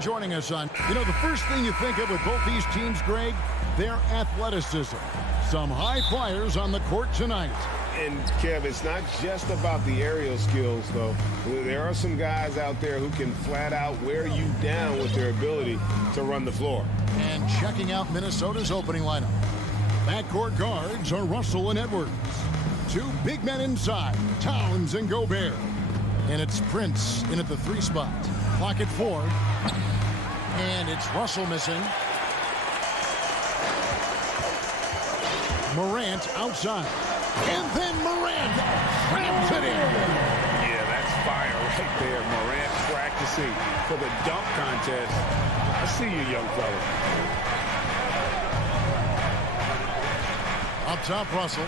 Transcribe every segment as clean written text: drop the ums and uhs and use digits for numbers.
joining us on. You know, the first thing you think of with both these teams, Greg, their athleticism. Some high flyers on the court tonight. And, Kev, it's not just about the aerial skills, though. There are some guys out there who can flat out wear you down with their ability to run the floor. And checking out Minnesota's opening lineup. Backcourt guards are Russell and Edwards. Two big men inside, Towns and Gobert. And it's Prince in at the 3 spot. Clock at 4. And it's Russell missing. Morant outside. And then Morant crams it in. Yeah, that's fire right there. Morant practicing for the dunk contest. I see you, young fella. Up top, Russell.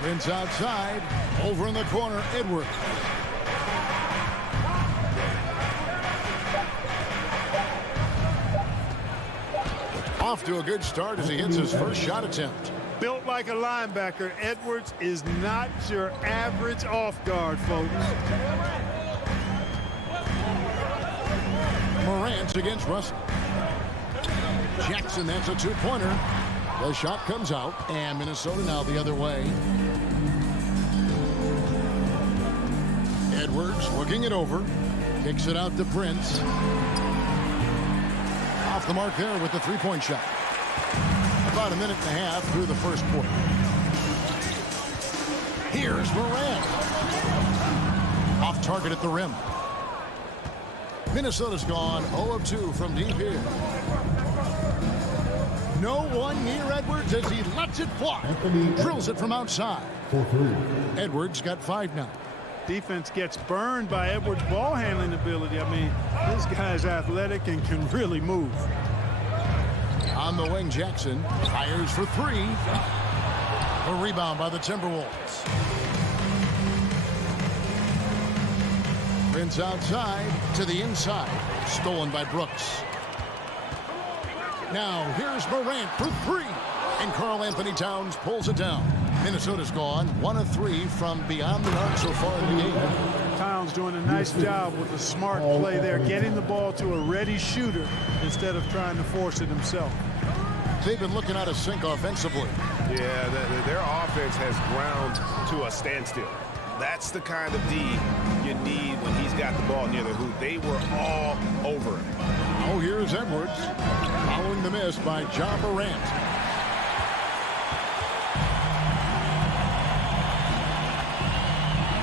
Prince outside. Over in the corner, Edwards. Off to a good start as he hits his first shot attempt. Built like a linebacker, Edwards is not your average off guard, folks. Morant against Russell. Jackson, that's a 2-pointer. The shot comes out, and Minnesota now the other way. Edwards looking it over. Kicks it out to Prince. Off the mark there with the 3-point shot. About a minute and a half through the first quarter. Here's Morant. Off target at the rim. Minnesota's gone 0 of 2 from deep here. No one near Edwards as he lets it fly. Drills it from outside. Edwards got 5 now. Defense gets burned by Edwards' ball handling ability. I mean, this guy's athletic and can really move. On the wing, Jackson fires for 3. A rebound by the Timberwolves. Prince outside to the inside. Stolen by Brooks. Now here's Morant for 3. And Karl Anthony Towns pulls it down. Minnesota's gone 1 of 3 from beyond the arc so far in the game. Towns doing a nice job with a smart play there, getting the ball to a ready shooter instead of trying to force it himself. They've been looking out of sync offensively. Yeah, their offense has ground to a standstill. That's the kind of D you need when he's got the ball near the hoop. They were all over him. Oh, here's Edwards. Following the miss by John Morant.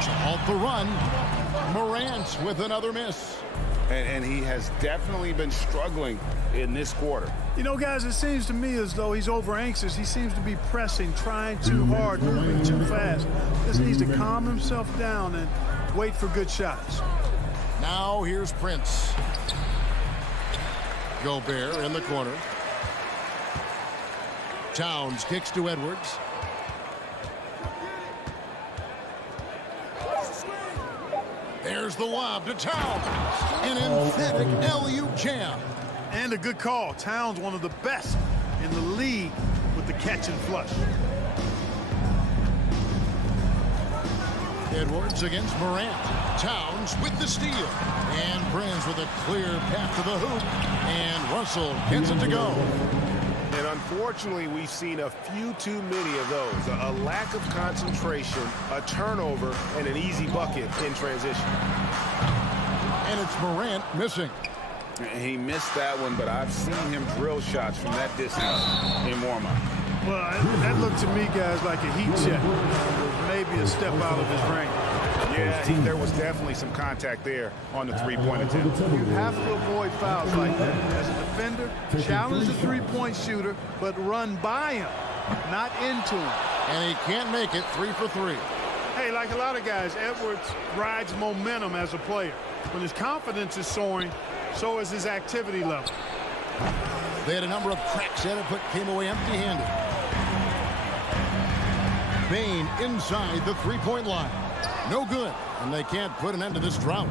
To halt the run, Morant with another miss. And he has definitely been struggling in this quarter. You know, guys, it seems to me as though he's over anxious. He seems to be pressing, trying too hard, moving too fast. Just needs to calm himself down and wait for good shots. Now here's Prince. Gobert in the corner. Towns kicks to Edwards. There's the lob to Towns. An emphatic alley-oop jam. And a good call. Towns, one of the best in the league with the catch and flush. Edwards against Morant. Towns with the steal. And Prince with a clear path to the hoop. And Russell gets it to go. And unfortunately, we've seen a few too many of those. A lack of concentration, a turnover, and an easy bucket in transition. And it's Morant missing. He missed that one, but I've seen him drill shots from that distance in warm-up. Well, that looked to me, guys, like a heat check. Maybe a step out of his range. Yeah, there was definitely some contact there on the three-point attempt. You have to avoid fouls like that. As a defender, challenge the three-point shooter, but run by him, not into him. And he can't make it 3 for 3. Hey, like a lot of guys, Edwards rides momentum as a player. When his confidence is soaring, so is his activity level. They had a number of cracks at it, but came away empty-handed. Bain inside the three-point line. No good, and they can't put an end to this drought.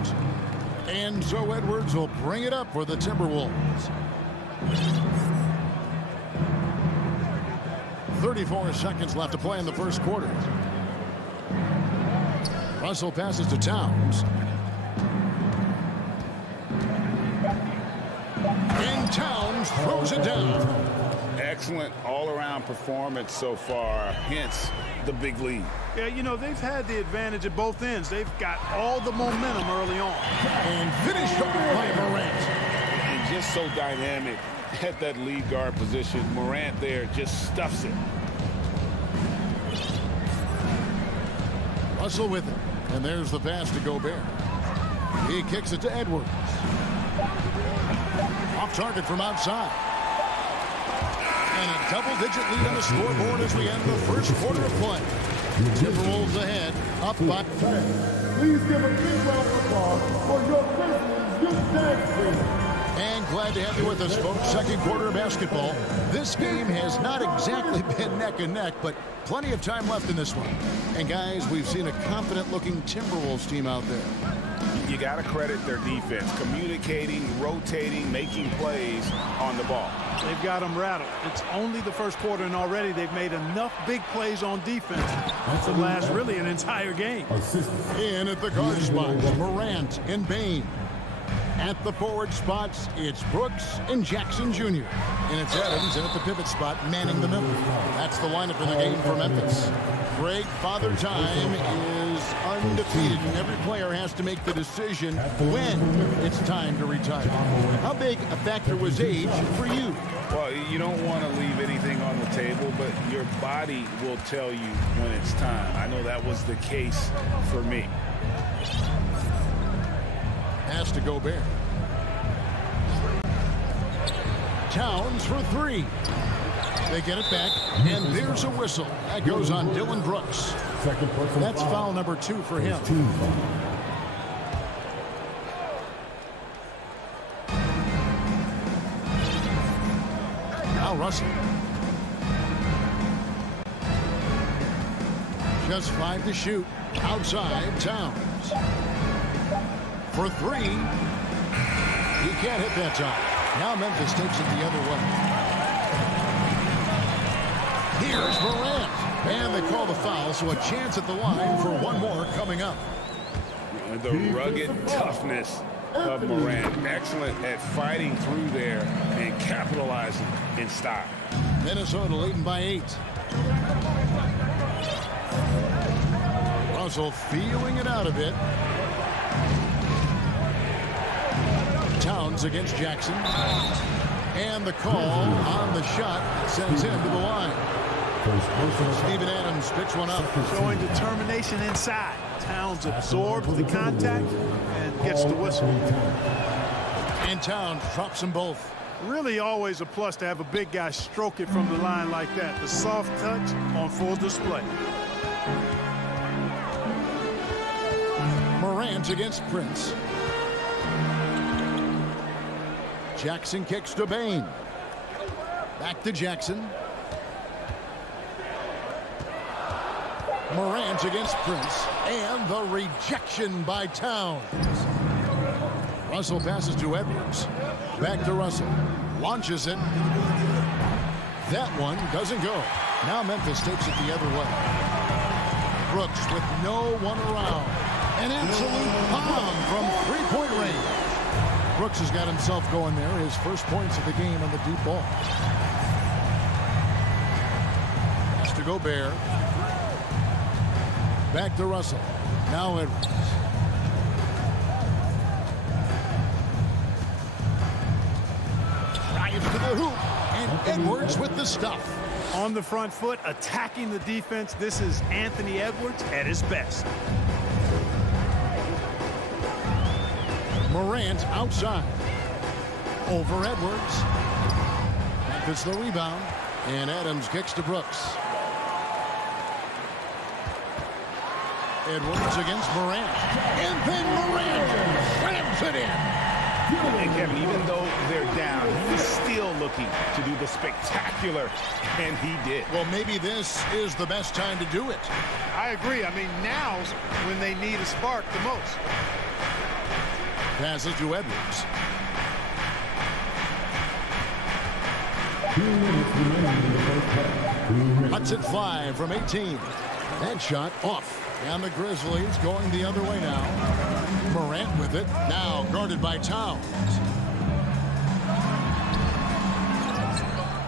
And so Edwards will bring it up for the Timberwolves. 34 seconds left to play in the first quarter. Russell passes to Towns. Towns throws it down. Excellent all-around performance so far, hence the big lead. Yeah, you know, they've had the advantage at both ends. They've got all the momentum early on. And finished off by Morant. And just so dynamic at that lead guard position. Morant there just stuffs it. Russell with it. And there's the pass to Gobert. He kicks it to Edwards. Off target from outside. And a double-digit lead on the scoreboard as we end the first quarter of play. Timberwolves ahead, up by... Please give a big round of applause for your Grizzlies, your Shag team. And glad to have you with us, folks. Second quarter of basketball. This game has not exactly been neck and neck, but plenty of time left in this one. And guys, we've seen a confident-looking Timberwolves team out there. You got to credit their defense, communicating, rotating, making plays on the ball. They've got them rattled. It's only the first quarter, and already they've made enough big plays on defense to last really an entire game. In at the guard spots, Morant and Bane. At the forward spots, it's Brooks and Jackson Jr. And it's Adams, and at the pivot spot, manning the middle. That's the lineup in the game for Memphis. Greg, Father Time is undefeated, and every player has to make the decision when it's time to retire. How big a factor was age for you? Well, you don't want to leave anything on the table, but your body will tell you when it's time. I know that was the case for me. Pass to Gobert. Towns for three. They get it back, and there's a whistle. That goes on Dylan Brooks. That's foul number 2 for him. Now Russell. Just 5 to shoot. Outside, Towns. For 3. He can't hit that time. Now Memphis takes it the other way. Here's Morant. And they call the foul, so a chance at the line for one more coming up. The rugged toughness of Morant. Excellent at fighting through there and capitalizing in style. Minnesota leading by 8. Russell feeling it out a bit. Towns against Jackson. And the call on the shot sends him to the line. Steven Adams picks one up. Showing determination inside. Towns absorbs the contact and gets the whistle. And Towns drops them both. Really always a plus to have a big guy stroke it from the line like that. The soft touch on full display. Morant against Prince. Jackson kicks to Bane. Back to Jackson. Morant against Prince. And the rejection by Towns. Russell passes to Edwards. Back to Russell. Launches it. That one doesn't go. Now Memphis takes it the other way. Brooks with no one around. An absolute bomb from three-point range. Brooks has got himself going there. His first points of the game on the deep ball. Pass to Gobert. Back to Russell. Now Edwards. Drives to the hoop. And Edwards with the stuff. On the front foot, attacking the defense. This is Anthony Edwards at his best. Morant outside. Over Edwards. Memphis the rebound. And Adams kicks to Brooks. Edwards against Morant. And then Morant slams it in. And Kevin, even though they're down, he's still looking to do the spectacular, and he did. Well, maybe this is the best time to do it. I agree. I mean, now's when they need a spark the most. Passes to Edwards. Hudson fly from 18. That shot off. And the Grizzlies going the other way now. Morant with it. Now guarded by Towns.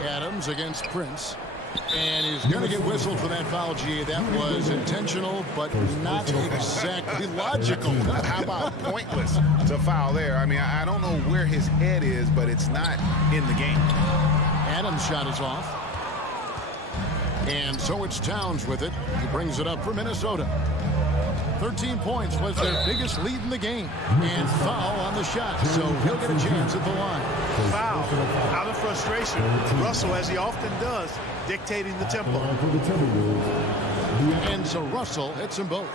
Adams against Prince. And he's going to get whistled for that foul, G. That was intentional, but not exactly logical. How about pointless to foul there? I mean, I don't know where his head is, but it's not in the game. Adams' shot is off. And so it's Towns with it. He brings it up for Minnesota. 13 points was their biggest lead in the game. And foul on the shot, so he'll get a chance at the line. Foul. Out of frustration, Russell, as he often does, dictating the tempo. And so Russell hits them both.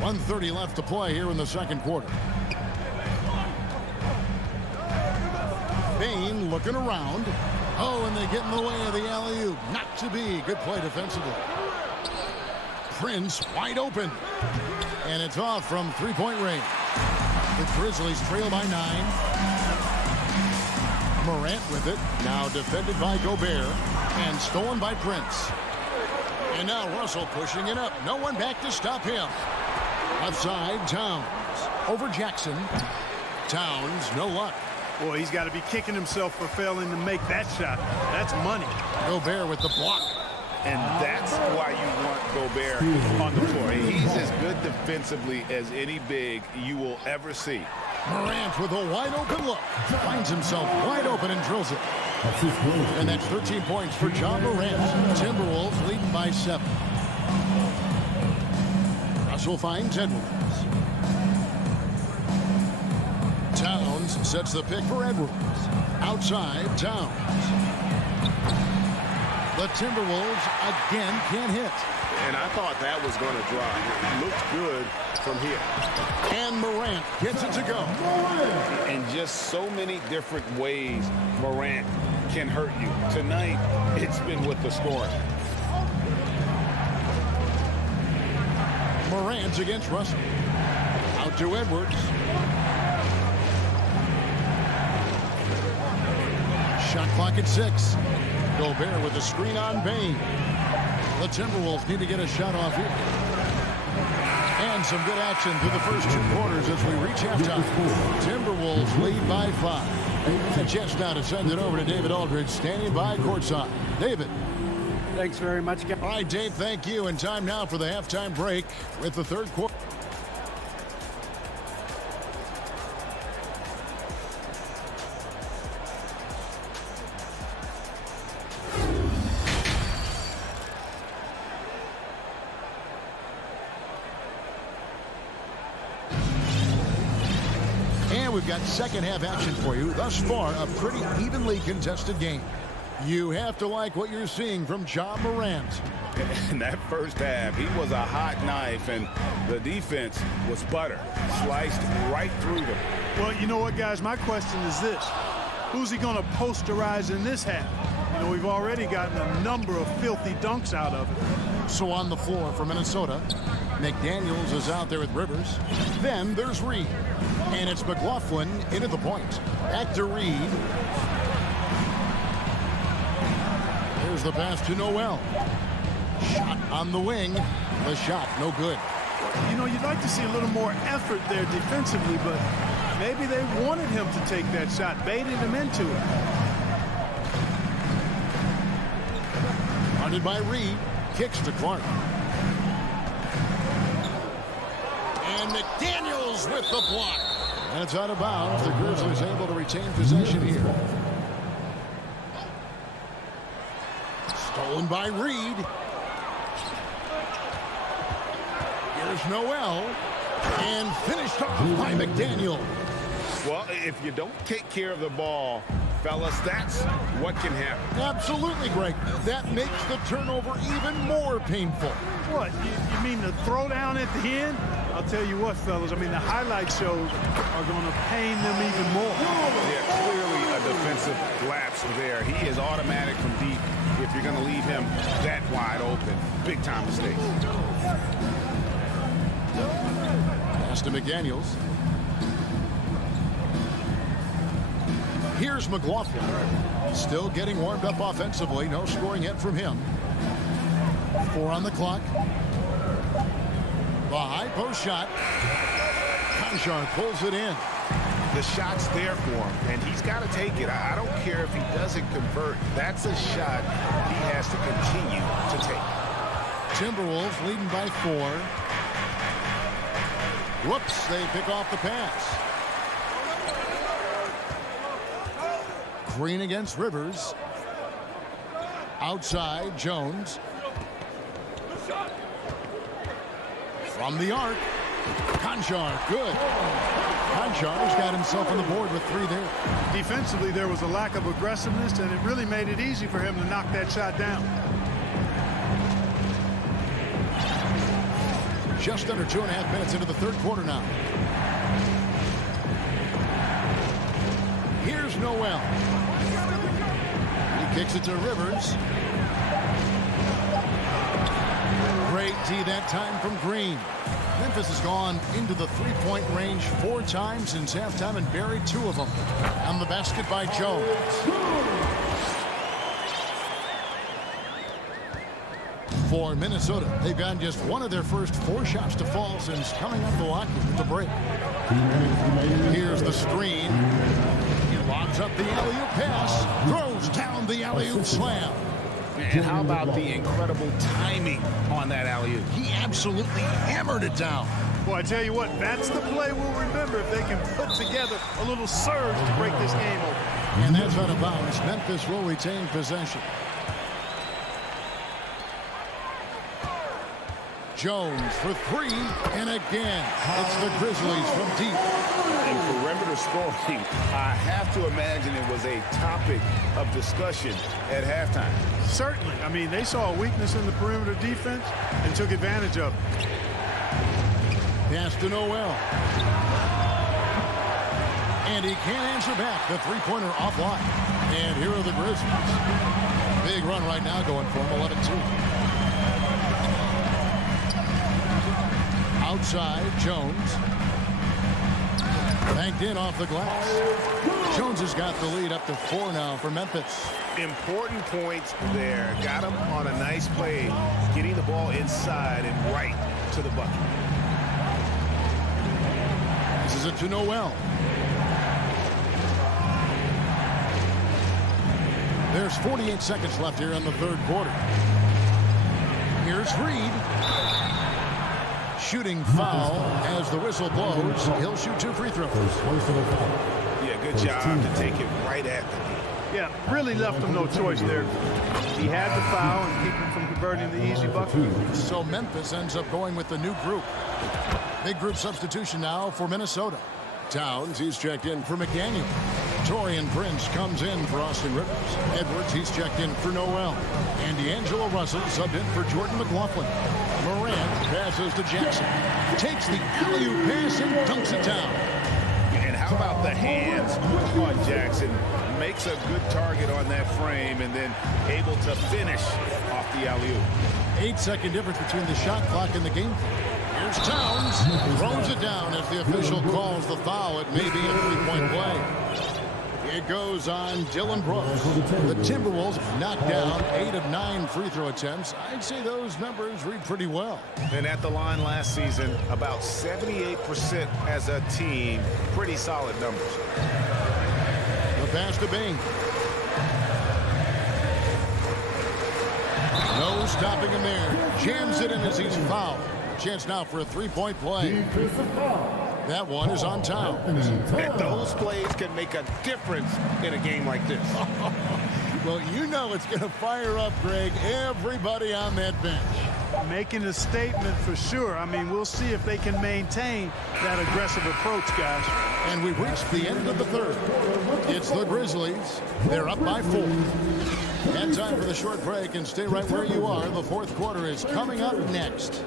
1:30 left to play here in the second quarter. Bain looking around. Oh, and they get in the way of the alley-oop. Not to be. Good play defensively. Prince wide open. And it's off from three-point range. The Grizzlies trail by 9. Morant with it. Now defended by Gobert. And stolen by Prince. And now Russell pushing it up. No one back to stop him. Left side, Towns. Over Jackson. Towns, no luck. Boy, he's got to be kicking himself for failing to make that shot. That's money. Gobert with the block. And that's why you want Gobert on the floor. He's as good defensively as any big you will ever see. Morant with a wide open look. Finds himself wide open and drills it. And that's 13 points for John Morant. Timberwolves leading by 7. Russell finds Edwards. Towns sets the pick for Edwards. Outside, Towns. The Timberwolves again can't hit. And I thought that was going to drop. It looked good from here. And Morant gets it to go. And just so many different ways Morant can hurt you. Tonight, it's been with the scoring. Morant against Russell. Out to Edwards. Shot clock at 6. Gobert with the screen on Bain. The Timberwolves need to get a shot off here. And some good action through the first 2 quarters as we reach halftime. Timberwolves lead by 5. A chance now to send it over to David Aldridge, standing by courtside. David. Thanks very much, guys. All right, Dave, thank you. And time now for the halftime break with the third quarter. And we've got second half action for you. Thus far, a pretty evenly contested game. You have to like what you're seeing from John Morant. In that first half, he was a hot knife, and the defense was butter. Sliced right through them. Well, you know what, guys? My question is this. Who's he going to posterize in this half? You know, we've already gotten a number of filthy dunks out of it. So on the floor for Minnesota, McDaniels is out there with Rivers. Then there's Reed. And it's McLaughlin into the point. Back to Reed. There's the pass to Noel. Shot on the wing. The shot, no good. You know, you'd like to see a little more effort there defensively, but maybe they wanted him to take that shot, baited him into it. Guarded by Reed. Kicks to Clark. And McDaniels with the block. And it's out of bounds. The Grizzlies able to retain possession here. Stolen by Reed. Here's Noel. And finished off by McDaniel. Well, if you don't take care of the ball, fellas, that's what can happen. Absolutely, Greg. That makes the turnover even more painful. What, you mean the throwdown at the end? I'll tell you what, fellas, I mean, the highlight shows are going to pain them even more. Yeah, clearly a defensive lapse there. He is automatic from deep if you're going to leave him that wide open. Big time mistake. Pass to McDaniels. Here's McLaughlin. Still getting warmed up offensively. No scoring yet from him. 4 on the clock. The high post shot. Conchar pulls it in. The shot's there for him, and he's got to take it. I don't care if he doesn't convert. That's a shot he has to continue to take. Timberwolves leading by 4. Whoops, they pick off the pass. Green against Rivers. Outside, Jones. From the arc. Conchar, good. Conchar's got himself on the board with 3 there. Defensively, there was a lack of aggressiveness, and it really made it easy for him to knock that shot down. Just under 2.5 minutes into the third quarter now. Here's Noel. He kicks it to Rivers. Great D that time from Green. Memphis has gone into the three-point range 4 times since halftime and buried 2 of them. On the basket by Jones. For Minnesota, they've gotten just one of their first 4 shots to fall since coming up the lock at the break. Here's the screen. He lobs up the alley-oop pass. Throws down the alley-oop slam. And how about the incredible timing on that alley-oop? He absolutely hammered it down. Boy, I tell you what, that's the play we'll remember if they can put together a little surge to break this game open. And that's out of bounds. Memphis will retain possession. Jones for 3, and again, it's the Grizzlies from deep. And perimeter scoring, I have to imagine it was a topic of discussion at halftime. Certainly. I mean, they saw a weakness in the perimeter defense and took advantage of it. Pass to Noel. And he can't answer back. The three-pointer offline. And here are the Grizzlies. Big run right now going for him, 11-2. Outside, Jones. Banked in off the glass. Jones has got the lead up to 4 now for Memphis. Important points there. Got him on a nice play, getting the ball inside and right to the bucket. This is it to Noel. There's 48 seconds left here in the third quarter. Here's Reed. Shooting foul as the whistle blows. He'll shoot 2 free throws. Yeah, good job to take it right at the knee. Yeah, really left him no choice there. He had the foul and keep him from converting the easy bucket. So Memphis ends up going with the new group. Big group substitution now for Minnesota. Towns, he's checked in for McDaniel. Torian Prince comes in for Austin Rivers. Edwards, he's checked in for Noel. And D'Angelo Russell subbed in for Jordan McLaughlin. Morant passes to Jackson. Takes the alley-oop pass and dunks it down. And how about the hands on Jackson? Makes a good target on that frame and then able to finish off the alley-oop. 8-second difference between the shot clock and the game. Here's Towns. Throws it down as the official calls the foul. It may be a three-point play. It goes on Dylan Brooks. The Timberwolves knocked down 8 of 9 free throw attempts. I'd say those numbers read pretty well. And at the line last season, about 78% as a team. Pretty solid numbers. The pass to Bain. No stopping him there. Jams it in as he's fouled. Chance now for a three-point play. That one is on Towns. And those plays can make a difference in a game like this. Well, you know it's going to fire up, Greg, everybody on that bench. Making a statement for sure. I mean, we'll see if they can maintain that aggressive approach, guys. And we've reached the end of the third. It's the Grizzlies. They're up by 4. And time for the short break, and stay right where you are. The fourth quarter is coming up next.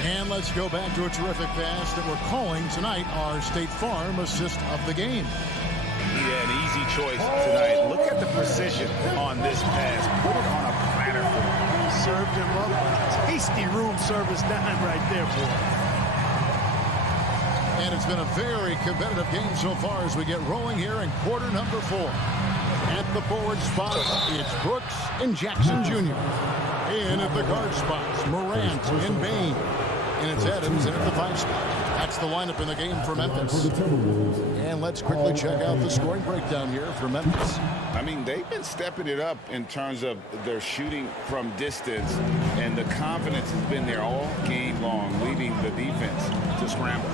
And let's go back to a terrific pass that we're calling tonight our State Farm assist of the game. Yeah, an easy choice tonight. Look at the precision on this pass. Put it on a platter. Served him up. Tasty room service dime right there, boy. And it's been a very competitive game so far as we get rolling here in quarter number 4. At the forward spot, it's Brooks and Jackson Jr. In at the guard spots, Morant and Bain. And it's Adams in at the 5 spot. That's the lineup in the game for Memphis. And let's quickly check out the scoring breakdown here for Memphis. I mean, they've been stepping it up in terms of their shooting from distance, and the confidence has been there all game long, leaving the defense to scramble.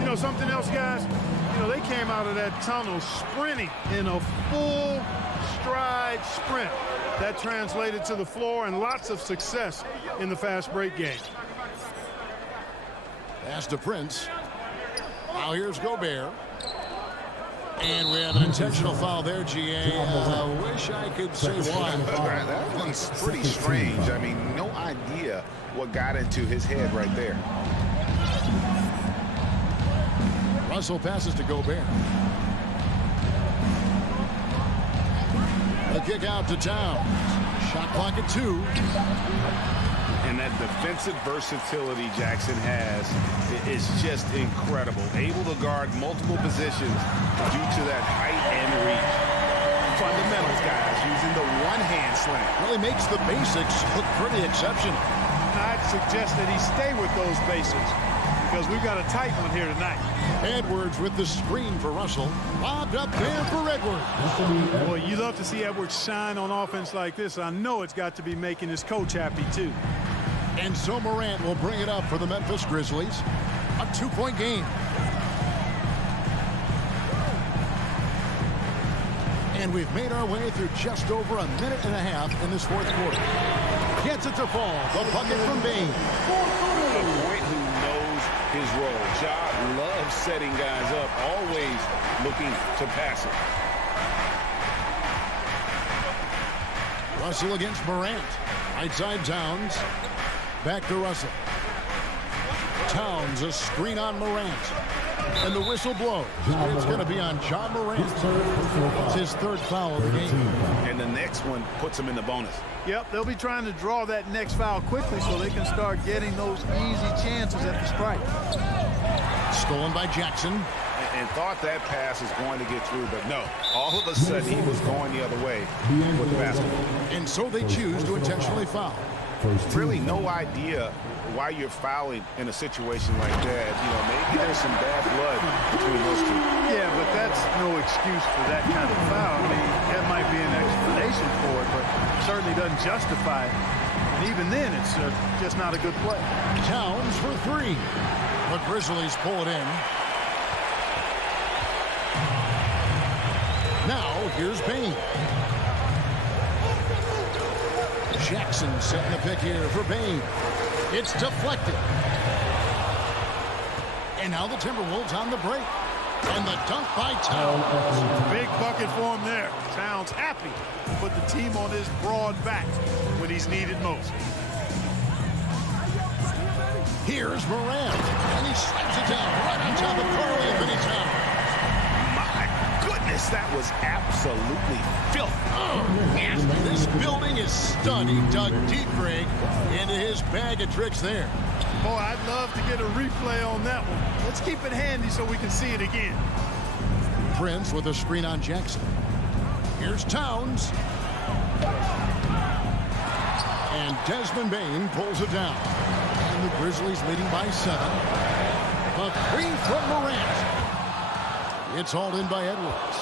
You know something else, guys? You know, they came out of that tunnel sprinting in a full stride sprint. That translated to the floor and lots of success in the fast break game. Pass to Prince. Now here's Gobert. And we have an intentional foul there, GA. I wish I could say why. That one's pretty strange. I mean, no idea what got into his head right there. Russell passes to Gobert. The kick out to Towns. Shot clock at 2. And that defensive versatility Jackson has is just incredible. Able to guard multiple positions due to that height and reach. Fundamentals, guys, using the one-hand slam. Really makes the basics look pretty exceptional. I'd suggest that he stay with those basics because we've got a tight one here tonight. Edwards with the screen for Russell. Lobbed up there for Edwards. Boy, you love to see Edwards shine on offense like this. I know it's got to be making his coach happy, too. And so Morant will bring it up for the Memphis Grizzlies. A 2-point game. And we've made our way through just over a minute and a half in this fourth quarter. Gets it to fall. The bucket from Bain. A point who knows his role. Ja loves setting guys up, always looking to pass it. Russell against Morant. Right side Towns. Back to Russell. Towns, a screen on Morant. And the whistle blows. It's going to be on Ja Morant. It's his 3rd foul of the game. And the next one puts him in the bonus. Yep, they'll be trying to draw that next foul quickly so they can start getting those easy chances at the strike. Stolen by Jackson. And thought that pass was going to get through, but no. All of a sudden, he was going the other way with the basketball. And so they choose to intentionally foul. Really no idea why you're fouling in a situation like that. You know, maybe there's some bad blood between those two. Yeah, but that's no excuse for that kind of foul. I mean, that might be an explanation for it, but certainly doesn't justify it. And even then, it's just not a good play. Towns for 3. The Grizzlies pull it in. Now, here's Bain. Jackson setting the pick here for Bain. It's deflected. And now the Timberwolves on the break. And the dunk by Towns. Big bucket for him there. Towns happy to put the team on his broad back when he's needed most. Here's Morant. And he slams it down right on top of Karl-Anthony Towns. That was absolutely filthy. Oh, man. This building is stunned. He dug deep, Greg, into his bag of tricks there. Boy, I'd love to get a replay on that one. Let's keep it handy so we can see it again. Prince with a screen on Jackson. Here's Towns. And Desmond Bain pulls it down. And the Grizzlies leading by 7. A 3 from Morant. It's hauled in by Edwards.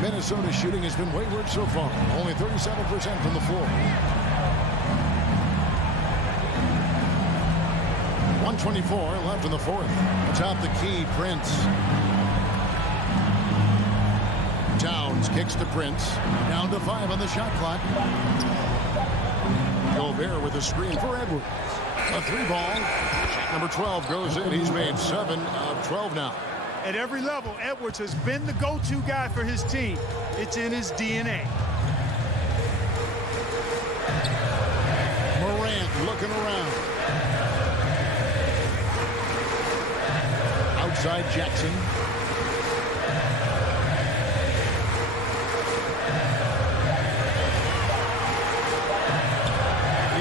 Minnesota's shooting has been wayward so far. Only 37% from the floor. 1:24 left in the 4th. Atop the key, Prince. Towns kicks to Prince. Down to 5 on the shot clock. Gobert with a screen for Edwards. A 3-ball. Shot number 12 goes in. He's made 7 of 12 now. At every level, Edwards has been the go-to guy for his team. It's in his DNA. Morant looking around. Outside Jackson.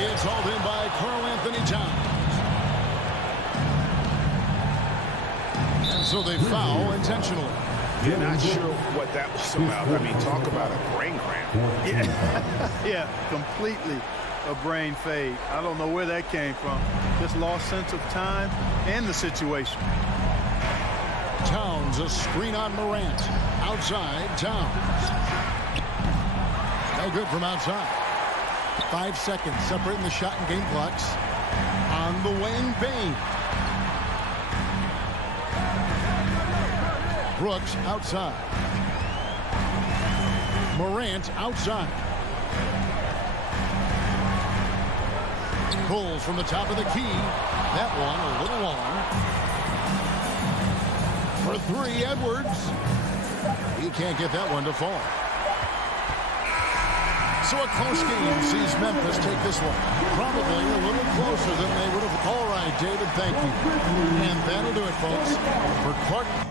It's hauled in by Karl-Anthony Towns. So they foul intentionally. You're not sure what that was about. I mean, talk about a brain cramp. Yeah, completely. a brain fade. I don't know where that came from. Just lost sense of time and the situation. Towns, a screen on Morant. Outside, Towns. No good from outside. 5 seconds separating the shot and game clocks. On the wing, Bain. Brooks outside. Morant outside. Pulls from the top of the key. That one a little long. For three, Edwards. He can't get that one to fall. So a close game sees Memphis take this one. Probably a little closer than they would have. All right, David, thank you. And that'll do it, folks. For Clark.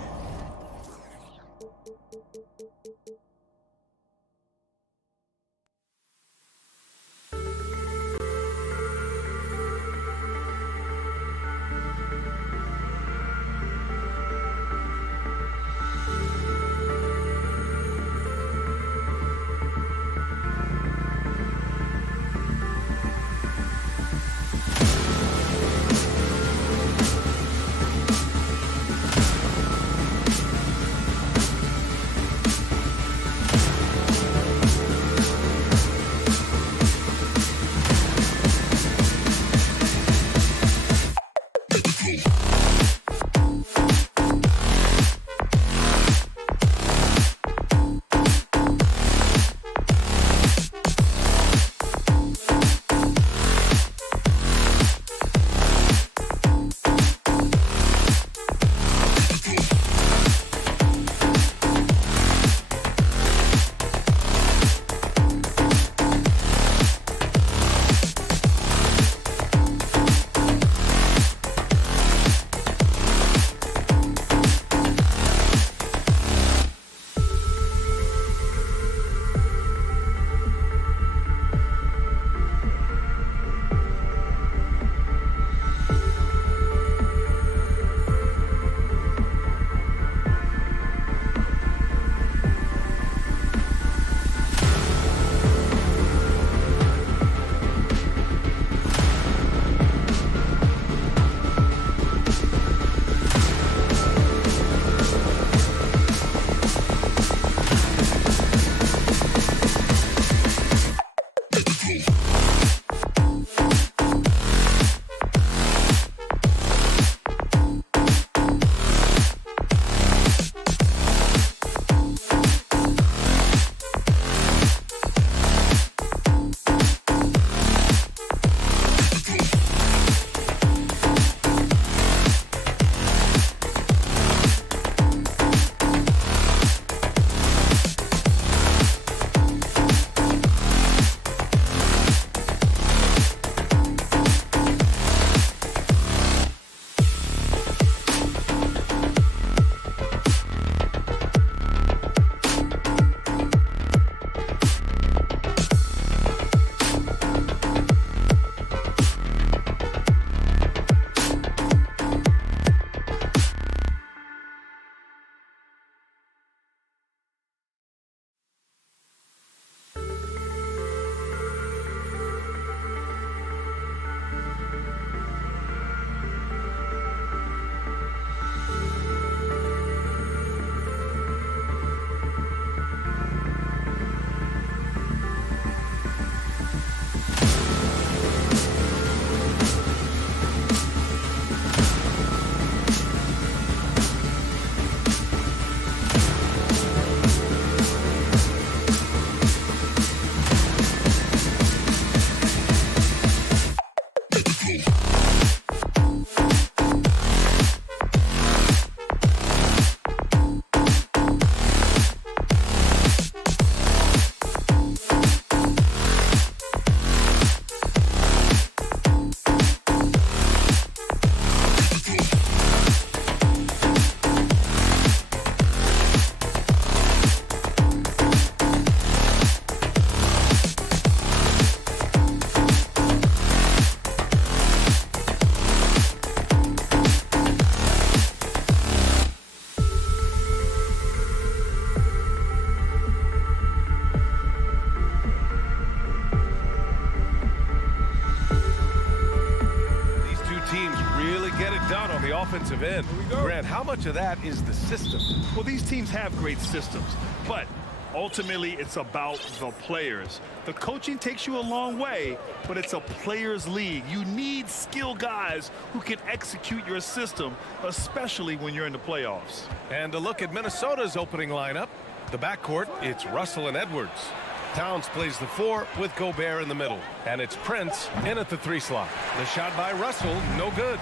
in. Grant, how much of that is the system? Well, these teams have great systems, but ultimately it's about the players. The coaching takes you a long way, but it's a players' league. You need skilled guys who can execute your system, especially when you're in the playoffs. And a look at Minnesota's opening lineup. The backcourt, it's Russell and Edwards. Towns plays the 4 with Gobert in the middle. And it's Prince in at the 3 slot. The shot by Russell, no good.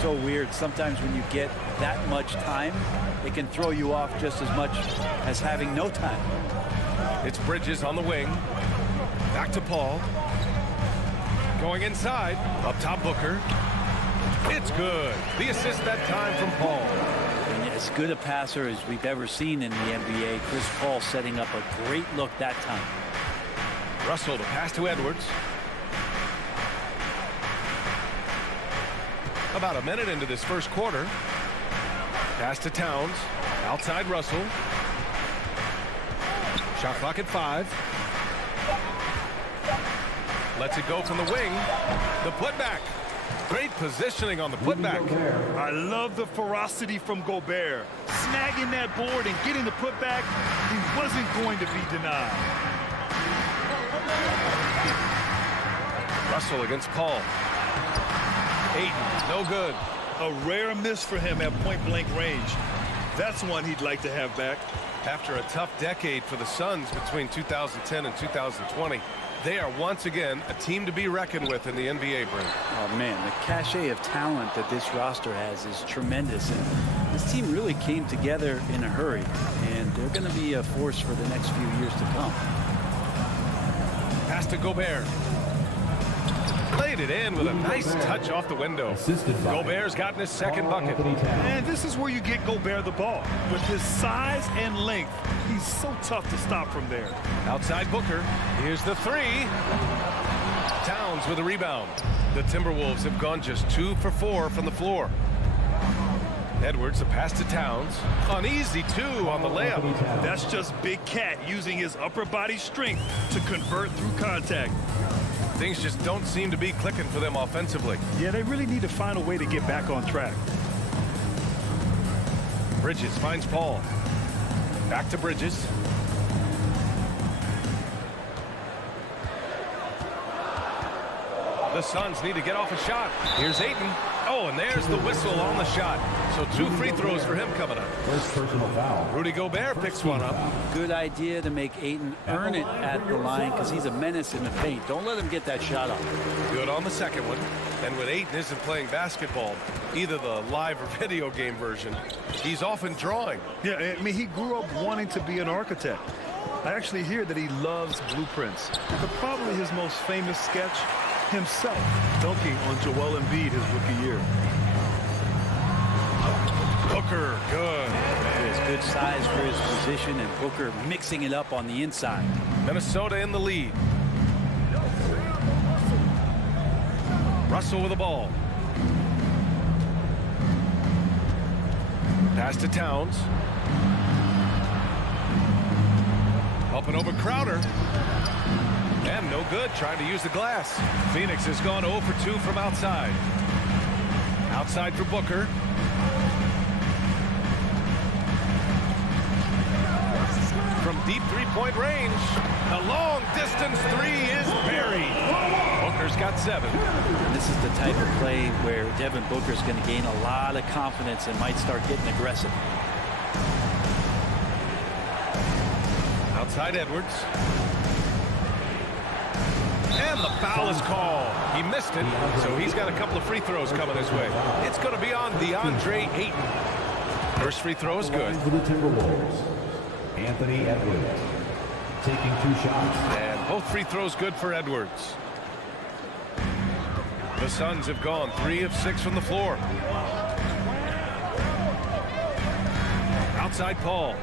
So weird. Sometimes when you get that much time, it can throw you off just as much as having no time. It's Bridges on the wing. Back to Paul. Going inside. Up top, Booker. It's good. The assist that time from Paul. And as good a passer as we've ever seen in the NBA, Chris Paul setting up a great look that time. Russell to pass to Edwards. About a minute into this first quarter. Pass to Towns. Outside Russell. Shot clock at 5. Lets it go from the wing. The putback. Great positioning on the putback. I love the ferocity from Gobert. Snagging that board and getting the putback, he wasn't going to be denied. Russell against Paul. Ayton, no good. A rare miss for him at point-blank range. That's one he'd like to have back. After a tough decade for the Suns between 2010 and 2020, they are once again a team to be reckoned with in the NBA, Brent. Oh, man, the cachet of talent that this roster has is tremendous. And this team really came together in a hurry, and they're going to be a force for the next few years to come. Pass to Gobert. Played it in with a nice touch off the window. Gobert's gotten his second bucket. And this is where you get Gobert the ball. With his size and length, he's so tough to stop from there. Outside Booker. Here's the 3. Towns with a rebound. The Timberwolves have gone just 2 for 4 from the floor. Edwards, the pass to Towns. An easy 2 on the layup. That's just Big Cat using his upper body strength to convert through contact. Things just don't seem to be clicking for them offensively. Yeah, they really need to find a way to get back on track. Bridges finds Paul. Back to Bridges. The Suns need to get off a shot. Here's Ayton. Oh, and there's the whistle on the shot. So 2 free throws for him coming up. First personal foul. Rudy Gobert picks one up. Good idea to make Ayton earn it at the line because he's a menace in the paint. Don't let him get that shot up. Good on the second one. And when Ayton isn't playing basketball, either the live or video game version, he's often drawing. Yeah, I mean, he grew up wanting to be an architect. I actually hear that he loves blueprints. But probably his most famous sketch, himself dunking on Joel Embiid his rookie year. Booker, good. He has good size for his position, and Booker mixing it up on the inside. Minnesota in the lead. Russell with the ball. Pass to Towns. Up and over Crowder. And no good, trying to use the glass. Phoenix has gone 0 for 2 from outside. Outside for Booker. From deep three-point range, a long-distance 3 is buried. Booker's got 7. This is the type of play where Devin Booker's going to gain a lot of confidence and might start getting aggressive. Outside Edwards. And the foul is called. He missed it, so he's got a couple of free throws coming his way. It's going to be on DeAndre Ayton. First free throw is good. For the Timberwolves, Anthony Edwards taking 2 shots. And both free throws good for Edwards. The Suns have gone 3 of 6 from the floor. Outside Paul.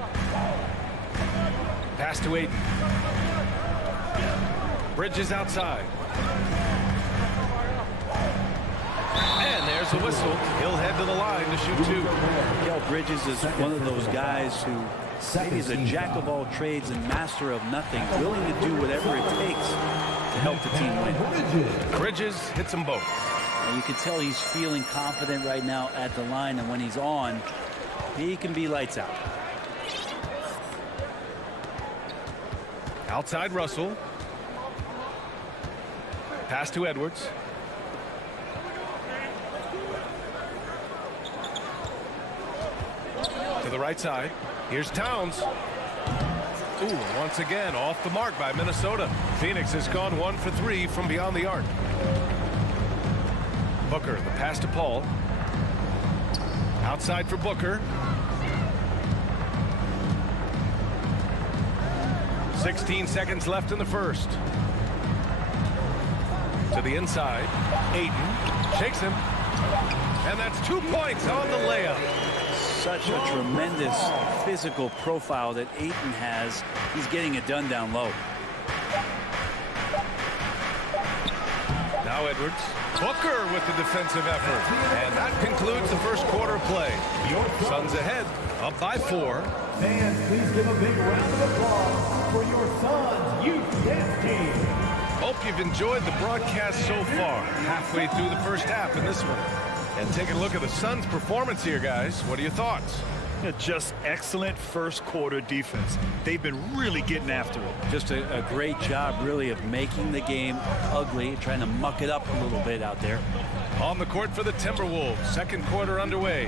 Pass to Ayton. Bridges outside. And there's the whistle. He'll head to the line to shoot 2. Miguel Bridges is one of those guys who maybe is a jack of all trades and master of nothing, willing to do whatever it takes to help the team win. Bridges hits them both. And you can tell he's feeling confident right now at the line, and when he's on, he can be lights out. Outside Russell. Pass to Edwards. To the right side. Here's Towns. Ooh, once again off the mark by Minnesota. Phoenix has gone 1 for 3 from beyond the arc. Booker, the pass to Paul. Outside for Booker. 16 seconds left in the first. To the inside. Ayton shakes him. And that's 2 points on the layup. Such a tremendous physical profile that Ayton has. He's getting it done down low. Now Edwards. Booker with the defensive effort. And that concludes the first quarter of play. Suns ahead, up by 4. Fans, please give a big round of applause for your Suns youth dance team. Hope you've enjoyed the broadcast so far. Halfway through the first half in this one. And take a look at the Suns' performance here, guys. What are your thoughts? Yeah, just excellent first quarter defense. They've been really getting after it. Just a great job, really, of making the game ugly, trying to muck it up a little bit out there. On the court for the Timberwolves. Second quarter underway.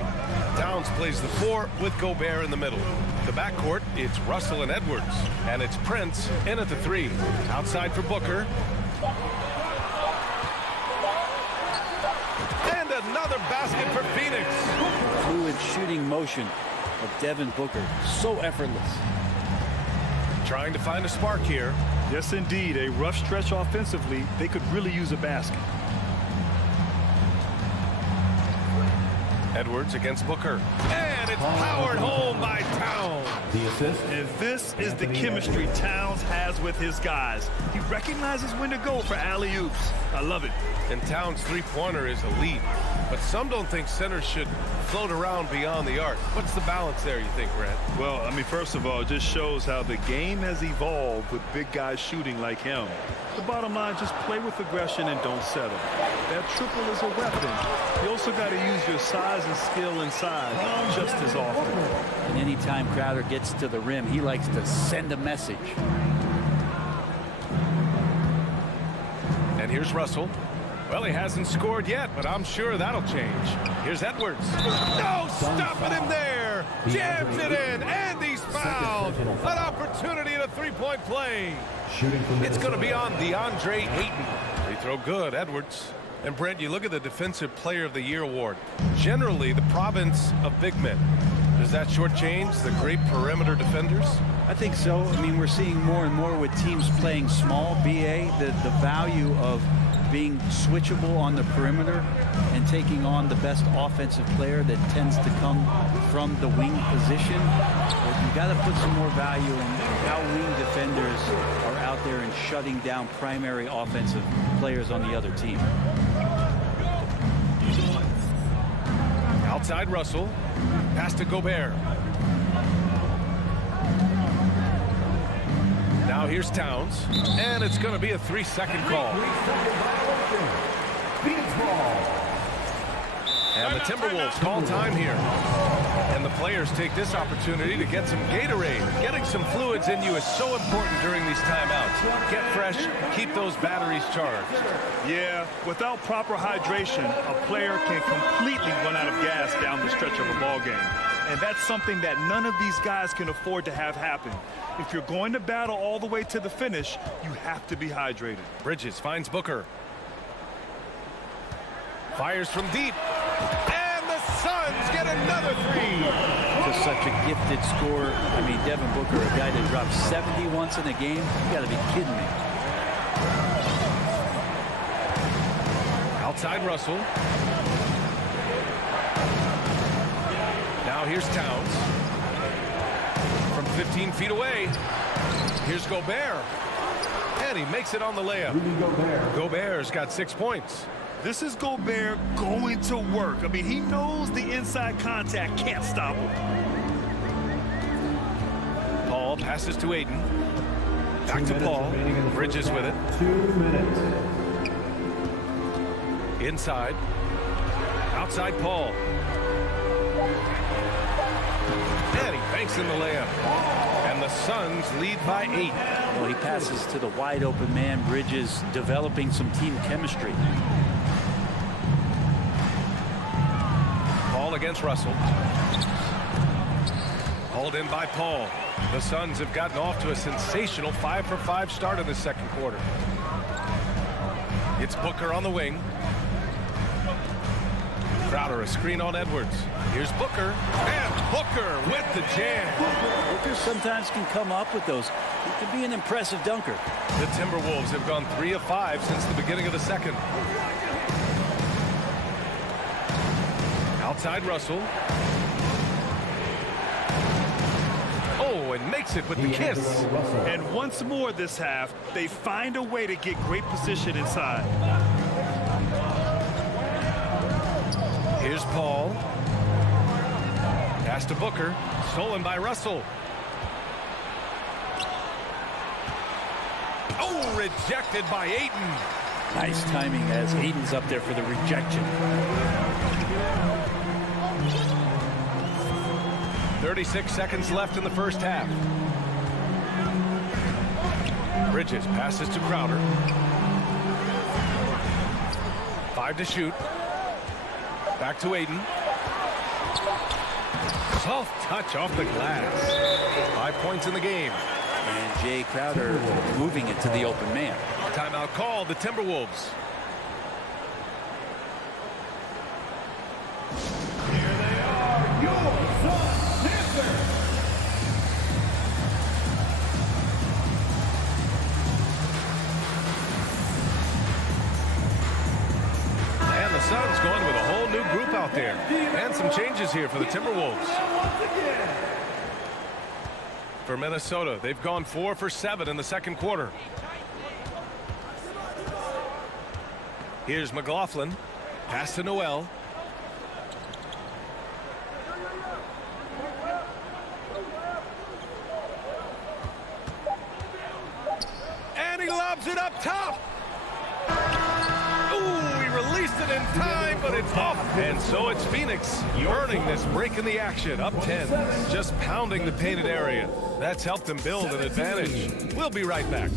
Towns plays the 4 with Gobert in the middle. The backcourt, it's Russell and Edwards. And it's Prince in at the 3. Outside for Booker. And another basket for Phoenix. Fluid shooting motion of Devin Booker. So effortless. Trying to find a spark here. Yes, indeed. A rough stretch offensively. They could really use a basket. Edwards against Booker. And it's powered home by Towns. The assist. And this is the chemistry Towns has with his guys. He recognizes when to go for alley-oops. I love it. And Towns' three-pointer is elite. But some don't think centers should float around beyond the arc. What's the balance there, you think, Grant? Well, I mean, first of all, it just shows how the game has evolved with big guys shooting like him. The bottom line, just play with aggression and don't settle. That triple is a weapon. You also got to use your size and skill inside just as often. And anytime Crowder gets to the rim, he likes to send a message. And here's Russell. Well, he hasn't scored yet, but I'm sure that'll change. Here's Edwards. No, stopping him there. Jams it in, and he's fouled. An opportunity in a three-point play. It's going to be on DeAndre Ayton. Free throw good, Edwards. And Brent, you look at the Defensive Player of the Year award. Generally, the province of big men. Does that shortchange the great perimeter defenders? I think so. I mean, we're seeing more and more with teams playing small, BA, the value of being switchable on the perimeter and taking on the best offensive player that tends to come from the wing position. But you got to put some more value in how wing defenders are out there and shutting down primary offensive players on the other team. Outside Russell. Pass to Gobert. Now here's Towns. And it's going to be a 3-second call. And the Timberwolves call time here. And the players take this opportunity to get some Gatorade. Getting some fluids in you is so important during these timeouts. Get fresh, keep those batteries charged. Yeah, without proper hydration, a player can completely run out of gas down the stretch of a ball game. And that's something that none of these guys can afford to have happen. If you're going to battle all the way to the finish, you have to be hydrated. Bridges finds Booker. Fires from deep. And the Suns get another 3. Just such a gifted scorer. I mean, Devin Booker, a guy that dropped 70 once in a game. You got to be kidding me. Outside Russell. Now here's Towns. From 15 feet away. Here's Gobert. And he makes it on the layup. Gobert's got 6 points. This is Gobert going to work. I mean, he knows the inside contact can't stop him. Paul passes to Ayton. Back to Paul. Bridges with it. 2 minutes. Inside. Outside Paul. And he banks in the layup. And the Suns lead by 8. Well, he passes to the wide open man. Bridges developing some team chemistry. Paul against Russell. Hauled in by Paul. The Suns have gotten off to a sensational 5-for-5 start in the second quarter. It's Booker on the wing. Crowder a screen on Edwards. Here's Booker. And Booker with the jam. Booker sometimes can come up with those. He can be an impressive dunker. The Timberwolves have gone 3 of 5 since the beginning of the second. Outside Russell. Oh, and makes it with the kiss. And once more this half, they find a way to get great position inside. Here's Paul. Pass to Booker. Stolen by Russell. Oh, rejected by Ayton. Nice timing as Ayton's up there for the rejection. 36 seconds left in the first half. Bridges passes to Crowder. 5 to shoot. Back to Ayton. Soft touch off the glass. 5 points in the game. And Jay Crowder moving it to the open man. Timeout called, the Timberwolves. And the Suns going with a whole new group out there. And some changes here for the Timberwolves. For Minnesota, they've gone 4 for 7 in the second quarter. Here's McLaughlin. Pass to Noel. And he lobs it up top. Ooh, he released it in time, but it's off. And so it's Phoenix earning this break in the action. Up 10, just pounding the painted area. That's helped them build an advantage. We'll be right back.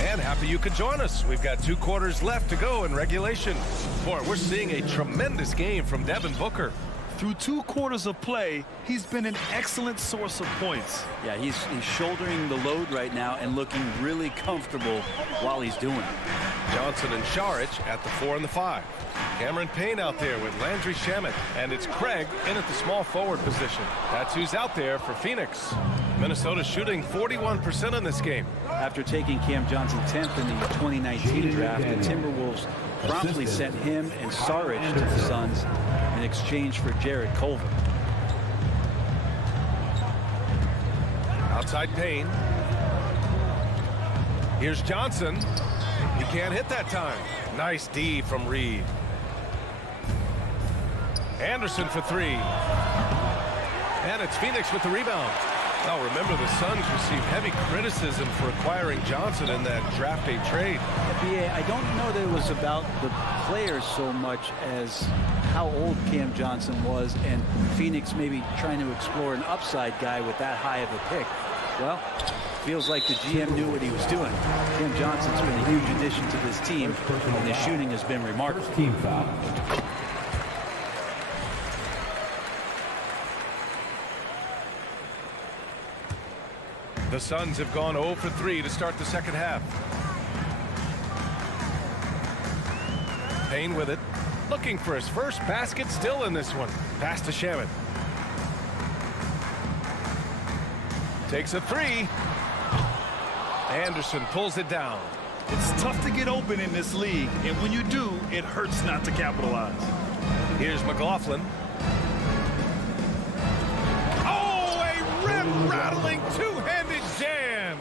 And happy you could join us. We've got 2 quarters left to go in regulation. Boy, we're seeing a tremendous game from Devin Booker. Through 2 quarters of play, he's been an excellent source of points. Yeah, he's shouldering the load right now and looking really comfortable while he's doing it. Johnson and Saric at the 4 and the 5. Cameron Payne out there with Landry Shamet. And it's Craig in at the small forward position. That's who's out there for Phoenix. Minnesota shooting 41% in this game. After taking Cam Johnson 10th in the 2019 draft, the Timberwolves promptly sent him and Saric to the Suns in exchange for Jared Culver. Outside Payne. Here's Johnson. He can't hit that time. Nice D from Reed. Anderson for 3. And it's Phoenix with the rebound. Now remember, the Suns received heavy criticism for acquiring Johnson in that draft day trade. Yeah, I don't know that it was about the players so much as how old Cam Johnson was, and Phoenix maybe trying to explore an upside guy with that high of a pick. Well, feels like the GM knew what he was doing. Cam Johnson's been a huge addition to this team, and his shooting has been remarkable. Team foul. The Suns have gone 0 for 3 to start the second half. Payne with it. Looking for his first basket still in this one. Pass to Shamet. Takes a 3. Anderson pulls it down. It's tough to get open in this league, and when you do, it hurts not to capitalize. Here's McLaughlin. Oh, a rim-rattling two-handed jam.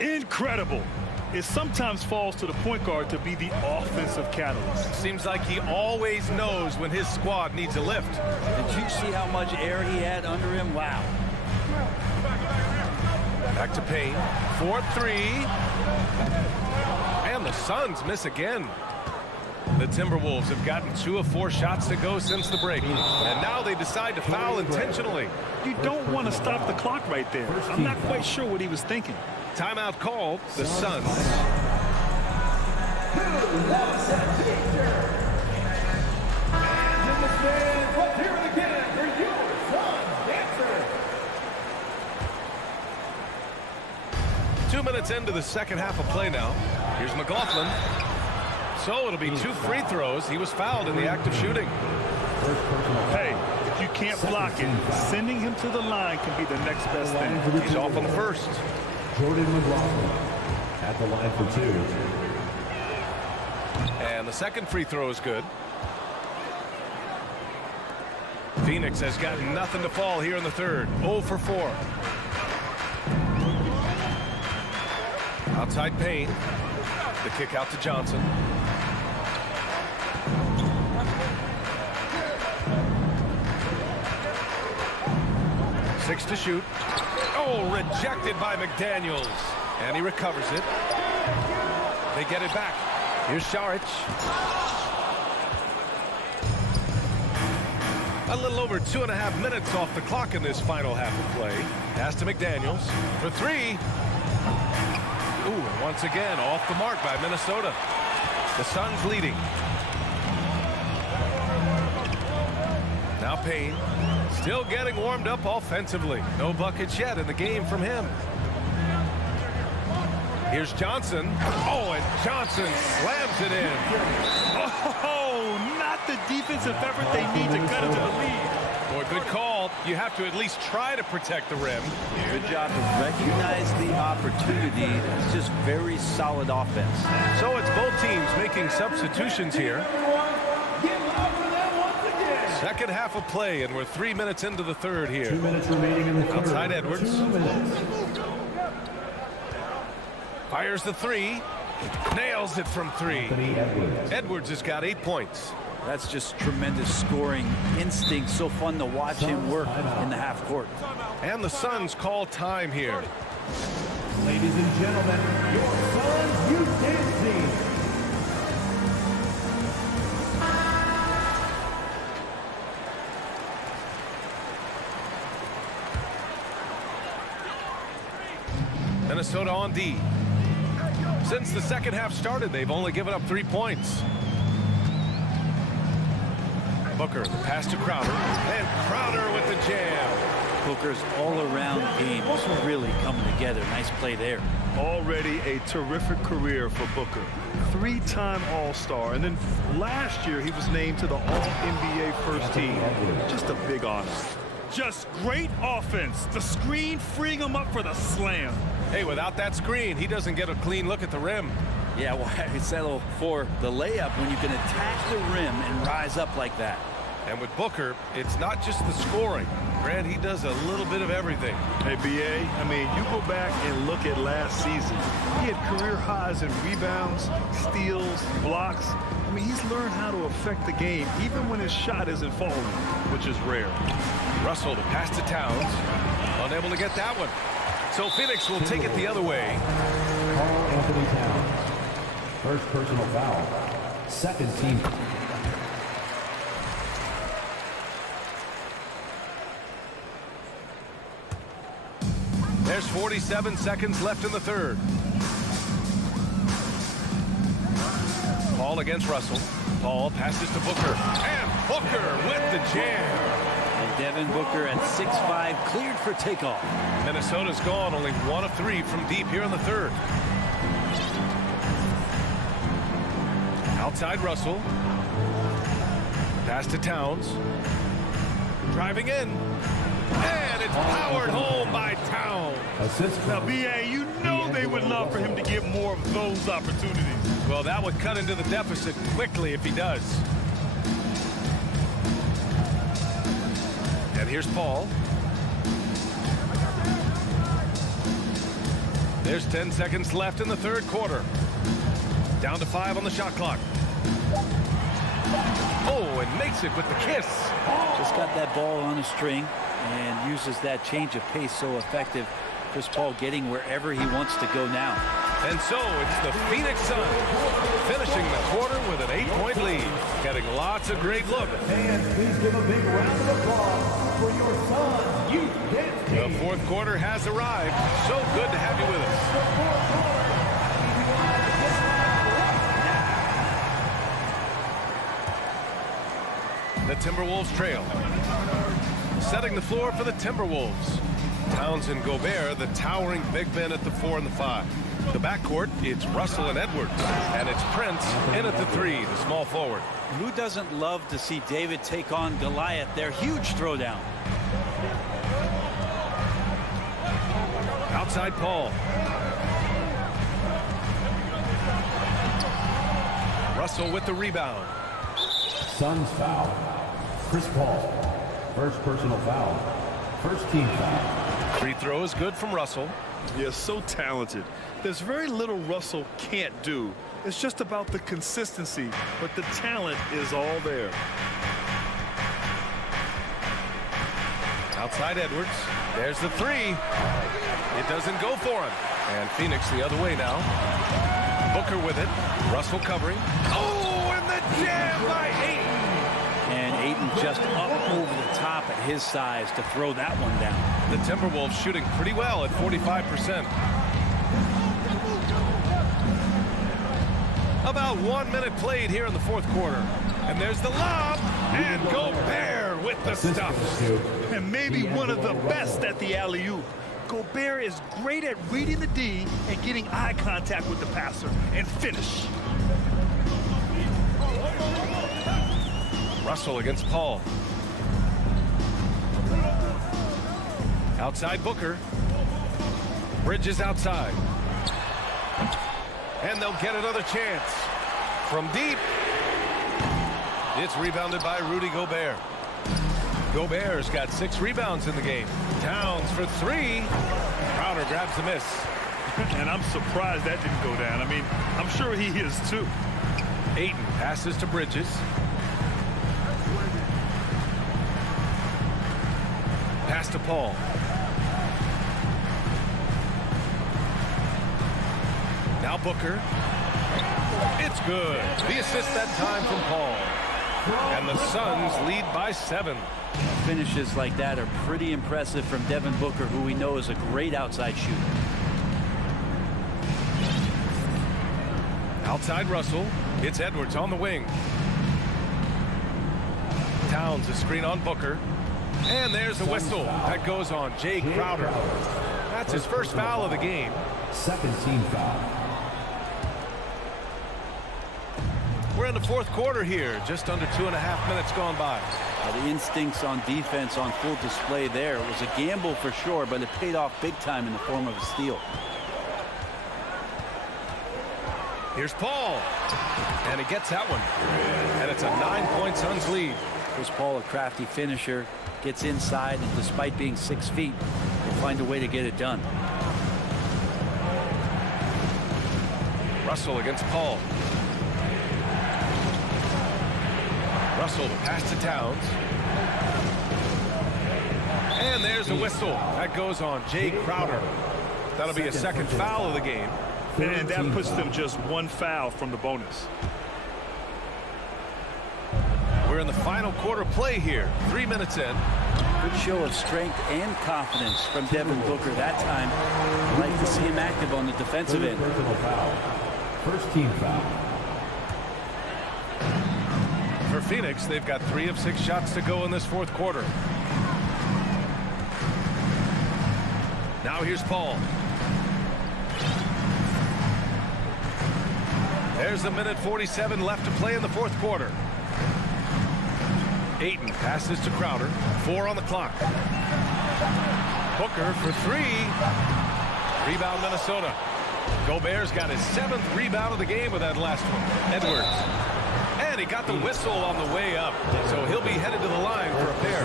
Incredible. It sometimes falls to the point guard to be the offensive catalyst. Seems like he always knows when his squad needs a lift. Did you see how much air he had under him? Wow. Back to Payne. 4-3. And the Suns miss again. The Timberwolves have gotten 2 of 4 shots to go since the break. And now they decide to foul intentionally. You don't want to stop the clock right there. I'm not quite sure what he was thinking. Timeout called. The Suns. And in the stands, let's hear it again for your Suns dancer. 2 minutes into the second half of play now. Here's McLaughlin. So it'll be 2 free throws. He was fouled in the act of shooting. Hey, if you can't block it, sending him to the line can be the next best thing. He's off on the first. Jordan McLaughlin at the line for 2. And the second free throw is good. Phoenix has got nothing to fall here in the third. 0 for 4. Outside Payne. The kick out to Johnson. Six to shoot. Oh, rejected by McDaniels. And he recovers it. They get it back. Here's Saric. A little over 2.5 minutes off the clock in this final half of play. Pass to McDaniels for 3. Ooh, and once again off the mark by Minnesota. The Suns leading. Now Payne still getting warmed up offensively. No buckets yet in the game from him. Here's Johnson. Oh, and Johnson slams it in. Oh, not the defensive effort they need to cut into the lead. Boy, good call. You have to at least try to protect the rim. Good job to recognize the opportunity. It's just very solid offense. So it's both teams making substitutions here. Second half of play, and we're 3 minutes into the third here. 2 minutes remaining in the third. Outside Edwards. 2 minutes. Fires the 3. Nails it from 3. Edwards has got 8 points. That's just tremendous scoring instinct. So fun to watch him work in the half court. And the Suns call time here. Ladies and gentlemen, your Suns youth dance team. Minnesota on D. Since the second half started, they've only given up 3 points. Booker, the pass to Crowder, and Crowder with the jam. Booker's all-around game is really coming together. Nice play there. Already a terrific career for Booker. 3-time All-Star, and then last year he was named to the All-NBA first team. Just a big honor. Just great offense. The screen freeing him up for the slam. Hey, without that screen, he doesn't get a clean look at the rim. Yeah, why settle for the layup when you can attack the rim and rise up like that? And with Booker, it's not just the scoring. Grant, he does a little bit of everything. Hey, B.A., I mean, you go back and look at last season. He had career highs in rebounds, steals, blocks. I mean, he's learned how to affect the game, even when his shot isn't falling, which is rare. Russell to pass to Towns. Unable to get that one. So Phoenix will take it the other way. Carl Anthony Towns. First personal foul. Second team. There's 47 seconds left in the third. Paul against Russell. Paul passes to Booker. And Booker with the jam. And Devin Booker at 6'5", cleared for takeoff. Minnesota's gone only 1 of 3 from deep here in the third. Outside Russell. Pass to Towns. Driving in. And it's powered home by Towns. Now, B.A., you know they would love for him to get more of those opportunities. Well, that would cut into the deficit quickly if he does. And here's Paul. There's 10 seconds left in the third quarter. Down to 5 on the shot clock. Oh, and makes it with the kiss. Just got that ball on a string and uses that change of pace so effective. Chris Paul getting wherever he wants to go now. And so it's the Phoenix Suns finishing the quarter with an 8-point lead. Getting lots of great looks. And please give a big round of applause for your Suns youth dance team. The fourth quarter has arrived. So good to have you with us. The Timberwolves trail. Setting the floor for the Timberwolves. Towns and Gobert, the towering big men at the 4 and the 5. The backcourt, it's Russell and Edwards. And it's Prince in at the 3, the small forward. Who doesn't love to see David take on Goliath? Their huge throwdown. Outside Paul. Russell with the rebound. Suns foul. Chris Paul. First personal foul. First team foul. Free throw is good from Russell. You're so talented. There's very little Russell can't do. It's just about the consistency, but the talent is all there. Outside Edwards. There's the 3. It doesn't go for him. And Phoenix the other way now. Booker with it. Russell covering. Oh, and the jam by Ayton. And Ayton just up over the top at his size to throw that one down. The Timberwolves shooting pretty well at 45%. About 1 minute played here in the fourth quarter. And there's the lob. And Gobert with the stuff. And maybe one of the best at the alley-oop. Gobert is great at reading the D and getting eye contact with the passer and finish. Russell against Paul. Outside Booker. Bridges outside. And they'll get another chance. From deep. It's rebounded by Rudy Gobert. Gobert's got 6 rebounds in the game. Towns for 3. Crowder grabs the miss. And I'm surprised that didn't go down. I mean, I'm sure he is too. Ayton passes to Bridges. Pass to Paul. Now Booker. It's good. The assist that time from Paul. And the Suns lead by 7. Finishes like that are pretty impressive from Devin Booker, who we know is a great outside shooter. Outside Russell. It's Edwards on the wing. Towns a screen on Booker. And there's the whistle. That goes on Jay Crowder. That's his first foul of the game. Second team foul. We're in the fourth quarter here. Just under 2.5 minutes gone by. The instincts on defense on full display there. It was a gamble for sure, but it paid off big time in the form of a steal. Here's Paul. And he gets that one. And it's a 9-point Suns lead. Chris Paul, a crafty finisher, gets inside, and despite being 6 feet, will find a way to get it done. Russell against Paul. Russell to pass to Towns. And there's a whistle. That goes on Jay Crowder. That'll be a second foul of the game. And that puts them just 1 foul from the bonus. We're in the final quarter play here. 3 minutes in. Good show of strength and confidence from Devin Booker that time. I'd like to see him active on the defensive end. First team foul. For Phoenix, they've got 3 of 6 shots to go in this fourth quarter. Now here's Paul. There's a minute 47 left to play in the fourth quarter. Ayton passes to Crowder. 4 on the clock. Booker for 3. Rebound Minnesota. Gobert's got his 7th rebound of the game with that last one. Edwards. And he got the whistle on the way up. So he'll be headed to the line for a pair.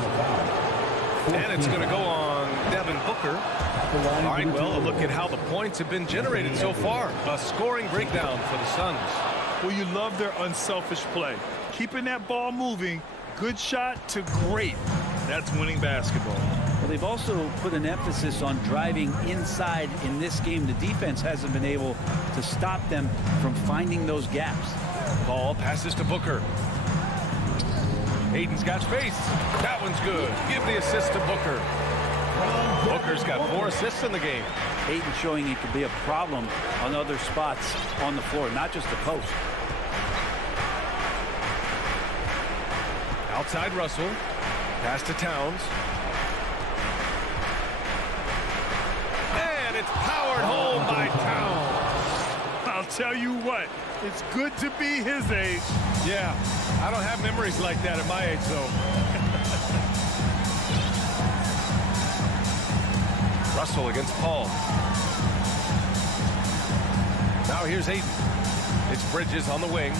And it's going to go on Devin Booker. All right, well, a look at how the points have been generated so far. A scoring breakdown for the Suns. Well, you love their unselfish play. Keeping that ball moving. Good shot to great. That's winning basketball. Well, they've also put an emphasis on driving inside in this game. The defense hasn't been able to stop them from finding those gaps. Paul passes to Booker. Aiden's got space. That one's good. Give the assist to Booker. Booker's got 4 assists in the game. Ayton showing he could be a problem on other spots on the floor, not just the post. Outside Russell. Pass to Towns. And it's powered home by Towns. I'll tell you what, it's good to be his age. Yeah, I don't have memories like that at my age, though. Russell against Paul. Now here's Ayton. It's Bridges on the wing.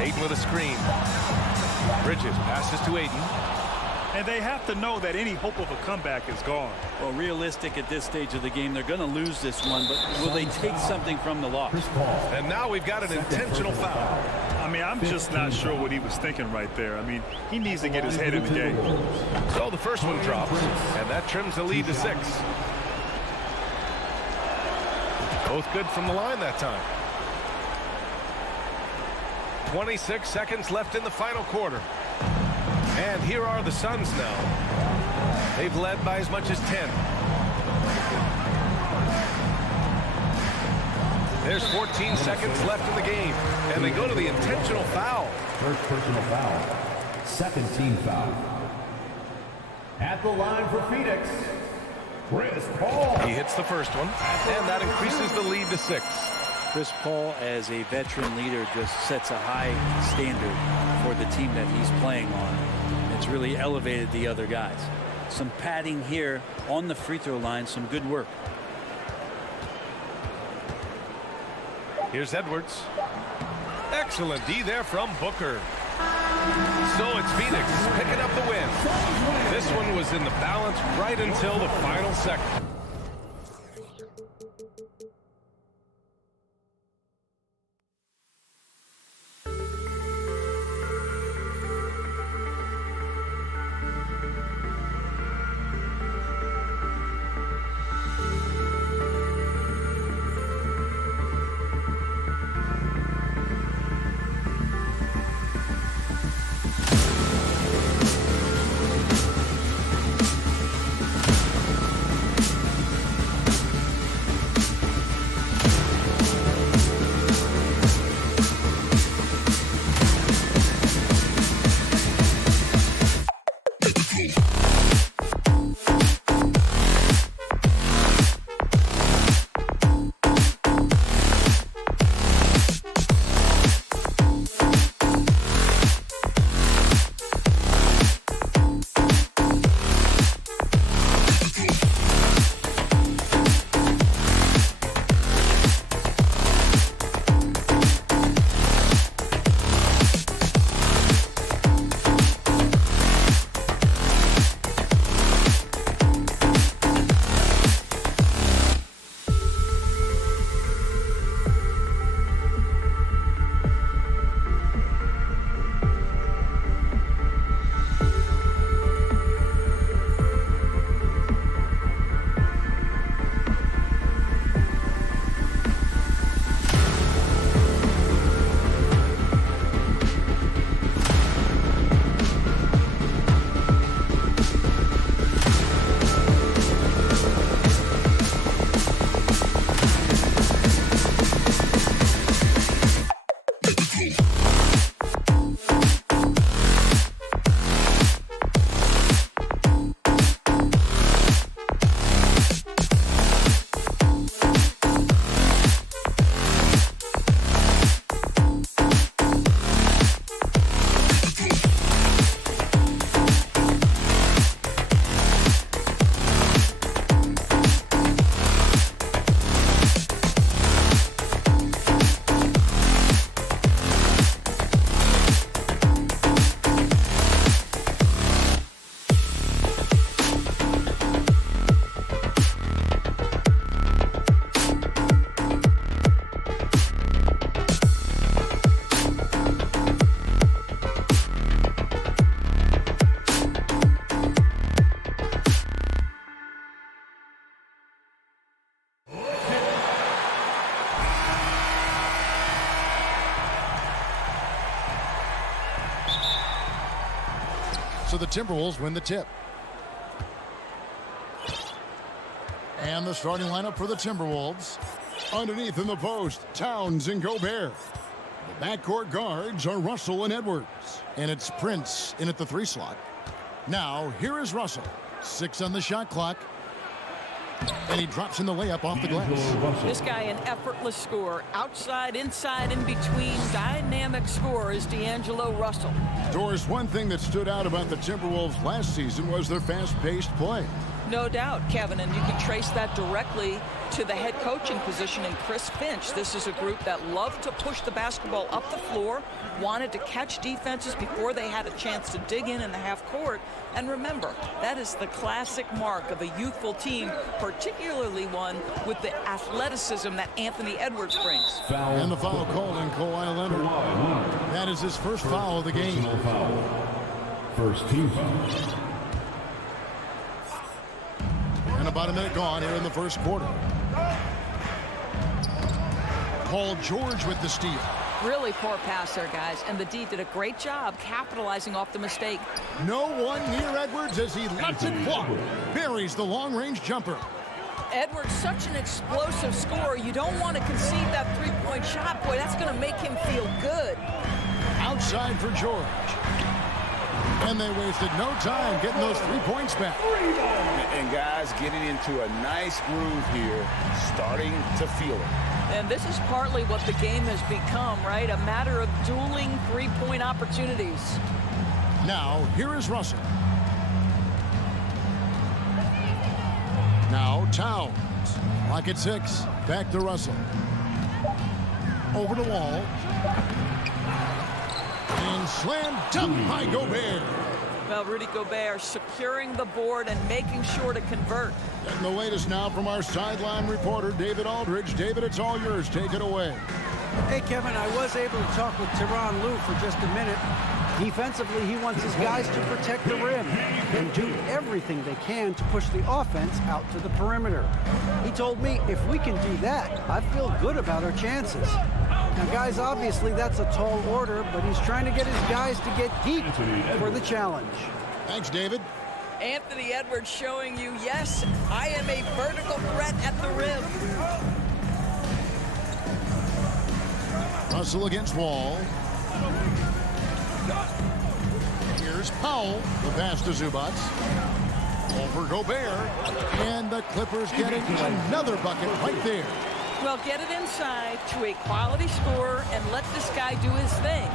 Ayton with a screen. Bridges passes to Ayton. And they have to know that any hope of a comeback is gone. Well, realistic at this stage of the game, they're going to lose this one, but will they take something from the loss? And now we've got an intentional foul. I mean, I'm just not sure what he was thinking right there. I mean, he needs to get his head in the game. So the first one drops, and that trims the lead to 6. Both good from the line that time. 26 seconds left in the final quarter. And here are the Suns now. They've led by as much as 10. There's 14 seconds left in the game. And they go to the intentional foul. First personal foul. Second team foul. At the line for Phoenix, Chris Paul. He hits the first one, and that increases the lead to 6. Chris Paul, as a veteran leader, just sets a high standard for the team that he's playing on. It's really elevated the other guys. Some padding here on the free throw line, some good work. Here's Edwards. Excellent D there from Booker. So it's Phoenix picking up the win. This one was in the balance right until the final second. So the Timberwolves win the tip. And the starting lineup for the Timberwolves. Underneath in the post, Towns and Gobert. The backcourt guards are Russell and Edwards. And it's Prince in at the 3 slot. Now, here is Russell. 6 on the shot clock. And he drops in the layup off the glass. This guy, an effortless scorer. Outside, inside, in between. Dynamic scorer is D'Angelo Russell. Doris, one thing that stood out about the Timberwolves last season was their fast-paced play. No doubt, Kevin, and you can trace that directly to the head coaching position in Chris Finch. This is a group that loved to push the basketball up the floor, wanted to catch defenses before they had a chance to dig in the half court. And remember, that is the classic mark of a youthful team, particularly one with the athleticism that Anthony Edwards brings. And the foul called on Kawhi Leonard. That is his first foul of the game. First team foul. And about a minute gone here in the first quarter. Paul George with the steal. Really poor pass there, guys, and the D did a great job capitalizing off the mistake. No one near Edwards as he lets it block. Buries the long-range jumper. Edwards, such an explosive scorer. You don't want to concede that three-point shot. Boy, that's going to make him feel good. Outside for George. And they wasted no time getting those 3 points back. And guys getting into a nice groove here, starting to feel it. And this is partly what the game has become, right? A matter of dueling three-point opportunities. Now, here is Russell. Now, Towns. Lock at 6. Back to Russell. Over the wall. And slam dunk by Gobert. Well, Rudy Gobert securing the board and making sure to convert. And the latest now from our sideline reporter, David Aldridge. David, it's all yours. Take it away. Hey, Kevin, I was able to talk with Tyronn Lue for just a minute. Defensively, he wants his guys to protect the rim and do everything they can to push the offense out to the perimeter. He told me if we can do that, I feel good about our chances. Now, guys, obviously that's a tall order, but he's trying to get his guys to get deep for the challenge. Thanks, David. Anthony Edwards showing you, yes, I am a vertical threat at the rim. Russell against Wall. Here's Powell. The pass to Zubac. Over Gobert. And the Clippers getting another bucket right there. Well, get it inside to a quality scorer and let this guy do his thing.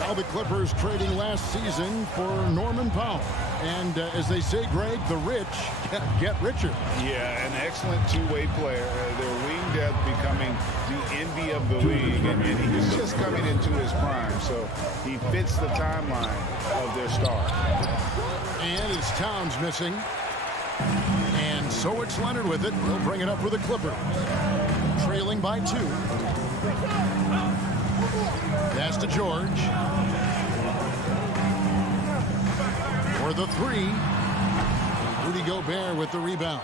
Now the Clippers trading last season for Norman Powell. And as they say, Greg, the rich get richer. Yeah, an excellent two-way player. Their wing depth becoming the envy of the league. And he's just coming into his prime. So he fits the timeline of their star. And it's Towns missing. And so it's Leonard with it. He'll bring it up for the Clippers. Trailing by 2. Pass to George. For the 3. Rudy Gobert with the rebound.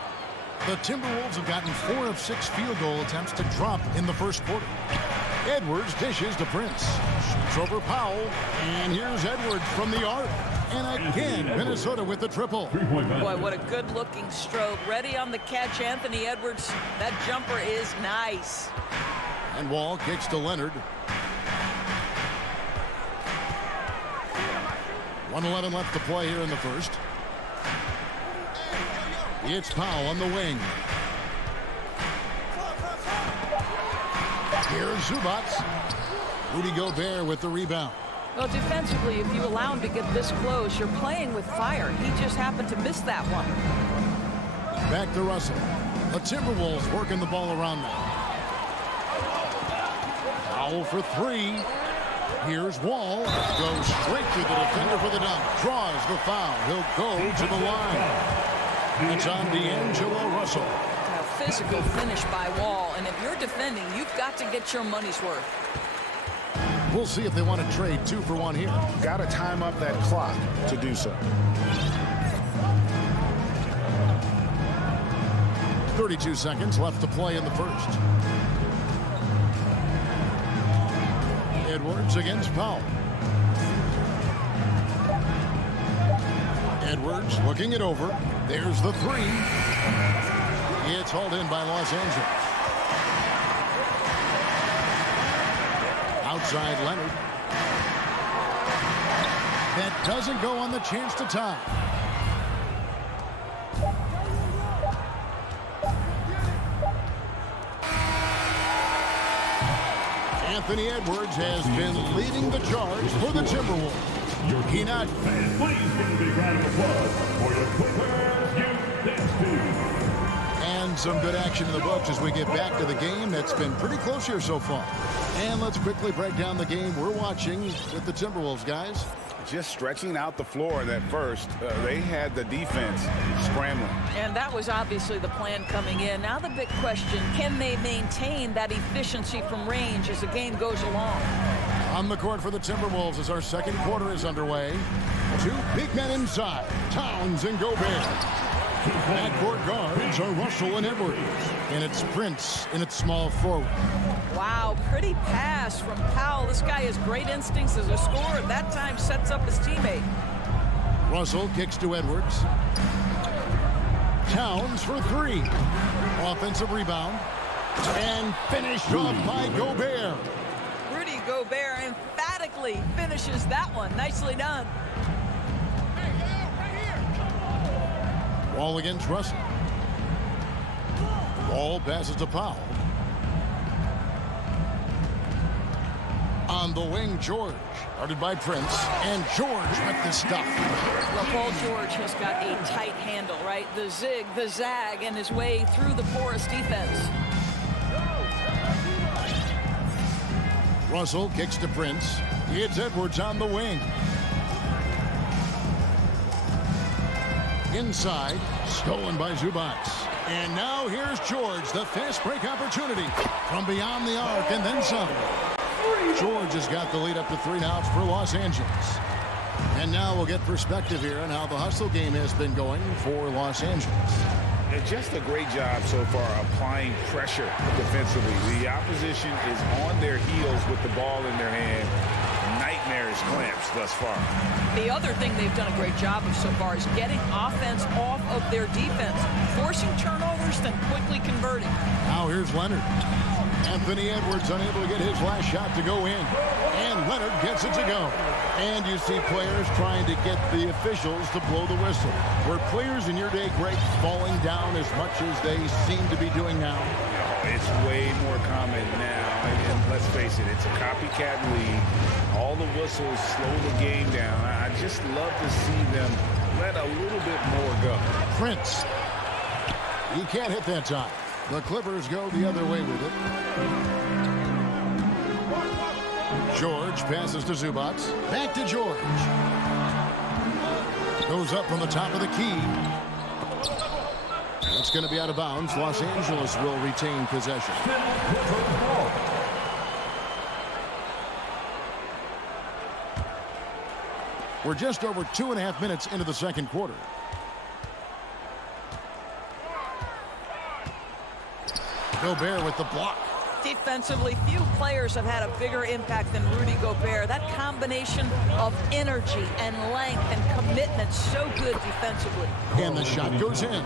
The Timberwolves have gotten 4 of 6 field goal attempts to drop in the first quarter. Edwards dishes to Prince. Shoots over Powell. And here's Edwards from the arc. And again, Minnesota with the triple. Boy, what a good-looking stroke. Ready on the catch, Anthony Edwards. That jumper is nice. And Wall kicks to Leonard. 1:11 left to play here in the first. It's Powell on the wing. Here's Zubac. Rudy Gobert with the rebound. Well, defensively, if you allow him to get this close, you're playing with fire. He just happened to miss that one. Back to Russell. The Timberwolves working the ball around now. Powell for 3. Here's Wall. Goes straight to the defender for the dunk. Draws the foul. He'll go to the line. It's on D'Angelo Russell. A physical finish by Wall. And if you're defending, you've got to get your money's worth. We'll see if they want to trade 2 for 1 here. Got to time up that clock to do so. 32 seconds left to play in the first. Edwards against Powell. Edwards looking it over. There's the three. It's hauled in by Los Angeles. Outside Leonard. That doesn't go on the chance to tie. Anthony Edwards has been leading the charge for the Timberwolves. He not. Please give a big round of applause for your Clippers youth dance team. And some good action in the books as we get back to the game that's been pretty close here so far. And let's quickly break down the game we're watching with the Timberwolves, guys. Just stretching out the floor that first. They had the defense scrambling. And that was obviously the plan coming in. Now the big question, can they maintain that efficiency from range as the game goes along? On the court for the Timberwolves as our second quarter is underway. Two big men inside, Towns and Gobert. Backcourt guards are Russell and Edwards. And it's Prince in its small forward. Wow, pretty pass from Powell. This guy has great instincts as a scorer. That time sets up his teammate. Russell kicks to Edwards. Towns for three. Offensive rebound. And finished off by Gobert. Rudy Gobert emphatically finishes that one. Nicely done. Ball against Russell. Ball passes to Powell. On the wing, George. Guarded by Prince. And George with the stuff. Well, Paul George has got a tight handle, right? The zig, the zag, and his way through the porous defense. Russell kicks to Prince. It's Edwards on the wing. Inside, stolen by Zubac. And now here's George, the fast break opportunity from beyond the arc and then some. George has got the lead up to 3 now for Los Angeles. And now we'll get perspective here on how the hustle game has been going for Los Angeles. And just a great job so far applying pressure defensively. The opposition is on their heels with the ball in their hand. Nightmarish clamps thus far. The other thing they've done a great job of so far is getting offense off of their defense, forcing turnovers, then quickly converting. Now here's Leonard. Anthony Edwards unable to get his last shot to go in. And Leonard gets it to go. And you see players trying to get the officials to blow the whistle. Were players in your day, Greg, falling down as much as they seem to be doing now? It's way more common now. And let's face it, it's a copycat league. All the whistles slow the game down. I just love to see them let a little bit more go. Prince. He can't hit that time. The Clippers go the other way with it. George passes to Zubac. Back to George. Goes up from the top of the key. That's going to be out of bounds. Los Angeles will retain possession. We're just over 2.5 minutes into the second quarter. Gobert with the block. Defensively, few players have had a bigger impact than Rudy Gobert. That combination of energy and length and commitment, so good defensively. And the shot goes in.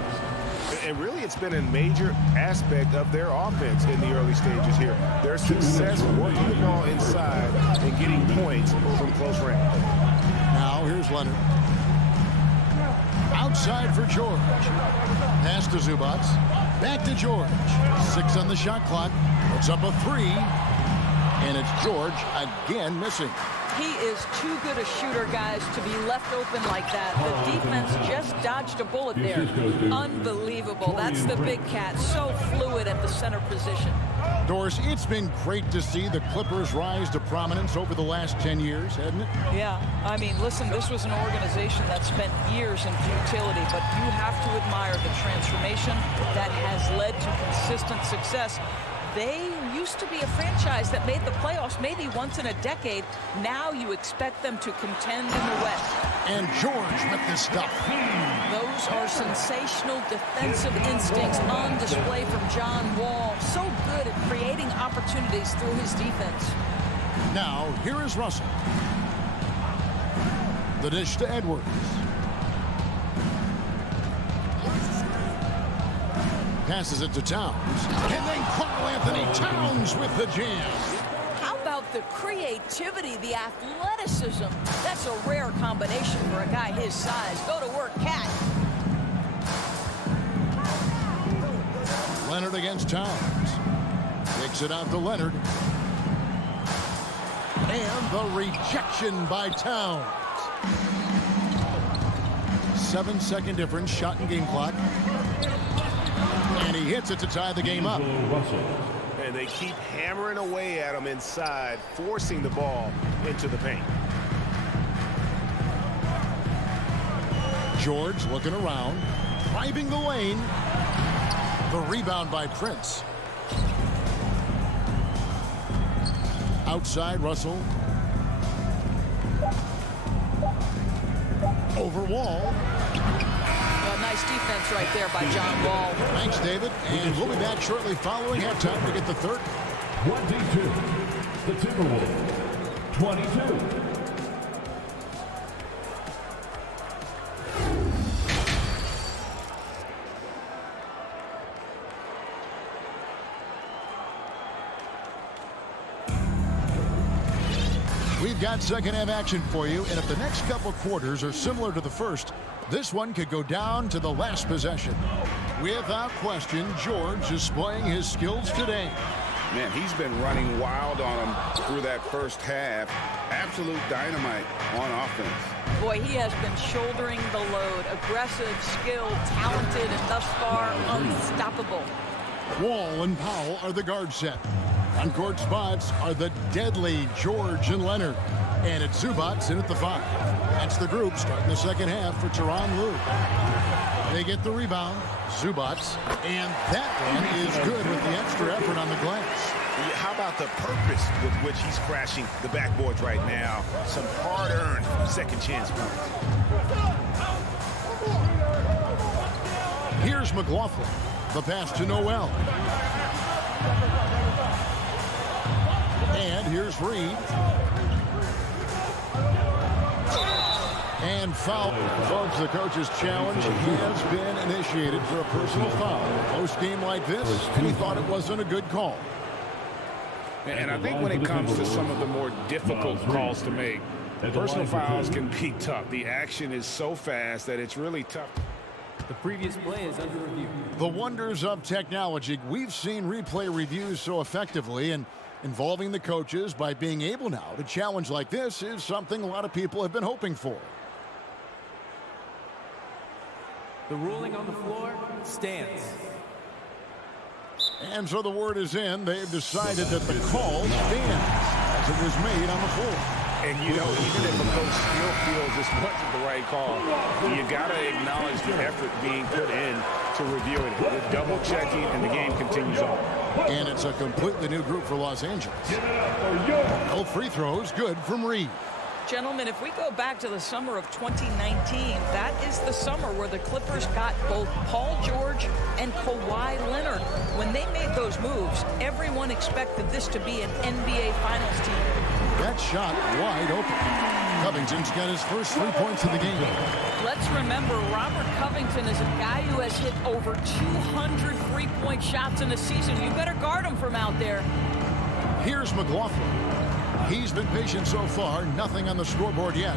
And really, it's been a major aspect of their offense in the early stages here. Their success working the ball inside and getting points from close range. Now here's Leonard. Outside for George. Pass to Zubac. Back to George. 6 on the shot clock. Puts up a 3. And it's George again missing. He is too good a shooter, guys, to be left open like that. The defense just dodged a bullet there. Unbelievable. That's the big cat. So fluid at the center position. Doris, it's been great to see the Clippers rise to prominence over the last 10 years, hasn't it? Yeah. I mean, listen, this was an organization that spent years in futility, but you have to admire the transformation that has led to consistent success. They used to be a franchise that made the playoffs maybe once in a decade. Now you expect them to contend in the West. And George with the stuff. Those are sensational defensive instincts on display from John Wall. So good at creating opportunities through his defense. Now, here is Russell. The dish to Edwards. Passes it to Towns. And then Karl Anthony Towns with the jam. How about the creativity, the athleticism? That's a rare combination for a guy his size. Go to work, Cat. Leonard against Towns. Kicks it out to Leonard. And the rejection by Towns. 7-second difference, shot and game clock. And he hits it to tie the game up. And they keep hammering away at him inside, forcing the ball into the paint. George looking around, driving the lane. The rebound by Prince. Outside, Russell. Over Wall. Well, nice defense right there by John Wall. Thanks, David. And we'll be back shortly following halftime to get the third. 22. The Timberwolves. 22. We've got second half action for you, and if the next couple quarters are similar to the first, this one could go down to the last possession. Without question, George displaying his skills today. Man, he's been running wild on him through that first half. Absolute dynamite on offense. Boy, he has been shouldering the load. Aggressive, skilled, talented, and thus far unstoppable. Wall and Powell are the guard set. On-court spots are the deadly George and Leonard. And it's Zubats in at the 5. That's the group starting the second half for Tyronn Lue. They get the rebound, Zubats, and that one is good with the extra effort on the glass. How about the purpose with which he's crashing the backboards right now? Some hard-earned second chance points. Here's McLaughlin. The pass to Noel. And here's Reed. And foul. Folks, the coach's challenge has been initiated for a personal foul. Close game like this, he thought it wasn't a good call. And I think when it comes to some of the more difficult calls to make, personal fouls can be tough. The action is so fast that it's really tough. The previous play is under review. The wonders of technology. We've seen replay reviews so effectively, and involving the coaches by being able now to challenge like this is something a lot of people have been hoping for. The ruling on the floor stands. And so the word is in. They've decided that the call stands as it was made on the floor. And, you know, even if a coach still feels this wasn't the right call, you got to acknowledge the effort being put in to reviewing it. With double checking, and the game continues on. And it's a completely new group for Los Angeles. No free throws, good from Reed. Gentlemen, if we go back to the summer of 2019, that is the summer where the Clippers got both Paul George and Kawhi Leonard. When they made those moves, everyone expected this to be an NBA Finals team. That shot wide open. Covington's got his first 3 points of the game. Let's remember, Robert Covington is a guy who has hit over 200 3-point shots in a season. You better guard him from out there. Here's McLaughlin. He's been patient so far. Nothing on the scoreboard yet.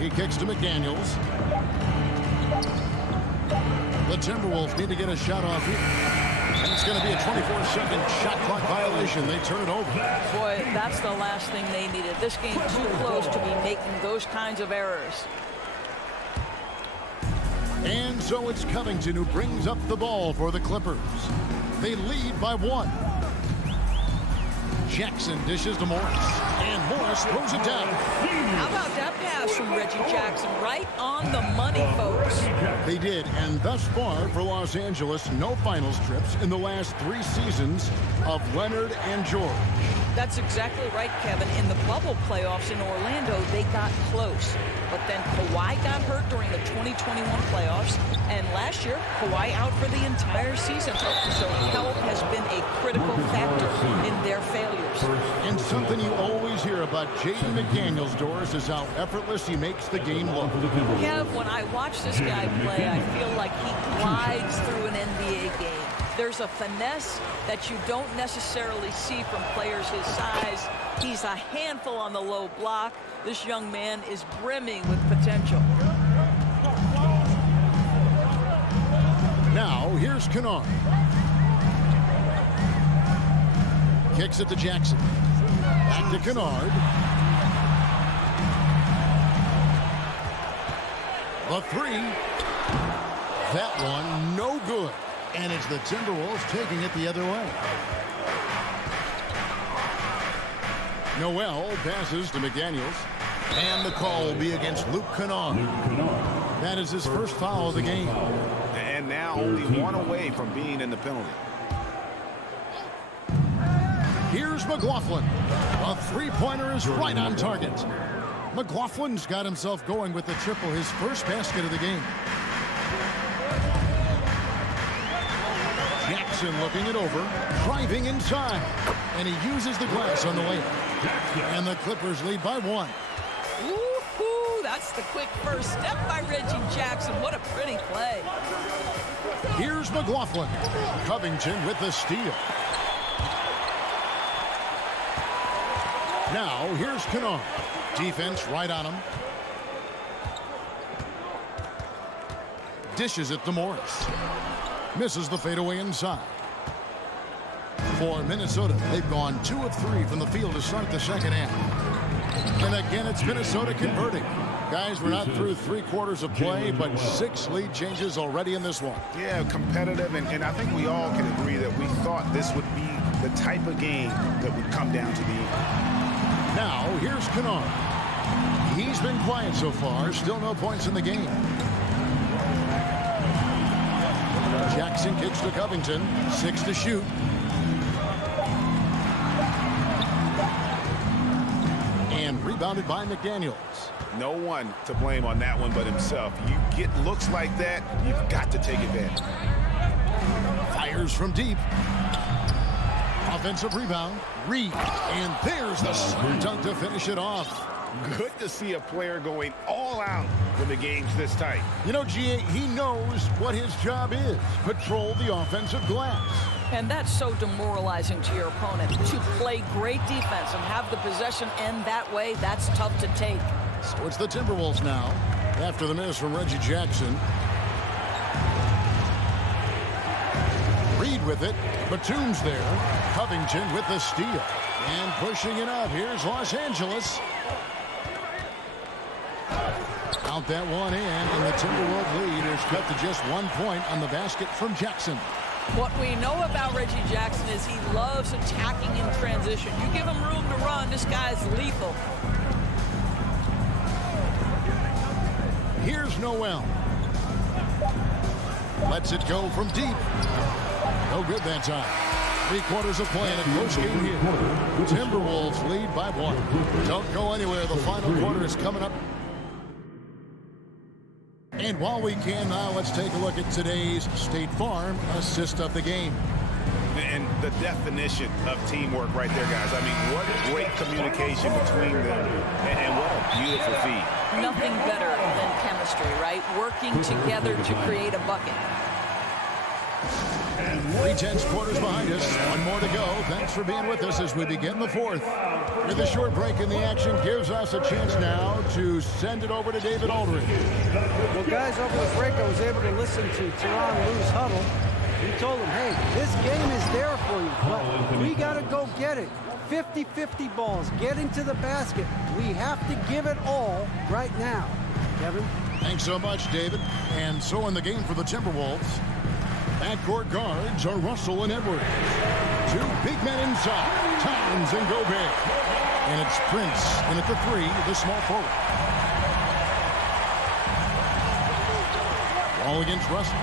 He kicks to McDaniels. The Timberwolves need to get a shot off here. And it's going to be a 24-second shot clock violation. They turn it over. Boy, that's the last thing they needed. This game too close to be making those kinds of errors. And so it's Covington who brings up the ball for the Clippers. They lead by 1. Jackson dishes to Morris. And Morris throws it down. How about that pass from Reggie Jackson? Right on the money, folks. They did, and thus far for Los Angeles, no finals trips in the last 3 seasons of Leonard and George. That's exactly right, Kevin. In the bubble playoffs in Orlando, they got close. But then Kawhi got hurt during the 2021 playoffs. And last year, Kawhi out for the entire season. So health has been a critical factor in their failures. And something you always hear about but Jaden McDaniel's doors is how effortless he makes the game look. Kev, when I watch this guy play, I feel like he glides through an NBA game. There's a finesse that you don't necessarily see from players his size. He's a handful on the low block. This young man is brimming with potential. Now, here's Kennard. Kicks it to Jackson. Back to Kennard. The three. That one, no good. And it's the Timberwolves taking it the other way. Noel passes to McDaniels. And the call will be against Luke Kennard. That is his first foul of the game. And now only one away from being in the penalty. Here's McLaughlin. A three-pointer is right on target. McLaughlin's got himself going with the triple, his first basket of the game. Jackson looking it over, driving inside, and he uses the glass on the layup. And the Clippers lead by 1. Woo-hoo, that's the quick first step by Reggie Jackson. What a pretty play. Here's McLaughlin. Covington with the steal. Now, here's Kennard. Defense right on him. Dishes it to Morris. Misses the fadeaway inside. For Minnesota, they've gone 2 of 3 from the field to start the second half. And again, it's Minnesota converting. Guys, we're not through 3/4 of play, but 6 lead changes already in this one. Yeah, competitive, and I think we all can agree that we thought this would be the type of game that would come down to the end. Now, here's Kennard. He's been quiet so far. Still no points in the game. Jackson kicks to Covington. 6 to shoot. And rebounded by McDaniels. No one to blame on that one but himself. You get looks like that, you've got to take advantage. Fires from deep. Offensive rebound. Reed. And there's the slam dunk to finish it off. Good to see a player going all out when the game's this tight. You know, G.A., he knows what his job is. Patrol the offensive glass. And that's so demoralizing to your opponent. To play great defense and have the possession end that way, that's tough to take. So it's the Timberwolves now. After the miss from Reggie Jackson. Reed with it. Batum's there. Covington with the steal. And pushing it up. Here's Los Angeles. Count that one in, and the Timberwolves lead is cut to just 1 point on the basket from Jackson. What we know about Reggie Jackson is he loves attacking in transition. You give him room to run, this guy's lethal. Here's Noel. Lets it go from deep. No good that time. 3/4 of play in a close game here. Timberwolves lead by 1. Don't go anywhere. The final quarter is coming up. And while we can now, let's take a look at today's State Farm assist of the game. And the definition of teamwork right there, guys. I mean, what great communication between them, and what a beautiful feed. Nothing better than chemistry, right? Working together to create a bucket. 3/10 quarters behind us. 1 more to go. Thanks for being with us as we begin the 4th. With a short break in the action gives us a chance now to send it over to David Aldridge. Well, guys, over the break, I was able to listen to Tyronn Lue's huddle. He told him, hey, this game is there for you, but we got to go get it. 50-50 balls, get into the basket. We have to give it all right now. Kevin? Thanks so much, David. And so in the game for the Timberwolves, backcourt guards are Russell and Edwards. 2 big men inside, Towns and Gobert. And it's Prince in at the 3, the small forward. All against Russell.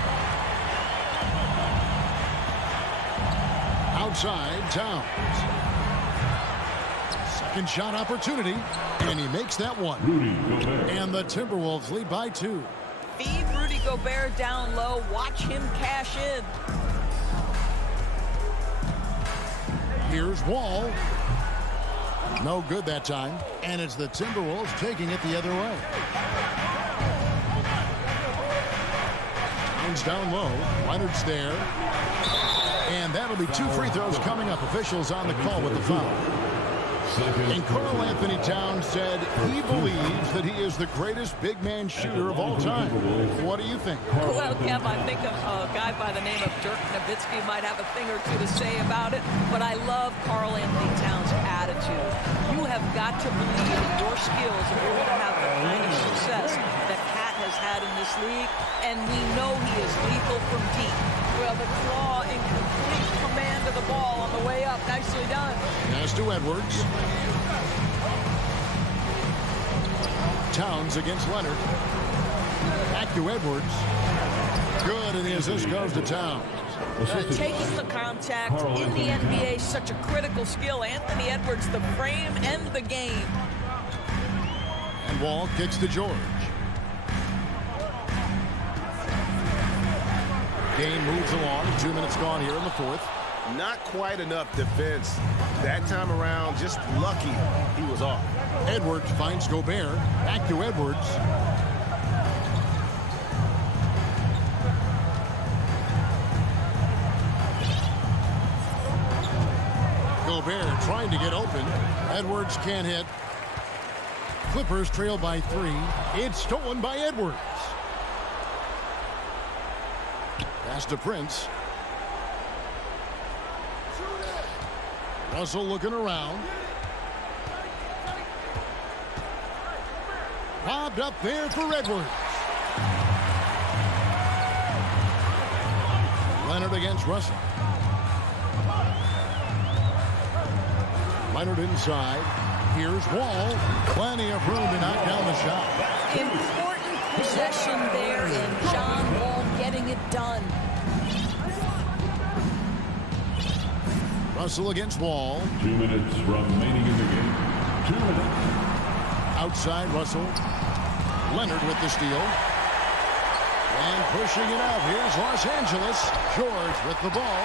Outside, Towns. Second shot opportunity, and he makes that one. And the Timberwolves lead by 2. Feed Rudy Gobert down low. Watch him cash in. Here's Wall. No good that time. And it's the Timberwolves taking it the other way. Towns down low. Leonard's there. And that'll be 2 free throws coming up. Officials on the call with the foul. And Karl Anthony Towns said he believes that he is the greatest big man shooter of all time. What do you think? Well, Kev, I think a guy by the name of Dirk Nowitzki might have a thing or two to say about it, but I love Karl Anthony Towns' attitude. You have got to believe in your skills if you're going to have the kind of success that Cat has had in this league, and we know he is lethal from deep. Well, the claw in complete command of the ball on the way up. Nicely done. Pass to Edwards. Towns against Leonard. Back to Edwards. Good, and the assist goes to Towns. Taking the contact in the NBA is such a critical skill. Anthony Edwards, the frame and the game. And Wall kicks to George. Game moves along. 2 minutes gone here in the fourth. Not quite enough defense. That time around, just lucky he was off. Edwards finds Gobert. Back to Edwards. Gobert trying to get open. Edwards can't hit. Clippers trail by 3. It's stolen by Edwards. Pass to Prince. Russell looking around. Lobbed up there for Edwards. Leonard against Russell. Leonard inside. Here's Wall. Plenty of room to knock down the shot. Important possession there in John Wall getting it done. Russell against Wall. 2 minutes remaining in the game. 2 minutes. Outside Russell. Leonard with the steal. And pushing it out. Here's Los Angeles. George with the ball.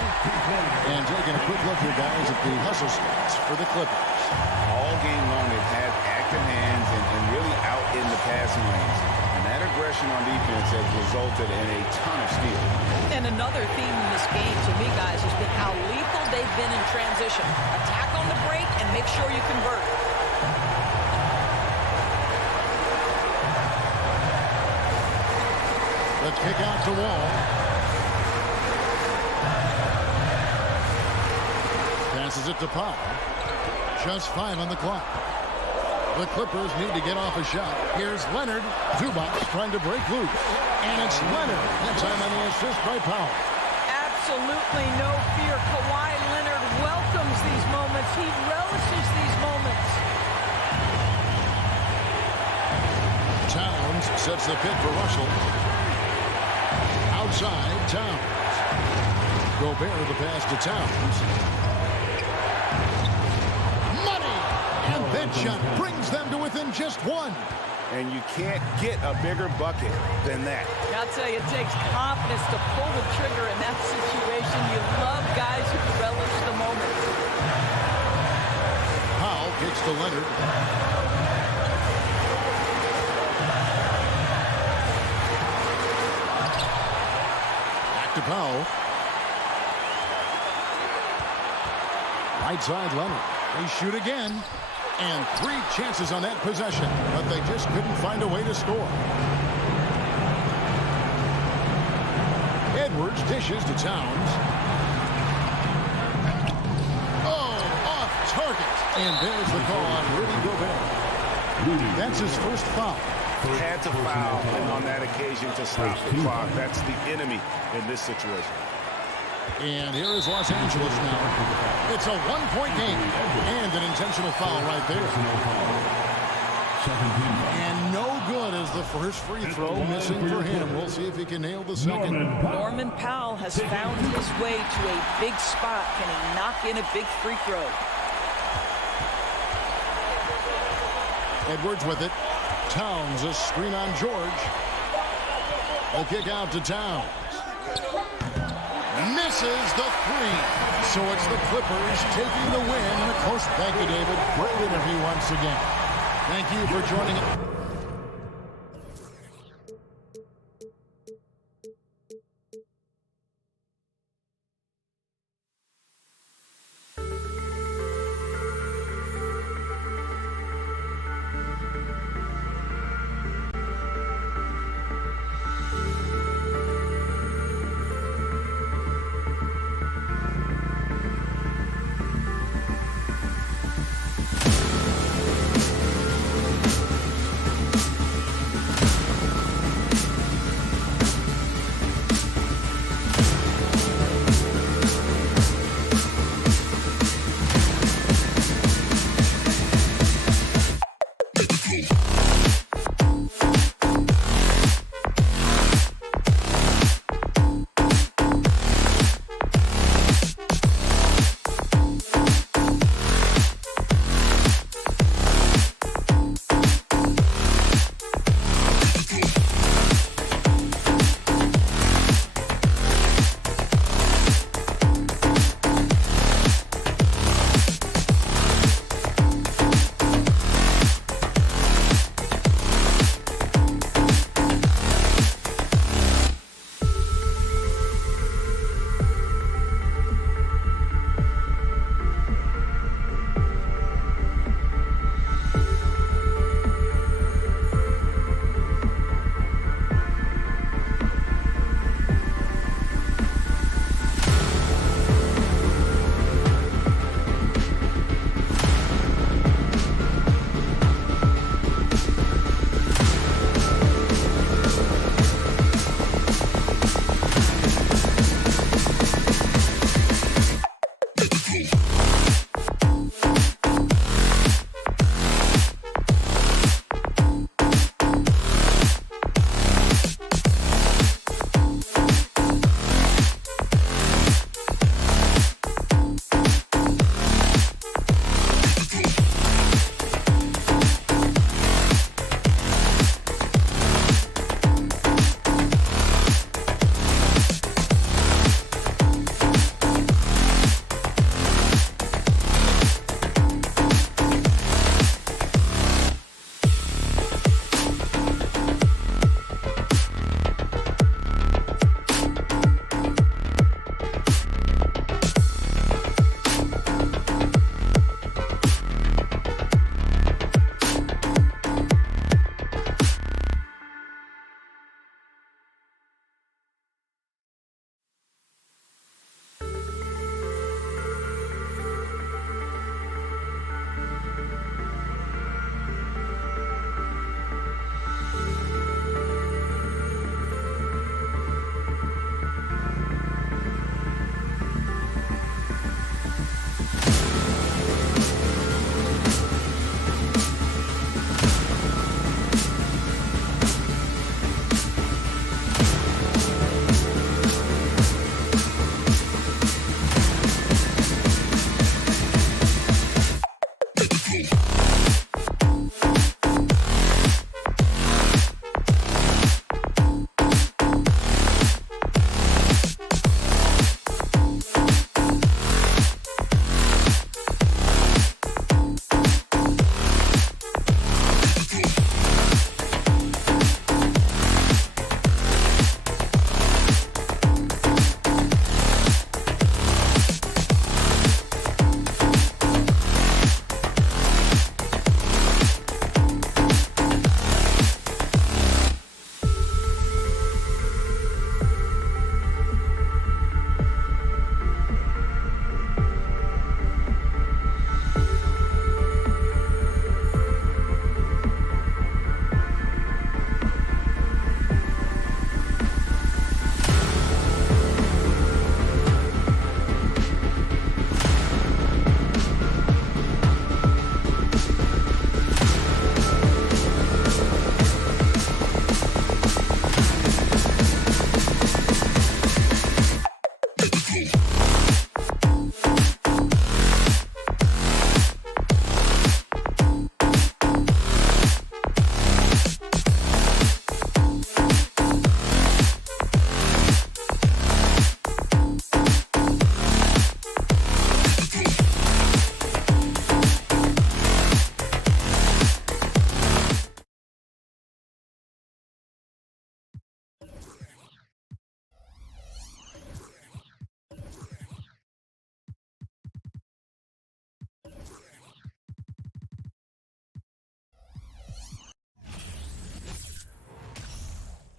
And taking a quick look here, guys, at the hustle stats for the Clippers. All game long, they've had active hands and really out in the passing lanes. And that aggression on defense has resulted in a ton of steals. And another theme in this game, to me, guys, has been how lethal they've been in transition. Attack on the break and make sure you convert. The kick out to Wall. Passes it to Powell. Just 5 on the clock. The Clippers need to get off a shot. Here's Leonard. Zubac trying to break loose. And it's Leonard. That time on the assist by Powell. Absolutely no fear. Kawhi Leonard welcomes these moments. He relishes these moments. Towns sets the pick for Russell. Outside, Towns. Gobert the pass to Towns. Money! And that shot brings them to within just 1. And you can't get a bigger bucket than that. I'll tell you, it takes confidence to pull the trigger in that situation. You love guys who relish the moment. Powell kicks to Leonard. Back to Powell. Right side Leonard. They shoot again. And 3 chances on that possession, but they just couldn't find a way to score. Edwards dishes to Towns. Oh, off target. And there's the call on Rudy Gobert. That's his first foul. Had to foul, and on that occasion to stop the clock. That's the enemy in this situation. And here is Los Angeles now. It's a 1-point game. And an intentional foul right there. And no good as the first free throw missing for him. We'll see if he can nail the second. Norman Powell has found his way to a big spot. Can he knock in a big free throw? Edwards with it. Towns, a screen on George. A kick out to Towns. misses the three. So it's the Clippers taking the win in a close. Thank you, David. Great interview once again. Thank you for joining us.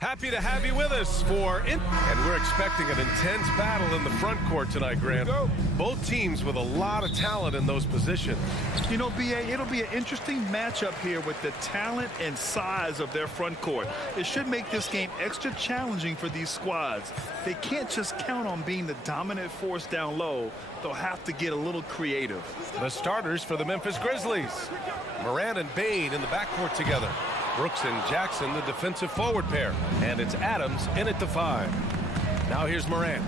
Happy to have you with us and we're expecting an intense battle in the front court tonight, Grant. Both teams with a lot of talent in those positions. You know, BA, it'll be an interesting matchup here with the talent and size of their front court. It should make this game extra challenging for these squads. They can't just count on being the dominant force down low. They'll have to get a little creative. The starters for the Memphis Grizzlies. Morant and Bane in the backcourt together. Brooks and Jackson, the defensive forward pair. And it's Adams in at the 5. Now here's Morant.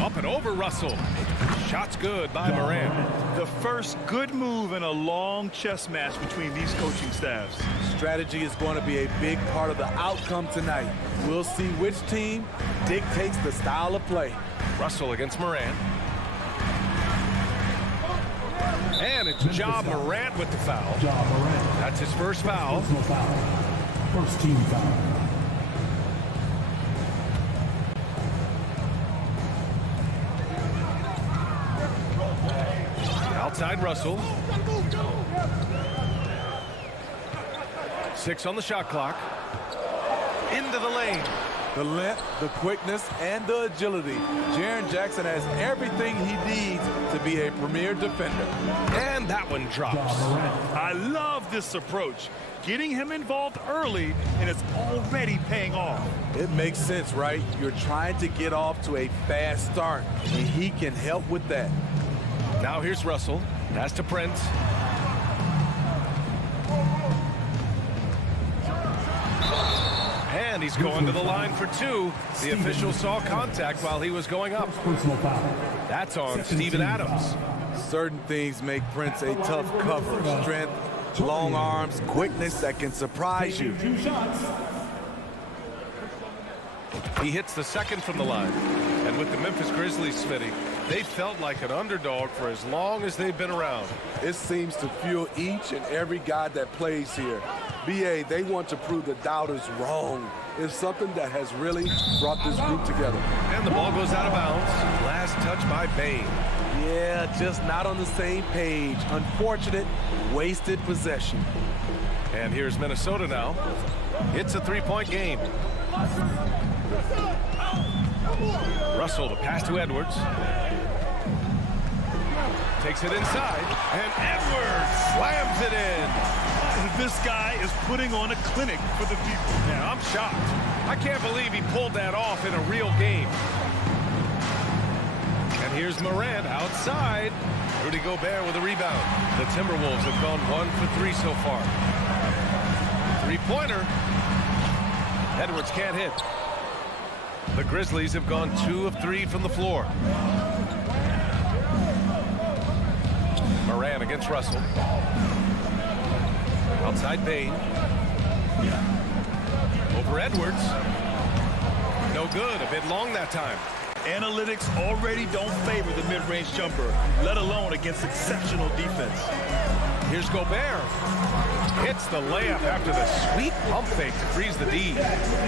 Up and over Russell. Shot's good by Morant. The first good move in a long chess match between these coaching staffs. Strategy is going to be a big part of the outcome tonight. We'll see which team dictates the style of play. Russell against Morant. And it's Ja Morant with the foul. That's his first foul. First team foul. Outside Russell. 6 on the shot clock. Into the lane. The length, the quickness, and the agility. Jaren Jackson has everything he needs to be a premier defender. And that one drops. I love this approach. Getting him involved early, and it's already paying off. It makes sense, right? You're trying to get off to a fast start, and he can help with that. Now here's Russell. Pass to Prince. And he's going to the line for 2. The official saw contact while he was going up. That's on Steven Adams. Certain things make Prince a tough cover. Strength, long arms, quickness that can surprise you. He hits the second from the line. And with the Memphis Grizzlies, Smitty, they felt like an underdog for as long as they've been around. It seems to fuel each and every guy that plays here. BA, they want to prove the doubters wrong. It's something that has really brought this group together. And the ball goes out of bounds. Last touch by Bane. Yeah, just not on the same page. Unfortunate, wasted possession. And here's Minnesota now. It's a 3-point game. Russell, the pass to Edwards. Takes it inside, and Edwards slams it in. This guy is putting on a clinic for the people. Yeah, I'm shocked. I can't believe he pulled that off in a real game. And here's Morant outside. Rudy Gobert with a rebound. The Timberwolves have gone 1 for 3 so far. 3-pointer. Edwards can't hit. The Grizzlies have gone 2 of 3 from the floor. Morant against Russell. Outside Bane. Over Edwards. No good. A bit long that time. Analytics already don't favor the mid-range jumper, let alone against exceptional defense. Here's Gobert. Hits the layup after the sweet pump fake to freeze the D.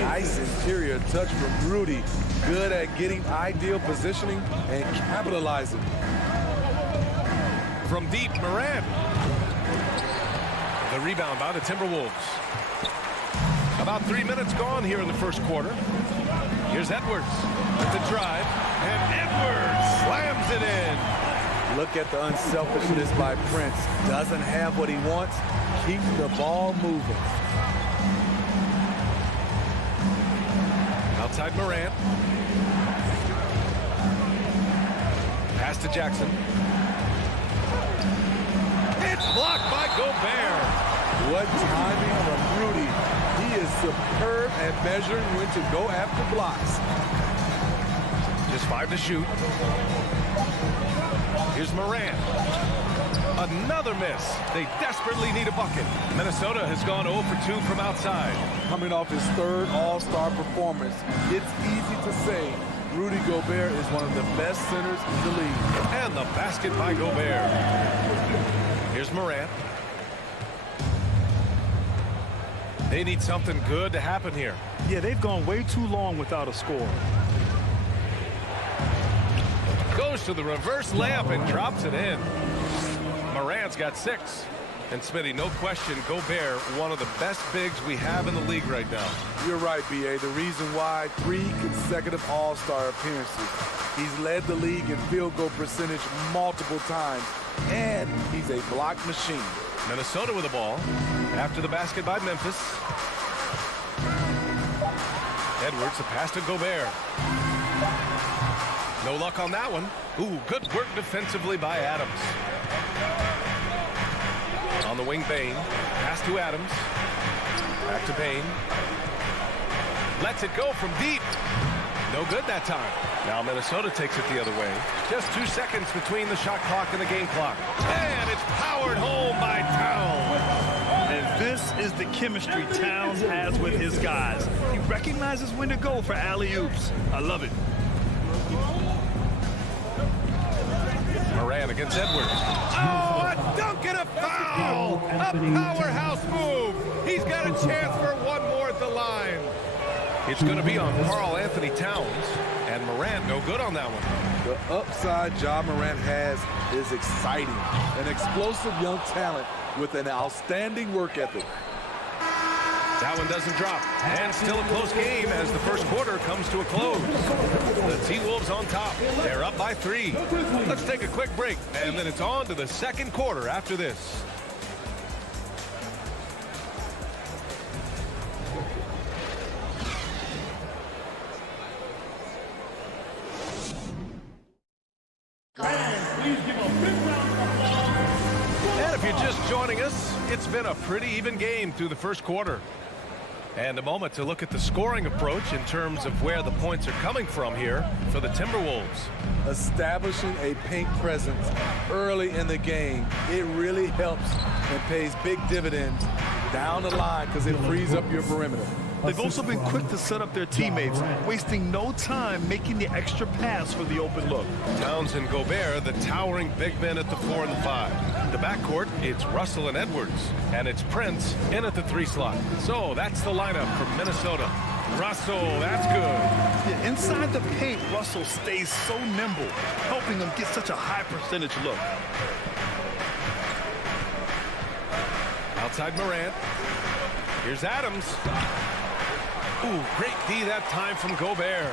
Nice interior touch from Rudy. Good at getting ideal positioning and capitalizing. From deep, Morant. The rebound by the Timberwolves. About 3 minutes gone here in the first quarter. Here's Edwards with the drive, and Edwards slams it in. Look at the unselfishness by Prince. Doesn't have what he wants. Keeps the ball moving. Outside Morant. Pass to Jackson. It's blocked by Gobert. What timing from Rudy. He is superb at measuring when to go after blocks. Just 5 to shoot. Here's Morant. Another miss. They desperately need a bucket. Minnesota has gone 0 for 2 from outside. Coming off his 3rd All-Star performance, it's easy to say Rudy Gobert is one of the best centers in the league. And the basket by Gobert. Here's Morant. They need something good to happen here. Yeah, they've gone way too long without a score. Goes to the reverse layup and drops it in. Morant's got 6. And Smitty, no question, Gobert, one of the best bigs we have in the league right now. You're right, B.A. The reason why 3 consecutive All-Star appearances. He's led the league in field goal percentage multiple times, and he's a block machine. Minnesota with the ball after the basket by Memphis. Edwards, a pass to Gobert. No luck on that one. Ooh, good work defensively by Adams. On the wing, Bane. Pass to Adams. Back to Bane. Lets it go from deep. No good that time. Now Minnesota takes it the other way. Just 2 seconds between the shot clock and the game clock. And it's powered home by Towns. And this is the chemistry Towns has with his guys. He recognizes when to go for alley-oops. I love it. Moran against Edwards. Oh, a dunk and a foul! A powerhouse move. He's got a chance for one more at the line. It's going to be on Karl Anthony Towns, and Moran no good on that one. The upside Ja Morant has is exciting. An explosive young talent with an outstanding work ethic. That one doesn't drop. And still a close game as the first quarter comes to a close. The T-Wolves on top. They're up by 3. Let's take a quick break, and then it's on to the second quarter after this. And if you're just joining us, it's been a pretty even game through the first quarter. And a moment to look at the scoring approach in terms of where the points are coming from here for the Timberwolves. Establishing a paint presence early in the game, it really helps and pays big dividends down the line because it frees up your perimeter. They've also been quick to set up their teammates, wasting no time making the extra pass for the open look. Towns and Gobert, the towering big men at the 4 and the 5. The backcourt, it's Russell and Edwards, and it's Prince in at the 3 slot. So that's the lineup from Minnesota. Russell, that's good. Yeah, inside the paint, Russell stays so nimble, helping them get such a high percentage look. Outside Morant. Here's Adams. Ooh, great D that time from Gobert.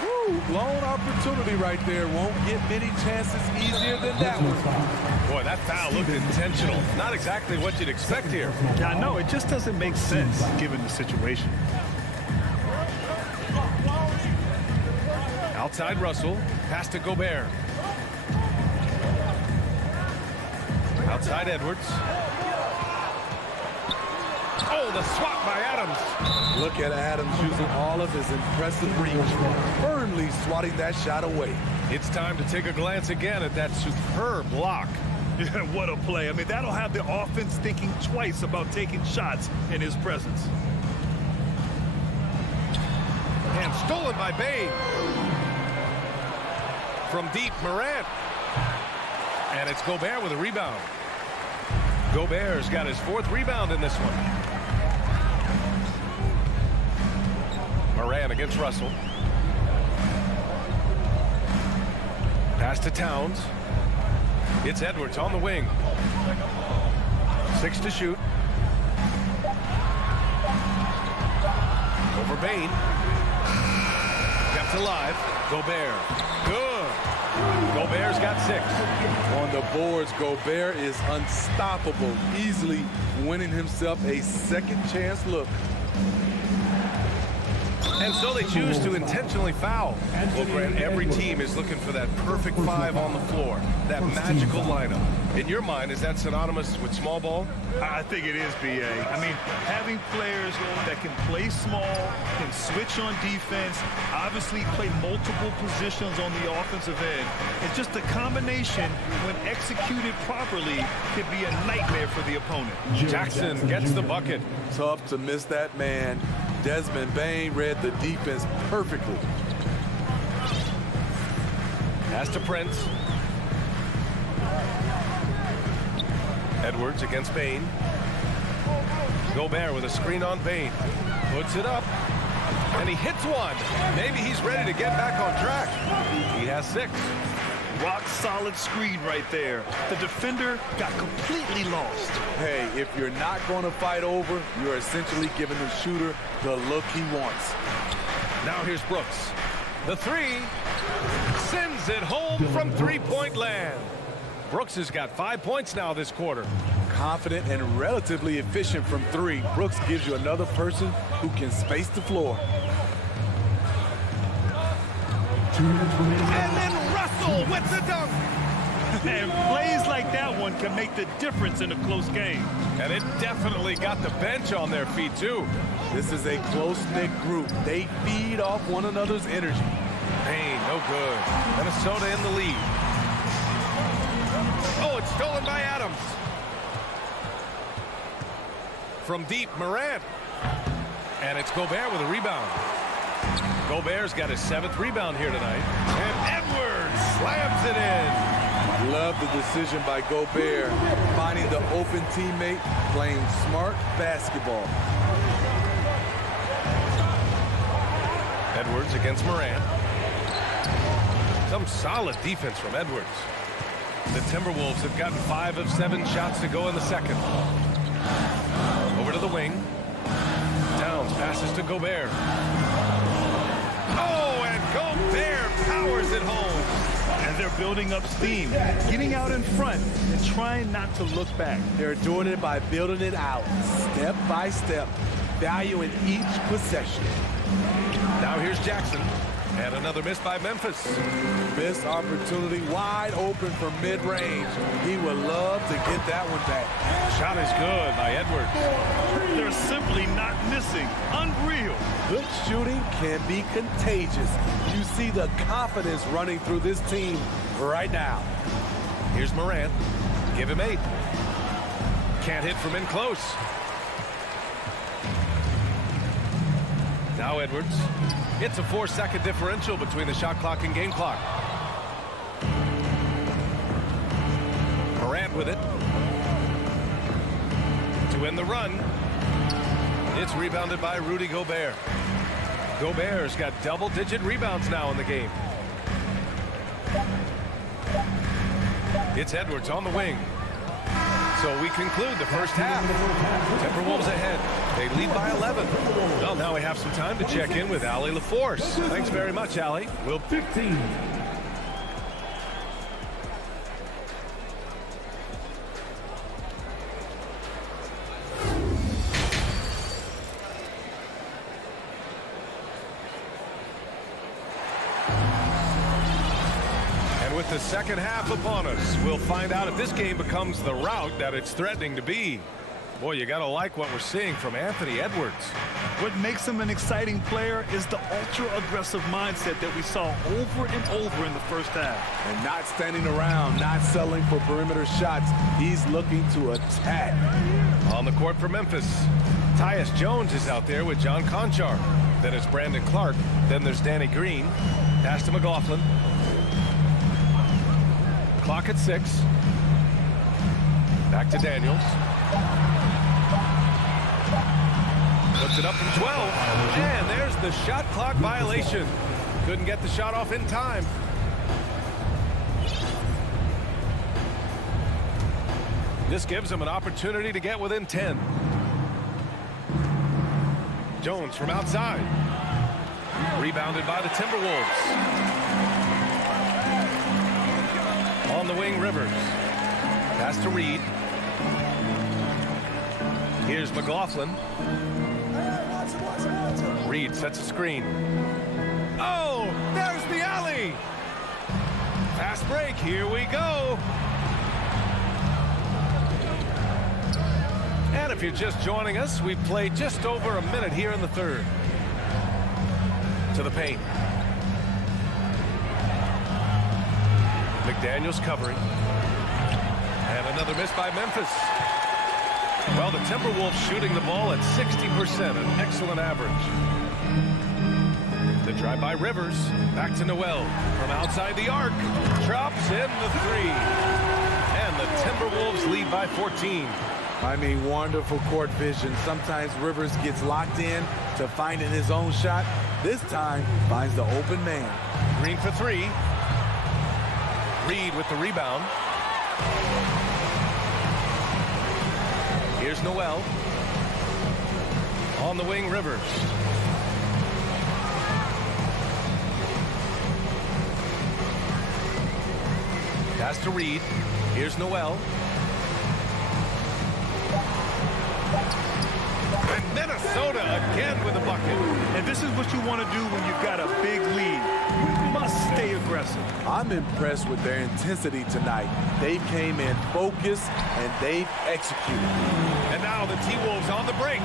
Woo, blown opportunity right there. Won't get many chances easier than that one. Boy, that foul looked intentional. Not exactly what you'd expect here. Yeah, I know. It just doesn't make sense given the situation. Outside Russell. Pass to Gobert. Outside Edwards. Oh, the swat by Adams. Look at Adams using all of his impressive reach, firmly swatting that shot away. It's time to take a glance again at that superb block. Yeah, what a play. I mean, that'll have the offense thinking twice about taking shots in his presence. And stolen by Bane. From deep, Morant. And it's Gobert with a rebound. Gobert's got his 4th rebound in this one. Moran against Russell. Pass to Towns. It's Edwards on the wing. 6 to shoot. Over Bane. Kept alive. Gobert. Good. Gobert's got 6. On the boards, Gobert is unstoppable, easily winning himself a second chance look. And so they choose to intentionally foul. Well, Grant, every team is looking for that perfect 5 on the floor, that magical lineup. In your mind, is that synonymous with small ball? I think it is, B.A. I mean, having players that can play small, can switch on defense, obviously play multiple positions on the offensive end. It's just a combination, when executed properly, could be a nightmare for the opponent. Jackson gets the bucket. Tough to miss that man. Desmond Bane read the defense perfectly. Pass to Prince. Edwards against Bane. Gobert with a screen on Bane. Puts it up. And he hits one. Maybe he's ready to get back on track. He has 6. Rock solid screen right there. The defender got completely lost. Hey, if you're not going to fight over, you're essentially giving the shooter the look he wants. Now here's Brooks. The three sends it home from three-point land. Brooks has got 5 points now this quarter. Confident and relatively efficient from three, Brooks gives you another person who can space the floor. And then Russell with the dunk. And plays like that one can make the difference in a close game. And it definitely got the bench on their feet, too. This is a close-knit group. They feed off one another's energy. Payne, no good. Minnesota in the lead. Oh, it's stolen by Adams. From deep, Morant. And it's Gobert with a rebound. Gobert's got his 7th rebound here tonight. And Edwards slams it in. Love the decision by Gobert, finding the open teammate, playing smart basketball. Edwards against Morant. Some solid defense from Edwards. The Timberwolves have gotten 5 of 7 shots to go in the second. Over to the wing. Towns passes to Gobert. Oh, and Gobert powers it home. And they're building up steam, getting out in front and trying not to look back. They're doing it by building it out, step by step, valuing each possession. Now here's Jackson. And another miss by Memphis. Missed opportunity, wide open from mid-range. He would love to get that one back. Shot is good by Edwards. They're simply not missing. Unreal. Good shooting can be contagious. You see the confidence running through this team right now. Here's Morant. Give him 8. Can't hit from in close. Now Edwards. It's a 4-second differential between the shot clock and game clock. Morant with it. To end the run. It's rebounded by Rudy Gobert. Gobert's got double-digit rebounds now in the game. It's Edwards on the wing. So we conclude the first half. Timberwolves ahead. They lead by 11. Well, now we have some time to check in with Allie LaForce. Thanks very much, Allie. Will 15. With the second half upon us, we'll find out if this game becomes the rout that it's threatening to be. Boy, you got to like what we're seeing from Anthony Edwards. What makes him an exciting player is the ultra-aggressive mindset that we saw over and over in the first half. And not standing around, not settling for perimeter shots. He's looking to attack. On the court for Memphis, Tyus Jones is out there with John Conchar. Then it's Brandon Clark. Then there's Danny Green. Pass to McLaughlin. Clock at 6. Back to Daniels. Puts it up from 12. And there's the shot clock violation. Couldn't get the shot off in time. This gives him an opportunity to get within 10. Jones from outside. Rebounded by the Timberwolves. On the wing, Rivers. Pass to Reed. Here's McLaughlin. Reed sets a screen. Oh, there's the alley. Fast break. Here we go. And if you're just joining us, we've played just over a minute here in the third. To the paint. McDaniels covering. And another miss by Memphis. Well, the Timberwolves shooting the ball at 60%, an excellent average. The drive by Rivers. Back to Noel. From outside the arc. Drops in the 3. And the Timberwolves lead by 14. I mean, wonderful court vision. Sometimes Rivers gets locked in to finding his own shot. This time, finds the open man. Green for 3. Reed with the rebound. Here's Noel. On the wing, Rivers. Pass to Reed. Here's Noel. And Minnesota again with a bucket. And this is what you want to do when you've got a big lead. You must stay aggressive. I'm impressed with their intensity tonight. They came in focused and they've executed. And now the T-Wolves on the break.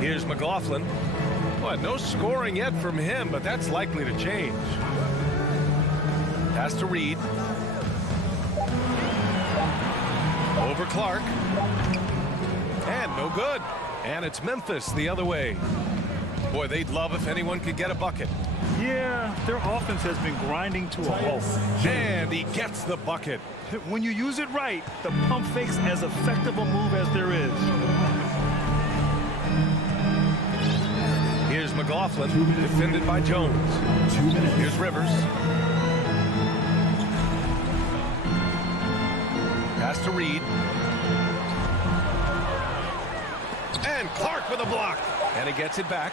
Here's McLaughlin. Boy, no scoring yet from him, but that's likely to change. Pass to Reed. Over Clark. And no good. And it's Memphis the other way. Boy, they'd love if anyone could get a bucket. Yeah, their offense has been grinding to a halt. And he gets the bucket. When you use it right, the pump fake's as effective a move as there is. Here's McLaughlin, defended by Jones. Here's Rivers. Pass to Reed. And Clark with a block. And he gets it back.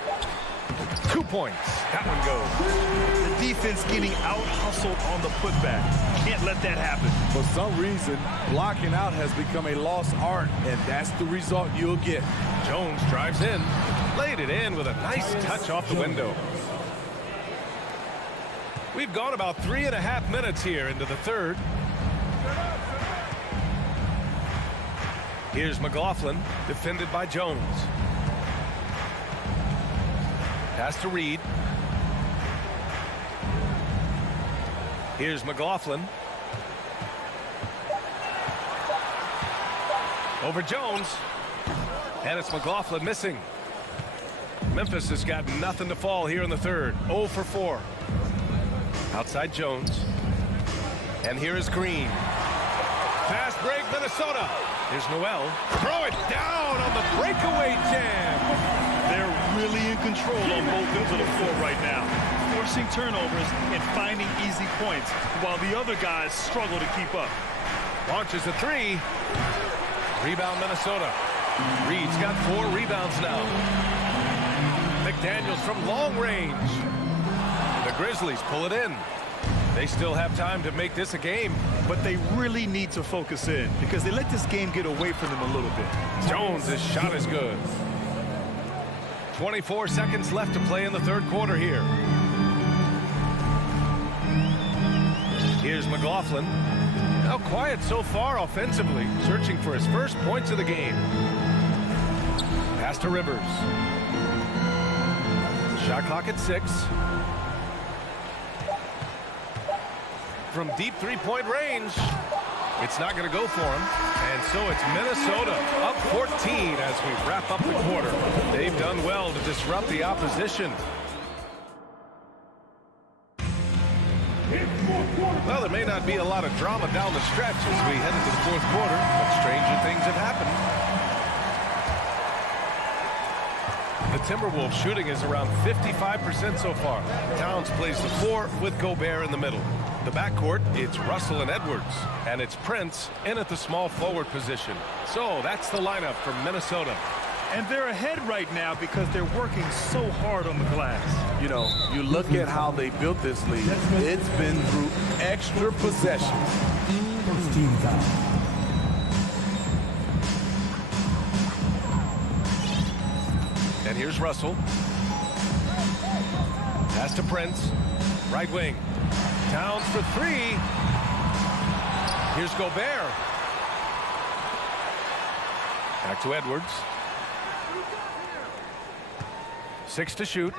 2 points. That one goes. The defense getting out-hustled on the putback. Can't let that happen. For some reason, blocking out has become a lost art, and that's the result you'll get. Jones drives in. Laid it in with a nice touch off the window. We've gone about 3.5 minutes here into the third. Here's McLaughlin, defended by Jones. Pass to Reed. Here's McLaughlin. Over Jones. And it's McLaughlin missing. Memphis has got nothing to fall here in the third. 0 for 4. Outside Jones. And here is Green. Fast break, Minnesota. Here's Noel. Throw it down on the breakaway jam. They're really in control on both ends of the floor right now, forcing turnovers and finding easy points, while the other guys struggle to keep up. Launches a three. Rebound, Minnesota. Reed's got 4 rebounds now. McDaniels from long range. The Grizzlies pull it in. They still have time to make this a game. But they really need to focus in because they let this game get away from them a little bit. Jones' shot is good. 24 seconds left to play in the third quarter here. Here's McLaughlin. Now quiet so far offensively, searching for his first points of the game. Pass to Rivers. Shot clock at 6. From deep three-point range. It's not going to go for him. And so it's Minnesota up 14 as we wrap up the quarter. They've done well to disrupt the opposition. Well, there may not be a lot of drama down the stretch as we head into the fourth quarter, but stranger things have happened. The Timberwolves shooting is around 55% so far. Towns plays the 4 with Gobert in the middle. The backcourt, it's Russell and Edwards. And it's Prince in at the small forward position. So that's the lineup from Minnesota. And they're ahead right now because they're working so hard on the glass. You know, you look at how they built this league. It's been through extra possessions. First team foul. And here's Russell. Pass to Prince. Right wing. Towns for 3. Here's Gobert. Back to Edwards. 6 to shoot.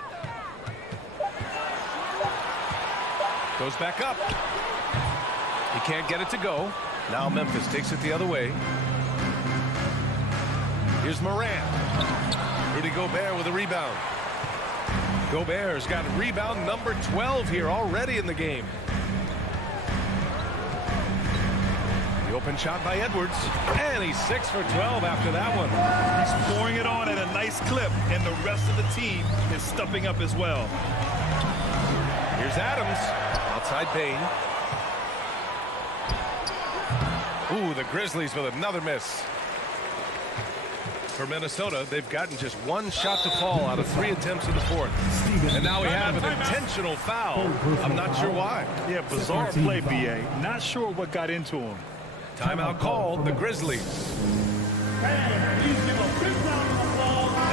Goes back up. He can't get it to go. Now Memphis takes it the other way. Here's Morant. Rudy Gobert with a rebound. Gobert's got rebound number 12 here already in the game. The Open shot by Edwards. And he's 6 for 12 after that one. He's pouring it on at a nice clip, and the rest of the team is stepping up as well. Here's Adams. Outside Bain. Ooh, the Grizzlies with another miss. For Minnesota, they've gotten just one shot to fall out of 3 attempts in the fourth. And now we have an intentional foul. I'm not sure why. Yeah, bizarre play, BA. Not sure what got into him. Timeout called, the Grizzlies. And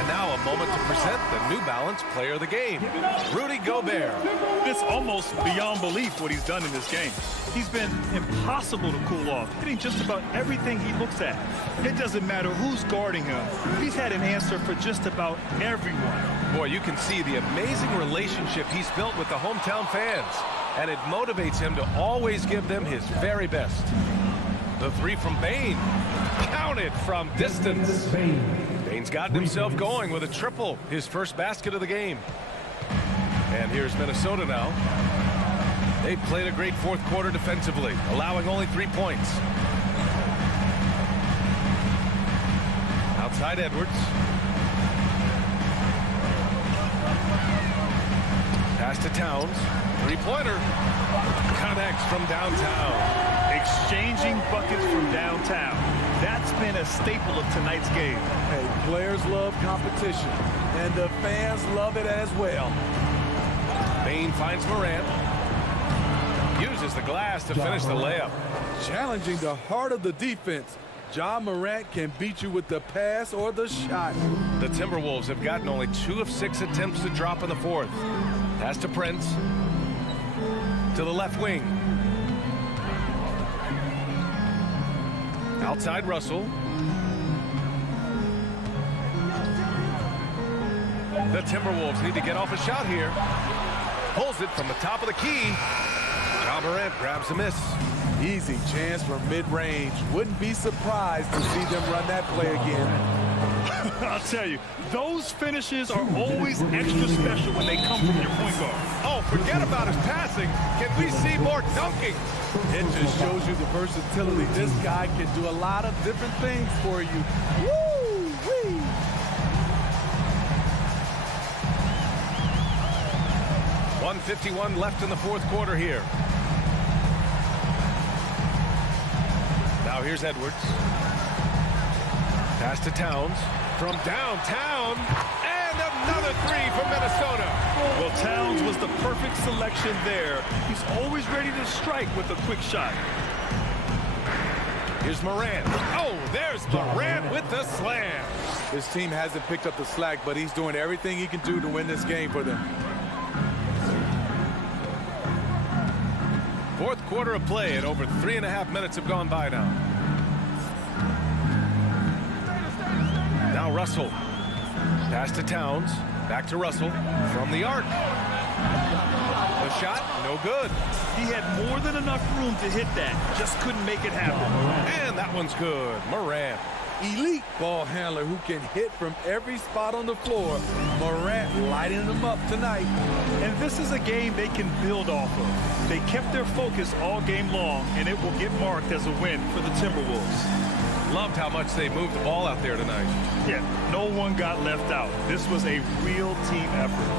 now a moment to present the New Balance Player of the Game, Rudy Gobert. It's almost beyond belief what he's done in this game. He's been impossible to cool off, hitting just about everything he looks at. It doesn't matter who's guarding him. He's had an answer for just about everyone. Boy, you can see the amazing relationship he's built with the hometown fans, and it motivates him to always give them his very best. The three from Bain, counted from distance. Bain's gotten himself going with a triple, his first basket of the game. And here's Minnesota now. They played a great fourth quarter defensively, allowing only 3 points. Outside Edwards. Pass to Towns. Three-pointer. Connects from downtown. Exchanging buckets from downtown. That's been a staple of tonight's game. Hey, players love competition, and the fans love it as well. Bain finds Morant. Uses the glass to finish the layup. Challenging the heart of the defense. Ja Morant can beat you with the pass or the shot. The Timberwolves have gotten only 2 of 6 attempts to drop in the fourth. Pass to Prince. To the left wing. Outside Russell. The Timberwolves need to get off a shot here. Pulls it from the top of the key. Ja Morant grabs a miss. Easy chance from mid-range. Wouldn't be surprised to see them run that play again. I'll tell you, those finishes are always extra special when they come from your point guard. Oh, forget about his passing. Can we see more dunking? It just shows you the versatility. This guy can do a lot of different things for you. Woo-wee! .151 left in the fourth quarter here. Now here's Edwards. Pass to Towns from downtown. And another three for Minnesota. Well, Towns was the perfect selection there. He's always ready to strike with a quick shot. Here's Morant. Oh, there's Morant with the slam. His team hasn't picked up the slack, but he's doing everything he can do to win this game for them. Fourth quarter of play, and over 3.5 minutes have gone by now. Now Russell. Pass to Towns. Back to Russell. From the arc. The shot, no good. He had more than enough room to hit that. Just couldn't make it happen. And that one's good. Morant. Elite ball handler who can hit from every spot on the floor. Morant lighting them up tonight. And this is a game they can build off of. They kept their focus all game long, and it will get marked as a win for the Timberwolves. Loved how much they moved the ball out there tonight. Yeah, no one got left out. This was a real team effort.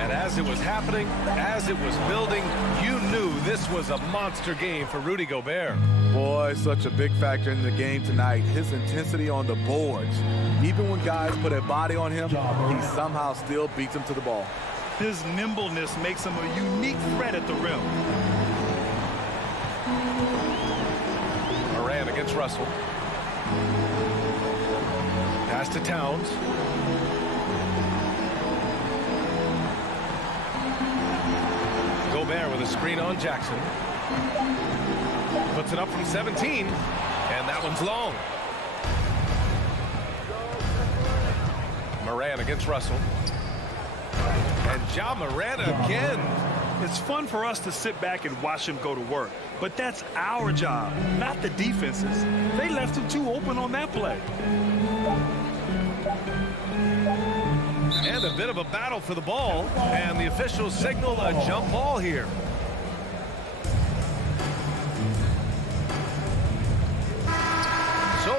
And as it was happening, as it was building, you knew this was a monster game for Rudy Gobert. Boy, such a big factor in the game tonight. His intensity on the boards. Even when guys put a body on him, he somehow still beats them to the ball. His nimbleness makes him a unique threat at the rim. Morant against Russell. Pass to Towns. Gobert with a screen on Jackson. Puts it up from 17. And that one's long. Morant against Russell. And Ja Morant again. It's fun for us to sit back and watch him go to work. But that's our job, not the defense's. They left him too open on that play. And a bit of a battle for the ball. And the officials signal a jump ball here.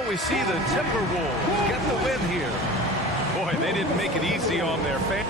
we see the Timberwolves get the win here. Boy, they didn't make it easy on their fans.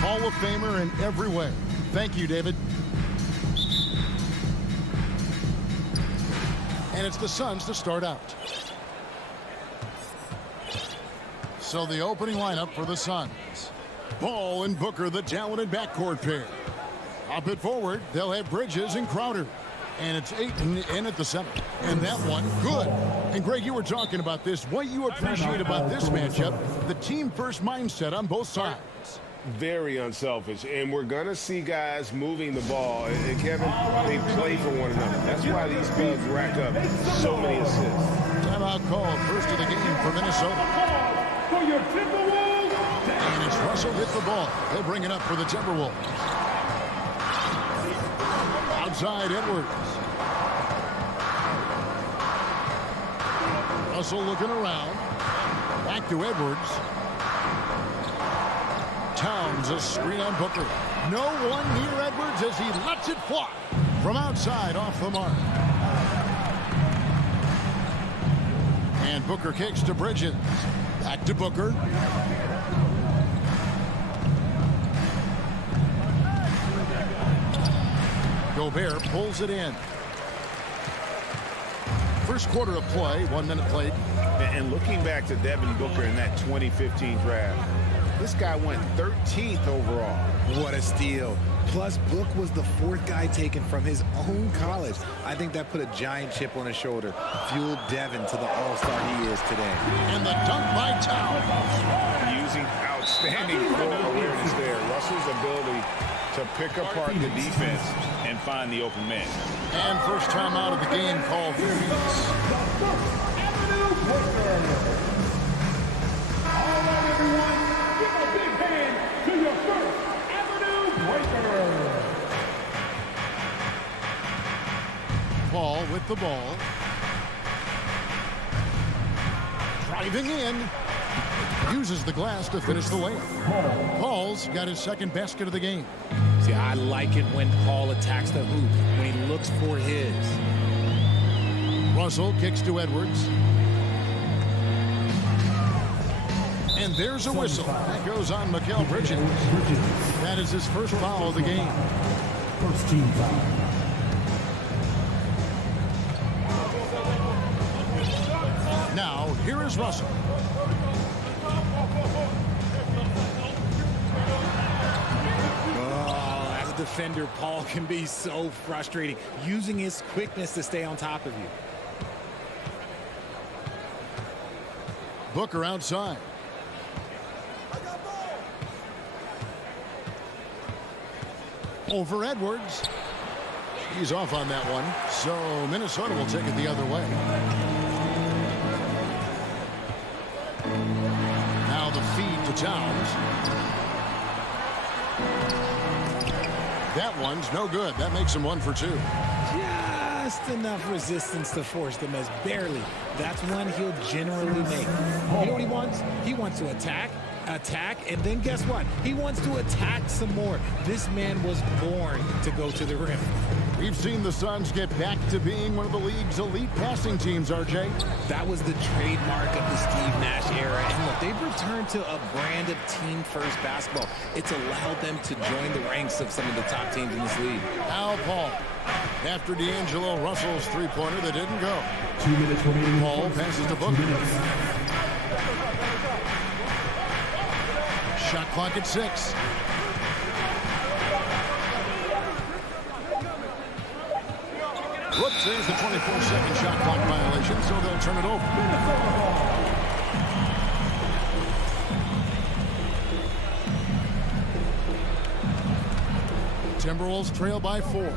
Hall of Famer in every way. Thank you, David. And it's the Suns to start out. So the opening lineup for the Suns. Ball and Booker, the talented backcourt pair. Up it forward, they'll have Bridges and Crowder. And it's Ayton in at the center. And that one, good. And Greg, you were talking about this. What you appreciate about this matchup, the team-first mindset on both sides. Very unselfish. And we're going to see guys moving the ball. And Kevin, they play for one another. That's why these clubs rack up so many assists. Timeout called, first of the game for Minnesota. For your Timberwolves. And it's Russell with the ball. They'll bring it up for the Timberwolves. Outside Edwards. Russell looking around. Back to Edwards. Towns a screen on Booker. No one near Edwards as he lets it fly from outside off the mark. And Booker kicks to Bridges. Back to Booker. Gobert pulls it in. First quarter of play, 1 minute played. And looking back to Devin Booker in that 2015 draft, this guy went 13th overall. What a steal. Plus, Book was the 4th guy taken from his own college. I think that put a giant chip on his shoulder, fueled Devin to the all-star he is today. And the dunk by Towns. Using outstanding floor awareness there. Russell's ability to pick apart the defense and find the open man. And first time out of the game called for Phoenix. All right, everyone, give a big hand to your first Avenue Breaker. Paul with the ball. Driving in. Uses the glass to finish the layup. Paul's got his second basket of the game. See, I like it when Paul attacks the hoop, when he looks for his. Russell kicks to Edwards. And there's a whistle. That goes on Mikal Bridges. That is his first foul of the game. First team foul. Now, here is Russell. As a defender, Paul can be so frustrating, using his quickness to stay on top of you. Booker outside. Over Edwards. He's off on that one. So Minnesota will take it the other way. Now the feed to Towns. That one's no good. That makes him 1 for 2. Just enough resistance to force them as barely. That's one he'll generally make. You know what he wants? He wants to attack, and then guess what? He wants to attack some more. This man was born to go to the rim. We've seen the Suns get back to being one of the league's elite passing teams, RJ. That was the trademark of the Steve Nash era. And look, they've returned to a brand of team-first basketball. It's allowed them to join the ranks of some of the top teams in this league. Al Paul. After D'Angelo Russell's three-pointer that didn't go. 2 minutes remaining. Paul passes to Booker. Shot clock at 6. Whoops, there's the 24-second shot clock violation, so they'll turn it over. Timberwolves trail by 4.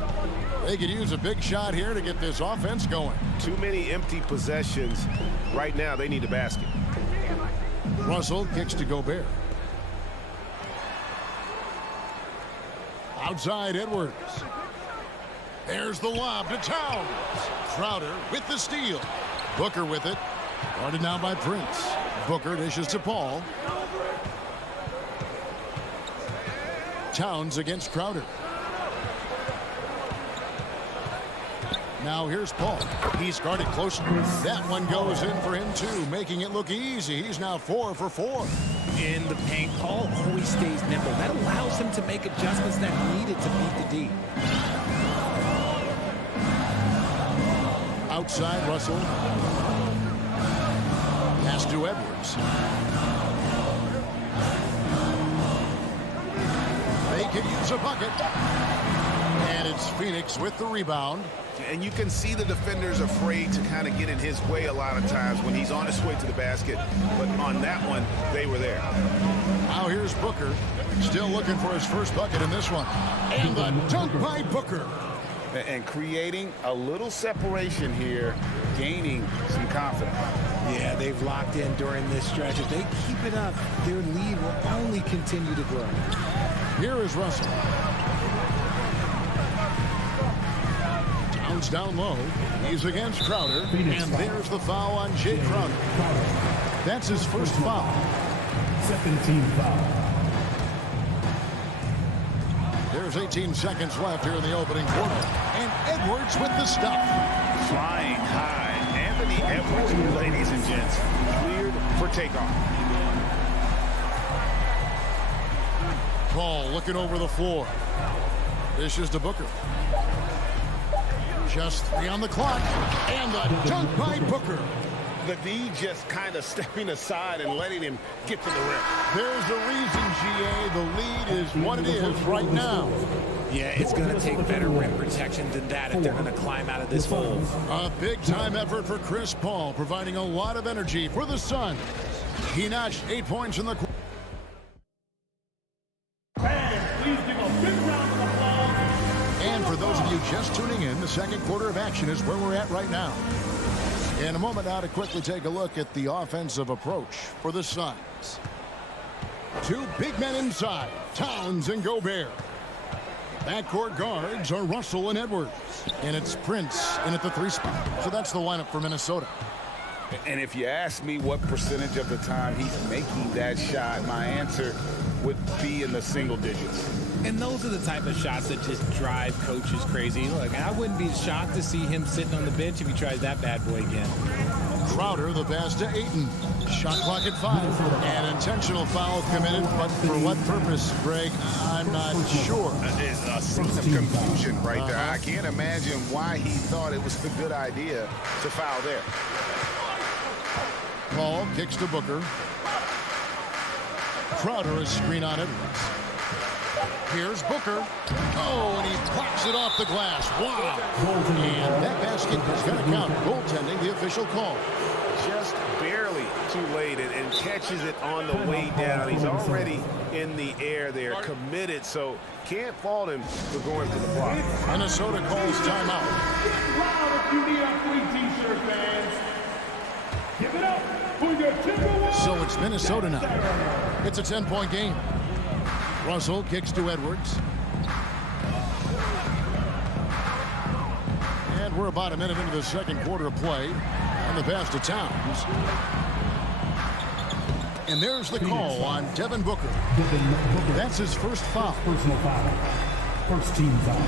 They could use a big shot here to get this offense going. Too many empty possessions. Right now, they need a basket. Russell kicks to Gobert. Outside Edwards. There's the lob to Towns. Crowder with the steal. Booker with it. Guarded now by Prince. Booker dishes to Paul. Towns against Crowder. Now here's Paul. He's guarded closer. That one goes in for him too, making it look easy. He's now 4 for 4. In the paint, Paul always stays nimble. That allows him to make adjustments that are needed to beat the D. Outside Russell. Pass to Edwards. could use a bucket. And it's Phoenix with the rebound. And you can see the defenders afraid to kind of get in his way a lot of times when he's on his way to the basket. But on that one, they were there. Now here's Booker, still looking for his first bucket in this one. And the dunk by Booker. And creating a little separation here, gaining some confidence. Yeah, they've locked in during this stretch. If they keep it up, their lead will only continue to grow. Here is Russell. Towns down low. He's against Crowder. And there's the foul on Jay Crowder. That's his first foul. Second team foul. There's 18 seconds left here in the opening quarter. And Edwards with the stuff. Flying high. Anthony Edwards, ladies and gents, cleared for takeoff. Paul looking over the floor. This is to Booker. Just 3 on the clock. And the dunk by Booker. The D just kind of stepping aside and letting him get to the rim. There's a reason, GA. The lead is what it is right now. Yeah, it's going to take better rim protection than that if they're going to climb out of this hole. A big-time effort for Chris Paul, providing a lot of energy for the Suns. He notched 8 points in the quarter. And for those of you just tuning in, the second quarter of action is where we're at right now. In a moment now to quickly take a look at the offensive approach for the Suns. 2 big men inside, Towns and Gobert. Backcourt guards are Russell and Edwards. And it's Prince in at the 3 spot. So that's the lineup for Minnesota. And if you ask me what percentage of the time he's making that shot, my answer would be in the single digits. And those are the type of shots that just drive coaches crazy. Look, I wouldn't be shocked to see him sitting on the bench if he tries that bad boy again. Crowder, the pass to Ayton. Shot clock at 5. An intentional foul committed, but for what purpose, Greg? I'm not sure. It's a scene of confusion right there. I can't imagine why he thought it was a good idea to foul there. Paul kicks to Booker. Crowder is screen on Edwards. Here's Booker. Oh, and he pops it off the glass. Wow. And that basket is going to count. Goaltending, the official call. Just barely too late and catches it on the way down. He's already in the air there, committed, so can't fault him for going for the block. Minnesota calls timeout. Wow, if you need a free t-shirt, fans. Give it up for your Timberwolves. So it's Minnesota now. It's a 10-point game. Russell kicks to Edwards. And we're about a minute into the second quarter of play. And the pass to Towns. And there's the call on Devin Booker. That's his first foul. Personal foul. First team foul.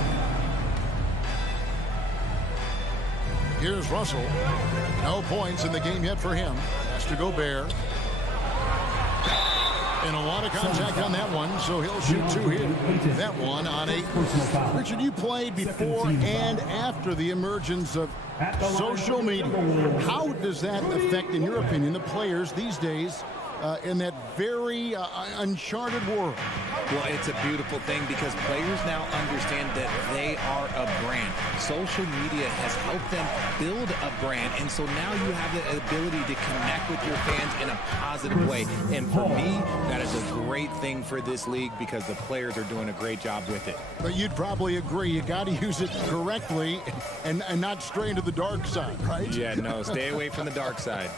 Here's Russell. No points in the game yet for him. Has to Gobert. And a lot of contact on that one, so he'll shoot 2 here. That one on 8. Richard, you played before and after the emergence of social media. How does that affect, in your opinion, the players these days in that very uncharted world? Well, it's a beautiful thing because players now understand that they are a brand. Social media has helped them build a brand, and so now you have the ability to connect with your fans in a positive way. And for me, that is a great thing for this league because the players are doing a great job with it. But you'd probably agree you got to use it correctly and not stray into the dark side, right? Yeah, no, stay away from the dark side.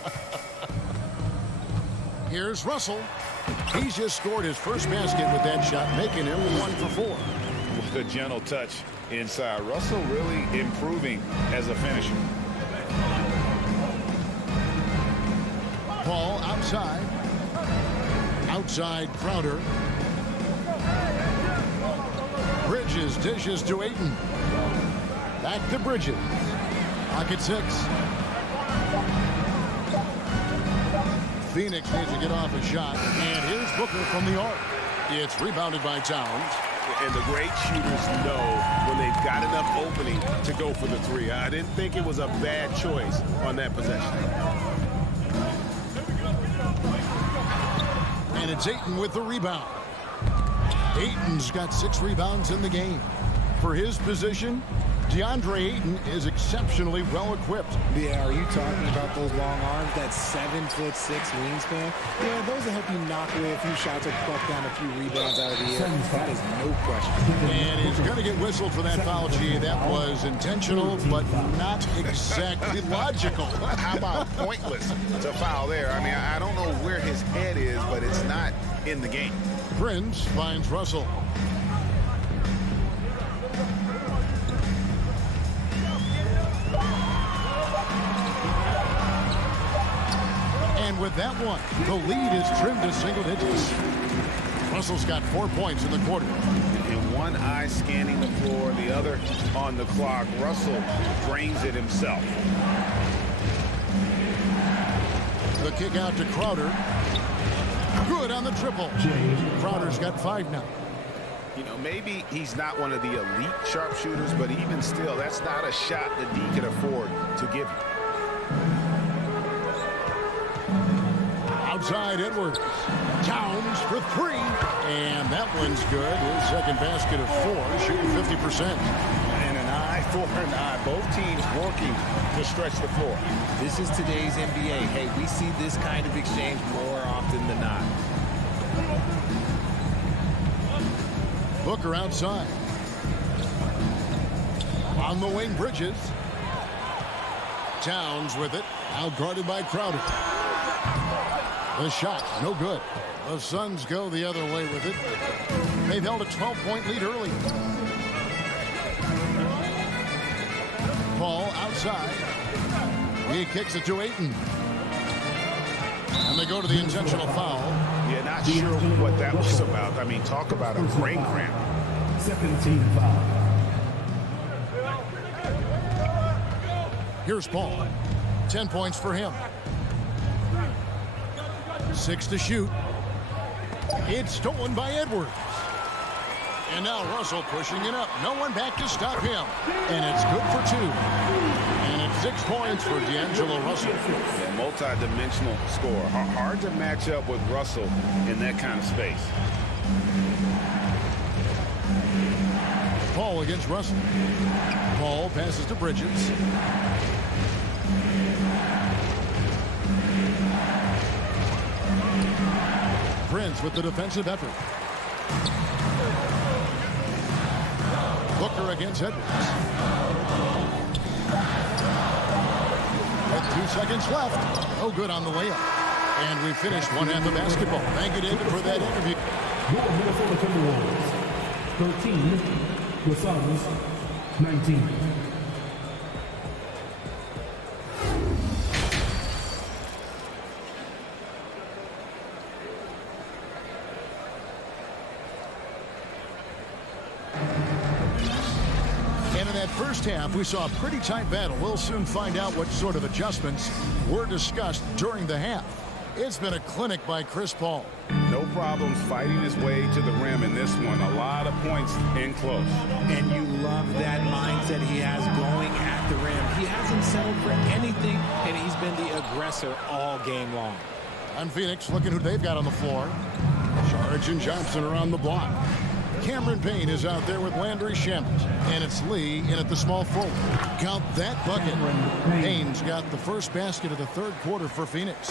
Here's Russell. He's just scored his first basket with that shot, making him 1 for 4. With a gentle touch inside. Russell really improving as a finisher. Paul outside. Outside Crowder. Bridges dishes to Ayton. Back to Bridges. Pocket 6. Phoenix needs to get off a shot. And here's Booker from the arc. It's rebounded by Towns. And the great shooters know when they've got enough opening to go for the 3. I didn't think it was a bad choice on that possession. And it's Ayton with the rebound. Ayton's got 6 rebounds in the game. For his position, DeAndre Ayton is exceptionally well equipped. Yeah, are you talking about those long arms, that 7'6" wingspan? Yeah, those will help you knock away a few shots or pluck down a few rebounds out of the air. That is no question. And he's going to get whistled for that foul, G. That was intentional, but not exactly logical. How about pointless? It's a foul there. I mean, I don't know where his head is, but it's not in the game. Prince finds Russell. And with that one, the lead is trimmed to single digits. Russell's got 4 points in the quarter. And one eye scanning the floor, the other on the clock. Russell drains it himself. The kick out to Crowder. Good on the triple. Crowder's got 5 now. You know, maybe he's not one of the elite sharpshooters, but even still, that's not a shot that D can afford to give you. Outside Edwards. Towns for 3. And that one's good. His second basket of 4, shooting 50%. And an eye for an eye. Both teams working to stretch the floor. This is today's NBA. Hey, we see this kind of exchange more often than not. Booker outside. On the wing, Bridges. Towns with it. Out guarded by Crowder. The shot, no good. The Suns go the other way with it. They've held a 12-point lead early. Paul outside. He kicks it to Ayton. And they go to the intentional foul. Yeah, not sure what that was about. I mean, talk about a brain cramp. Second team foul. Here's Paul. 10 points for him. 6 to shoot. It's stolen by Edwards. And now Russell pushing it up. No one back to stop him. And it's good for 2. And it's 6 points for D'Angelo Russell. A multi-dimensional score. Hard to match up with Russell in that kind of space. Paul against Russell. Paul passes to Bridges. Prince with the defensive effort. Booker against Edwards. With 2 seconds left. No good on the layup. And we finished one half of basketball. Thank you, David, for that interview. Your Minnesota Timberwolves, 13. The Suns, 19. First half, we saw a pretty tight battle. We'll soon find out what sort of adjustments were discussed during the half. It's been a clinic by Chris Paul. No problems fighting his way to the rim in this one. A lot of points in close. And you love that mindset he has going at the rim. He hasn't settled for anything, and he's been the aggressor all game long. On Phoenix, looking who they've got on the floor. Charge and Johnson are on the block. Cameron Payne is out there with Landry Shamet. And it's Lee in at the small forward. Count that bucket. Payne's got the first basket of the third quarter for Phoenix.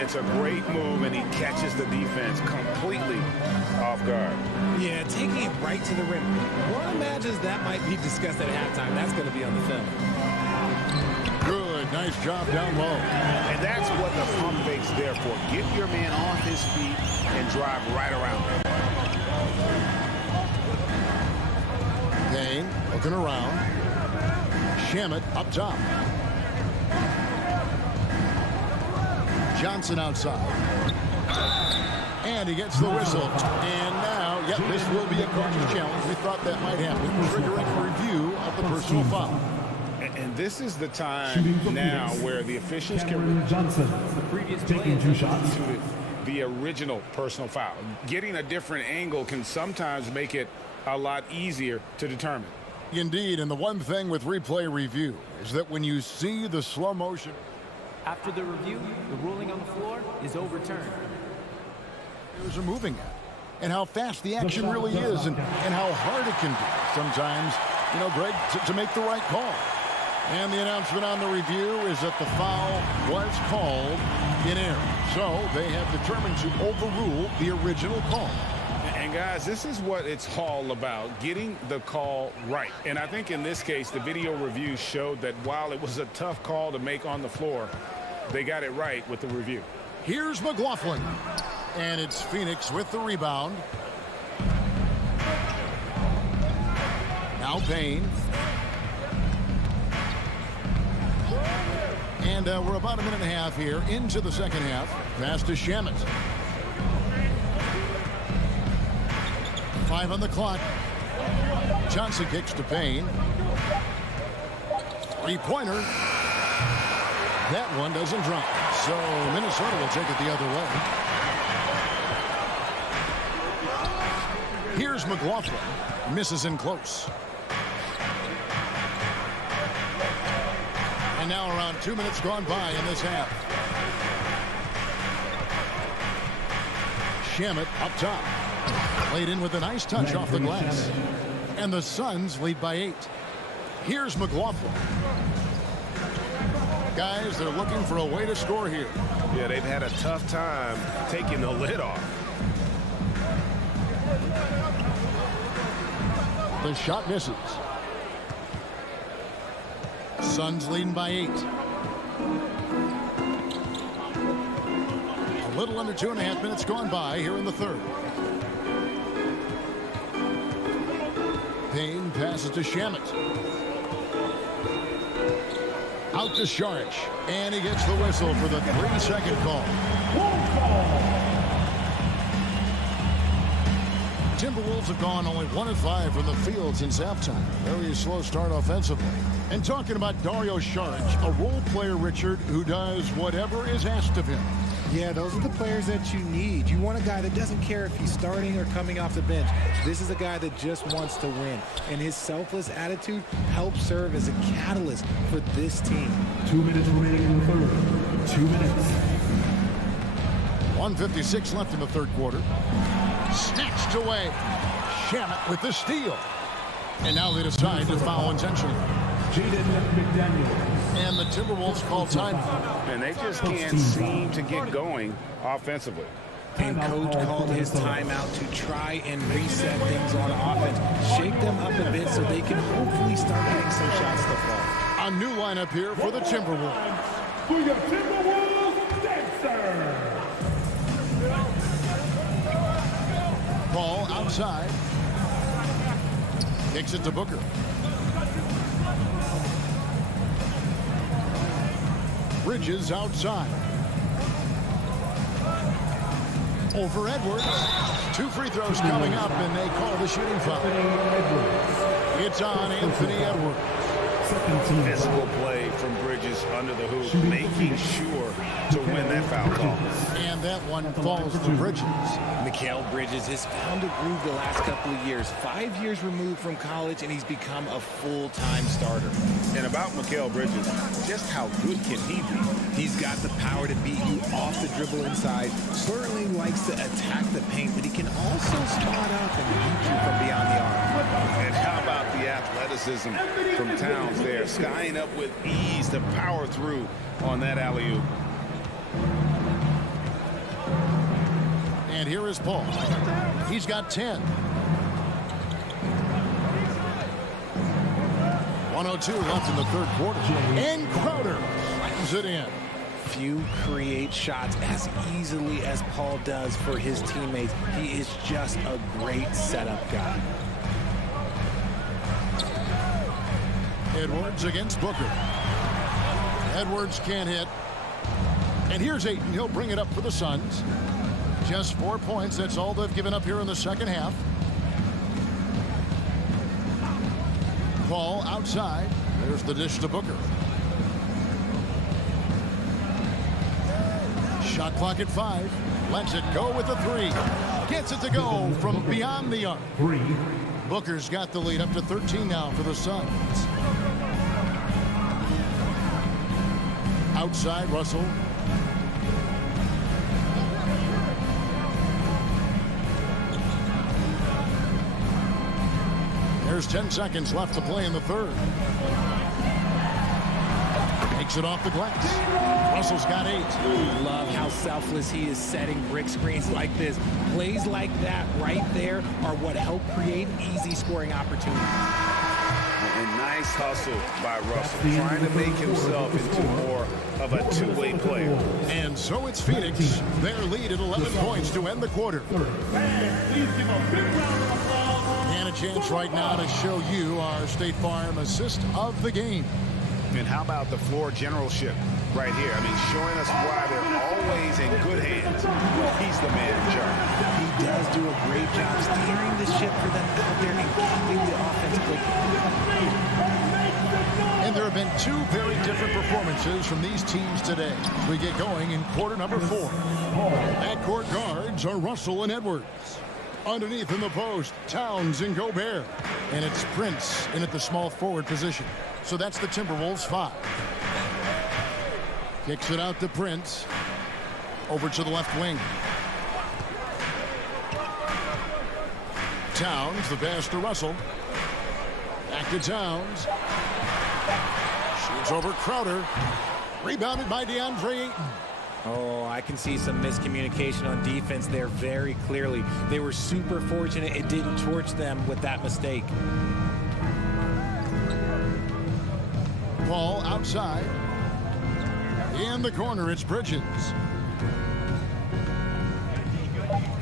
It's a great move, and he catches the defense completely off guard. Yeah, taking it right to the rim. One imagines that might be discussed at halftime. That's going to be on the film. Good, nice job down low. And that's what the pump fake's there for. Get your man off his feet and drive right around him. Payne looking around. Shamet up top. Johnson outside. And he gets the whistle. And now, yep, this will be a coach's challenge. We thought that might happen. Triggering a review of the personal foul. And this is the time now where the officials can Johnson taking 2 shots. to the original personal foul. Getting a different angle can sometimes make it a lot easier to determine. Indeed, and the one thing with replay review is that when you see the slow motion. After the review, the ruling on the floor is overturned. Players are moving at. and how fast the action really is and how hard it can be sometimes, you know, Greg, to make the right call. And the announcement on the review is that the foul was called in error. So they have determined to overrule the original call. And guys, this is what it's all about, getting the call right. And I think in this case, the video review showed that while it was a tough call to make on the floor, they got it right with the review. Here's McLaughlin. And it's Phoenix with the rebound. Now Payne. And we're about a minute and a half here into the second half. Pass to Shamet. 5 on the clock. Johnson kicks to Payne. Three-pointer. That one doesn't drop. So Minnesota will take it the other way. Here's McLaughlin. Misses in close. And now around 2 minutes gone by in this half. Shamet up top. Played in with a nice touch off the glass. And the Suns lead by 8. Here's McLaughlin. Guys, they're looking for a way to score here. Yeah, they've had a tough time taking the lid off. The shot misses. Suns leading by 8. A little under 2.5 minutes gone by here in the third. Payne passes to Shamet. Out to Saric. And he gets the whistle for the 3-second call. Timberwolves have gone only 1 of 5 from the field since halftime. Very slow start offensively. And talking about Dario Saric, a role player, Richard, who does whatever is asked of him. Yeah, those are the players that you need. You want a guy that doesn't care if he's starting or coming off the bench. This is a guy that just wants to win. And his selfless attitude helps serve as a catalyst for this team. 2 minutes remaining in the third. 2 minutes. 1:56 left in the third quarter. Snatched away. Shamet with the steal. And now they decide to foul intentionally. And the Timberwolves call timeout. And they just can't seem to get going offensively. And coach called his timeout to try and reset things on offense. Shake them up a bit so they can hopefully start getting some shots to fall. A new lineup here for the Timberwolves. For your Timberwolves dancer. Ball outside. Kicks it to Booker. Bridges outside. Over Edwards. 2 free throws coming up, and they call the shooting foul. It's on Anthony Edwards. Physical play from Bridges under the hoop, making sure to win that foul call. And that one falls to Bridges. Mikal Bridges has found a groove the last couple of years. 5 years removed from college, and he's become a full-time starter. And about Mikal Bridges, just how good can he be? He's got the power to beat you off the dribble inside. Certainly likes to attack the paint, but he can also spot up and beat you from beyond the arc. And how about the athleticism from Towns there, skying up with ease to power through on that alley-oop. And here is Paul. He's got 10. 1:02 left in the third quarter. And Crowder slams it in. Few create shots as easily as Paul does for his teammates. He is just a great setup guy. Edwards against Booker. Edwards can't hit. And here's Ayton. He'll bring it up for the Suns. Just 4 points. That's all they've given up here in the second half. Paul outside. There's the dish to Booker. Shot clock at 5. Lets it go with a 3. Gets it to go from beyond the arc. Booker's got the lead up to 13 now for the Suns. Outside, Russell. There's 10 seconds left to play in the third. Takes it off the glass. Russell's got 8. Love how selfless he is setting brick screens like this. Plays like that right there are what help create easy scoring opportunities. And nice hustle by Russell, trying to make himself into more of a two-way player. And so it's Phoenix. Their lead at 11 points to end the quarter. And a chance right now to show you our State Farm assist of the game. And how about the floor generalship right here? I mean, showing us why they're always in good hands. He's the man in charge. He does do a great job steering the ship for them out there and keeping the offense clicking. And there have been 2 very different performances from these teams today. We get going in quarter number 4. Backcourt guards are Russell and Edwards. Underneath in the post, Towns and Gobert. And it's Prince in at the small forward position. So that's the Timberwolves 5. Kicks it out to Prince. Over to the left wing. Towns, the pass to Russell. Back to Towns. Shoots over Crowder. Rebounded by DeAndre Ayton. Oh, I can see some miscommunication on defense there very clearly. They were super fortunate it didn't torch them with that mistake. Ball outside. In the corner, it's Bridges.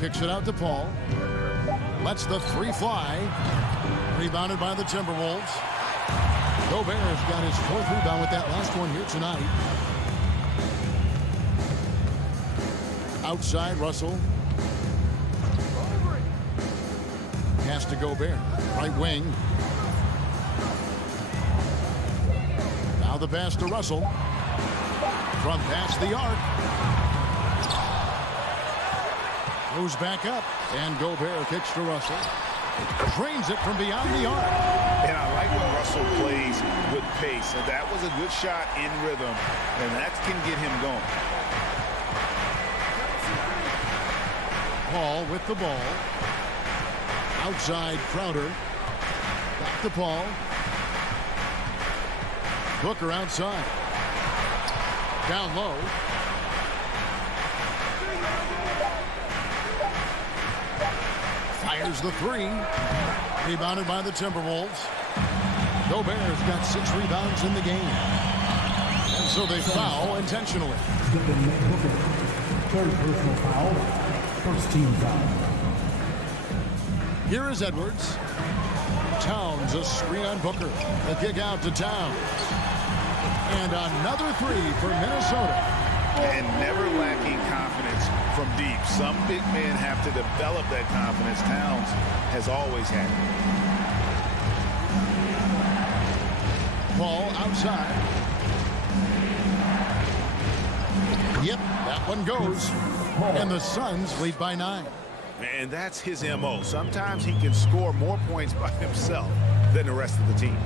Kicks it out to Paul. Lets the 3 fly. Rebounded by the Timberwolves. Gobert's got his 4th rebound with that last one here tonight. Outside, Russell. Pass to Gobert. Right wing. Now the pass to Russell. From past the arc. Goes back up. And Gobert kicks to Russell. Drains it from beyond the arc. And I like when Russell plays with pace. And that was a good shot in rhythm. And that can get him going. Paul with the ball. Outside Crowder. Back to Paul. Booker outside. Down low. Fires the 3. Rebounded by the Timberwolves. Gobert's got 6 rebounds in the game. And so they foul intentionally. Third personal foul. First team foul. Here is Edwards. Towns, a screen on Booker. The kick out to Towns. And another 3 for Minnesota. And never lacking confidence from deep. Some big men have to develop that confidence. Towns has always had it. Paul outside. Yep, that one goes. And the Suns lead by 9. And that's his MO. Sometimes he can score more points by himself than the rest of the team.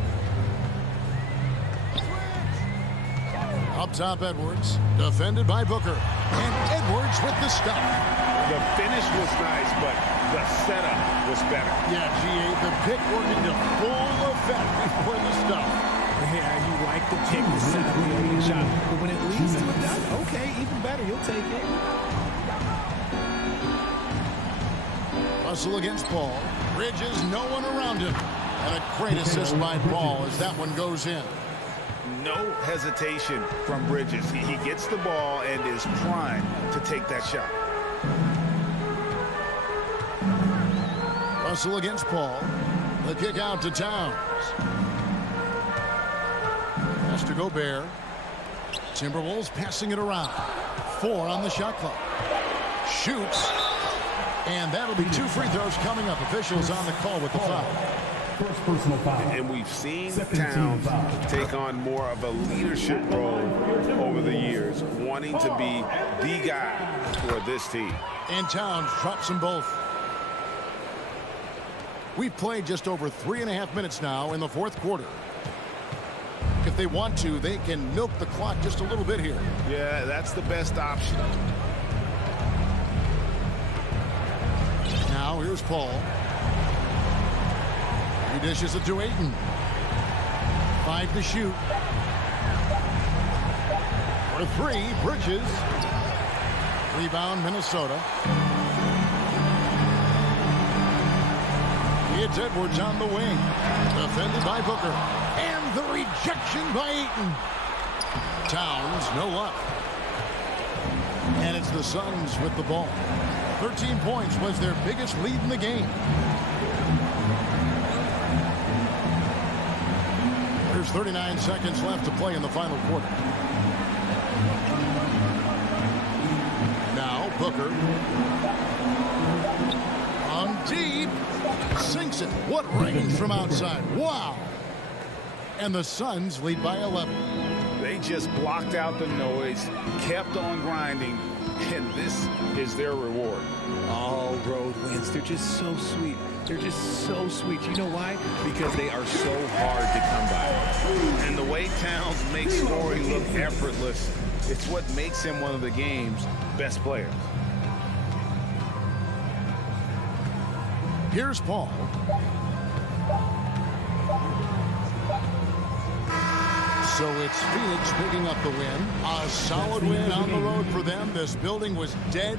Up top, Edwards. Defended by Booker. And Edwards with the stop. The finish was nice, but the setup was better. Yeah, GA, the pick working to full effect before the stop. Yeah, you like the pick to set up the open shot. But when it leads to a dunk, okay, even better. You'll take it. Russell against Paul. Bridges, no one around him. And a great assist by Paul as that one goes in. No hesitation from Bridges. He gets the ball and is primed to take that shot. Russell against Paul. The kick out to Towns. Pass to Gobert. Timberwolves passing it around. 4 on the shot clock. Shoots. And that'll be 2 free throws coming up. Officials on the call with the foul. First personal foul. And we've seen Towns take on more of a leadership role over the years, wanting to be the guy for this team. And Towns drops them both. We've played just over 3.5 minutes now in the 4th quarter. If they want to, they can milk the clock just a little bit here. Yeah, that's the best option. Now here's Paul. He dishes it to Ayton. 5 to shoot. For 3, Bridges. Rebound, Minnesota. It's Edwards on the wing. Defended by Booker. And the rejection by Ayton. Towns, no luck. And it's the Suns with the ball. 13 points was their biggest lead in the game. There's 39 seconds left to play in the final quarter. Now Booker. On deep. Sinks it. What range from outside. Wow. And the Suns lead by 11. They just blocked out the noise, kept on grinding, and this is their reward. All road wins. They're just so sweet. They're just so sweet. You know why? Because they are so hard to come by. And the way Towns makes scoring look effortless, it's what makes him one of the game's best players. Here's Paul. So it's Phoenix picking up the win. A solid win on the road for them. This building was dead.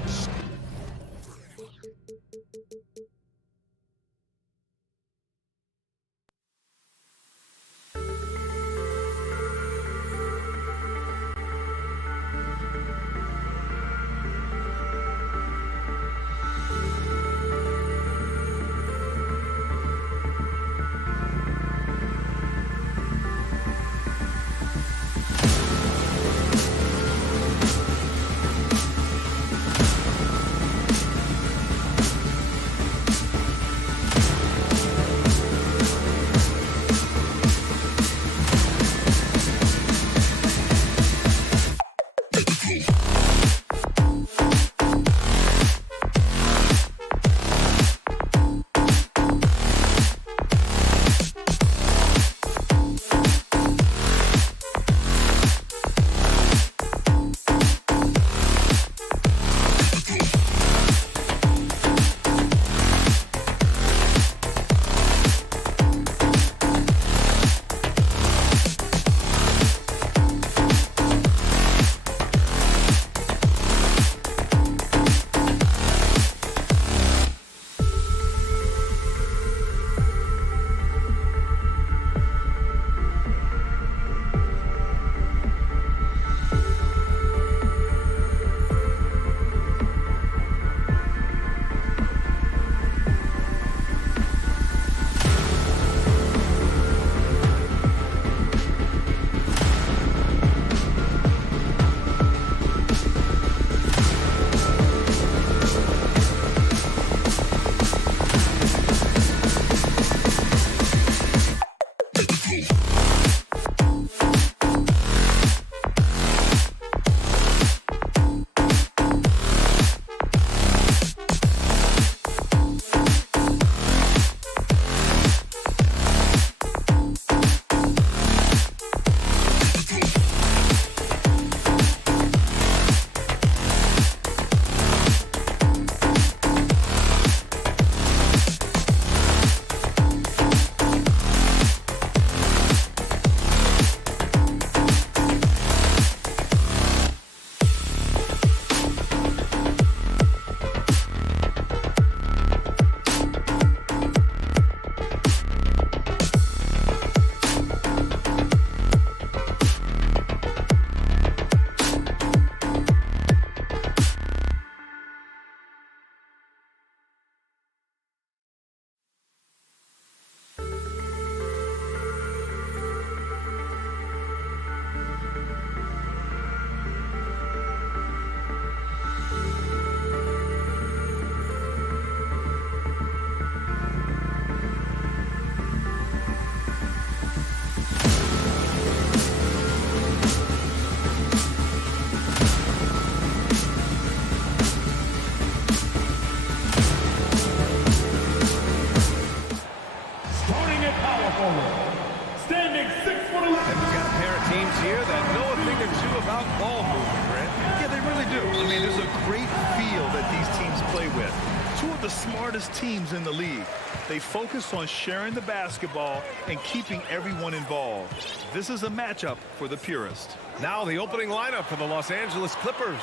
do. I mean, there's a great feel that these teams play with. Two of the smartest teams in the league. They focus on sharing the basketball and keeping everyone involved. This is a matchup for the purist. Now the opening lineup for the Los Angeles Clippers.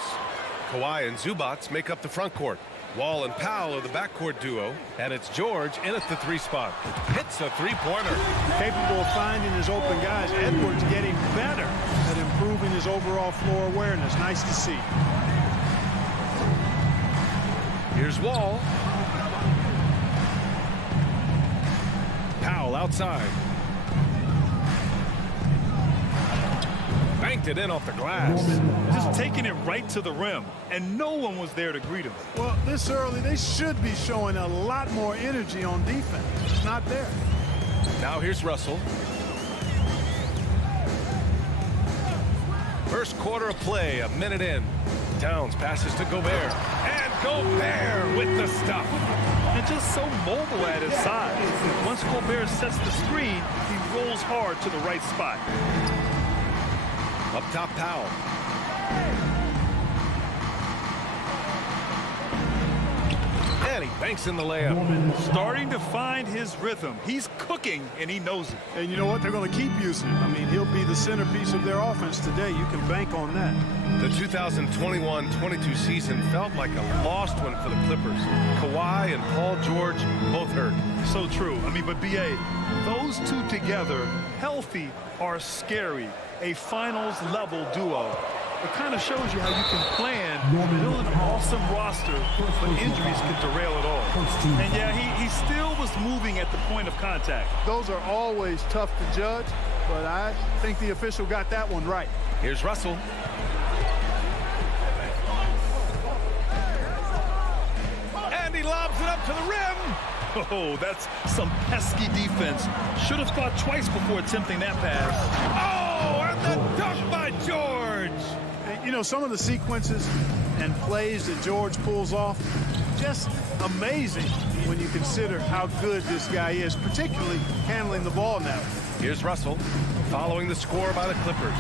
Kawhi and Zubac make up the front court. Wall and Powell are the backcourt duo, and it's George in at the 3 spot. Hits a three-pointer. Capable of finding his open guys. Edwards getting better at improving his overall floor awareness. Nice to see. Here's Wall. Powell outside. Banked it in off the glass. Just taking it right to the rim, and no one was there to greet him. Well, this early, they should be showing a lot more energy on defense. It's not there. Now here's Russell. First quarter of play, a minute in. Towns passes to Gobert. And Gobert with the stuff. And just so mobile at his size. Once Gobert sets the screen, he rolls hard to the right spot. Up top, Powell. And he banks in the layup. Starting to find his rhythm. He's cooking, and he knows it. And you know what? They're going to keep using him. I mean, he'll be the centerpiece of their offense today. You can bank on that. The 2021-22 season felt like a lost one for the Clippers. Kawhi and Paul George both hurt. So true. I mean, but B.A., those two together, healthy, are scary. A finals-level duo. It kind of shows you how you can plan, build an awesome roster, but injuries can derail it all. And yeah, he still was moving at the point of contact. Those are always tough to judge, but I think the official got that one right. Here's Russell. And he lobs it up to the rim. Oh, that's some pesky defense. Should have thought twice before attempting that pass. Oh, and the dunk by George. You know, some of the sequences and plays that George pulls off, just amazing when you consider how good this guy is, particularly handling the ball now. Here's Russell following the score by the Clippers.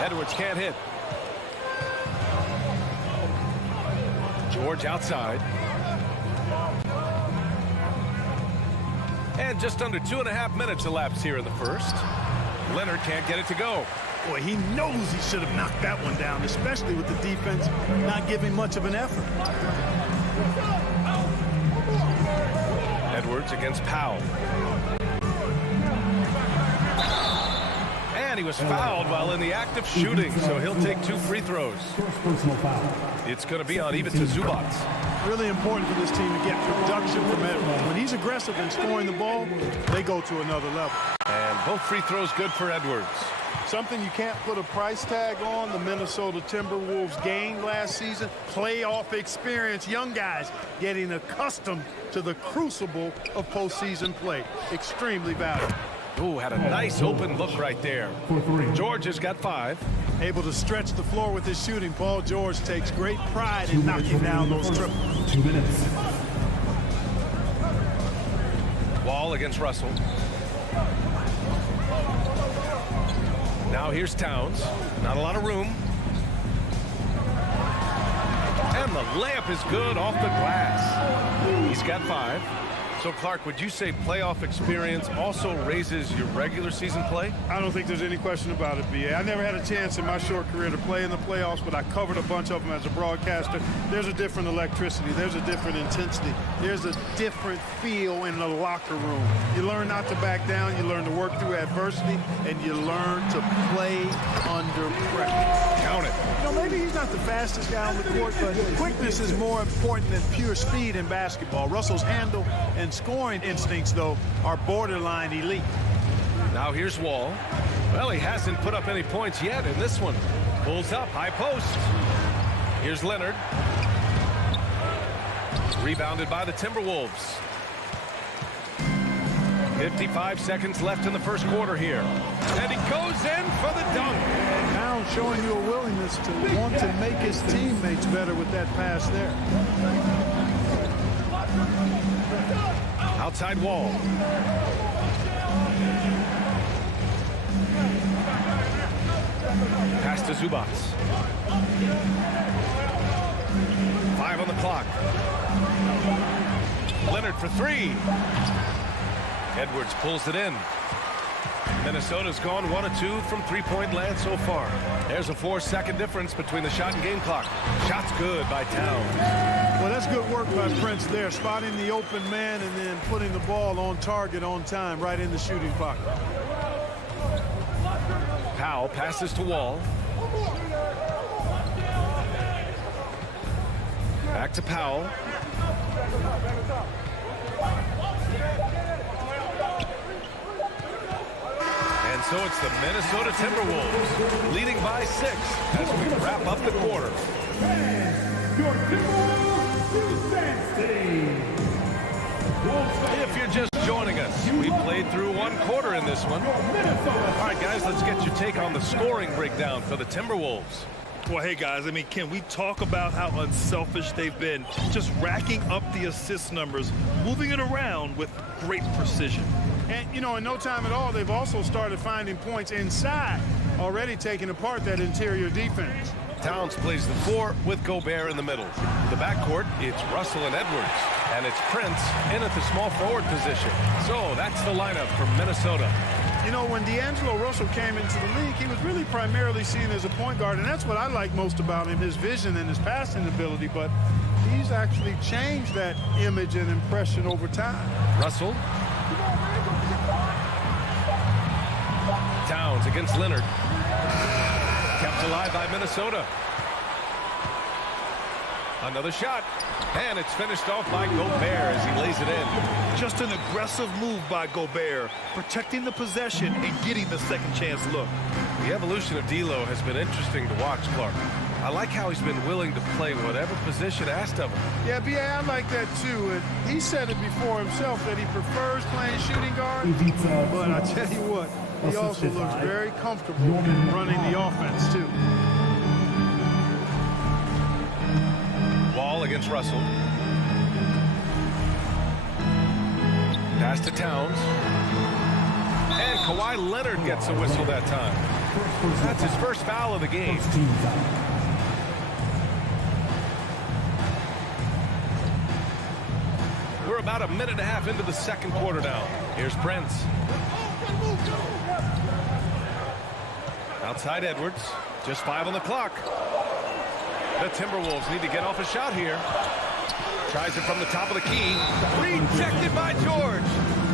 Edwards can't hit. George outside. And just under 2.5 minutes elapsed here in the first. Leonard can't get it to go. Boy, he knows he should have knocked that one down, especially with the defense not giving much of an effort. Edwards against Powell. And he was fouled while in the act of shooting, so he'll take 2 free throws. It's going to be on even to Zubac. Really important for this team to get production from Edwards. When he's aggressive in scoring the ball, they go to another level. And both free throws good for Edwards. Something you can't put a price tag on, the Minnesota Timberwolves gained last season. Playoff experience, young guys getting accustomed to the crucible of postseason play. Extremely valuable. Ooh, had a nice open look right there. George has got 5. Able to stretch the floor with his shooting. Paul George takes great pride in knocking down those triples. 2 minutes. Wall against Russell. Now here's Towns. Not a lot of room. And the layup is good off the glass. He's got 5. So, Clark, would you say playoff experience also raises your regular season play? I don't think there's any question about it, B.A. I never had a chance in my short career to play in the playoffs, but I covered a bunch of them as a broadcaster. There's a different electricity. There's a different intensity. There's a different feel in the locker room. You learn not to back down. You learn to work through adversity, and you learn to play under pressure. Count it. You know, maybe he's not the fastest guy on the court, but quickness is more important than pure speed in basketball. Russell's handle and scoring instincts, though, are borderline elite. Now here's Wall. Well, he hasn't put up any points yet in this one. Pulls up, high post. Here's Leonard. Rebounded by the Timberwolves. 55 seconds left in the first quarter here. And he goes in for the dunk. Now showing you a willingness to want to make his teammates better with that pass there. Outside Wall. Pass to Zubac. 5 on the clock. Leonard for 3. Edwards pulls it in. Minnesota's gone 1 of 2 from three-point land so far. There's a 4-second difference between the shot and game clock. Shot's good by Towns. Well, that's good work by Prince there, spotting the open man and then putting the ball on target on time, right in the shooting pocket. Powell passes to Wall. Back to Powell. And so it's the Minnesota Timberwolves leading by 6 as we wrap up the quarter. Your Timberwolves Dynasty. If you're just joining us, we played through 1 quarter in this one. All right, guys, let's get your take on the scoring breakdown for the Timberwolves. Well, hey, guys, I mean, can we talk about how unselfish they've been? Just racking up the assist numbers, moving it around with great precision. And, you know, in no time at all, they've also started finding points inside, already taking apart that interior defense. Towns plays the 4 with Gobert in the middle. The backcourt, it's Russell and Edwards. And it's Prince in at the small forward position. So that's the lineup for Minnesota. You know, when D'Angelo Russell came into the league, he was really primarily seen as a point guard, and that's what I like most about him, his vision and his passing ability, but he's actually changed that image and impression over time. Russell. Towns against Leonard. Kept alive by Minnesota. Another shot. And it's finished off by Gobert as he lays it in. Just an aggressive move by Gobert, protecting the possession and getting the second chance look. The evolution of D'Lo has been interesting to watch, Clark. I like how he's been willing to play whatever position asked of him. Yeah, B.A., I like that too. And he said it before himself that he prefers playing shooting guard. But I tell you what, he also looks very comfortable running the offense too. Wall against Russell. Pass to Towns. And Kawhi Leonard gets a whistle that time. That's his first foul of the game. We're about a minute and a half into the second quarter now. Here's Prince. Outside Edwards. Just 5 on the clock. The Timberwolves need to get off a shot here. Tries it from the top of the key. Rejected by George.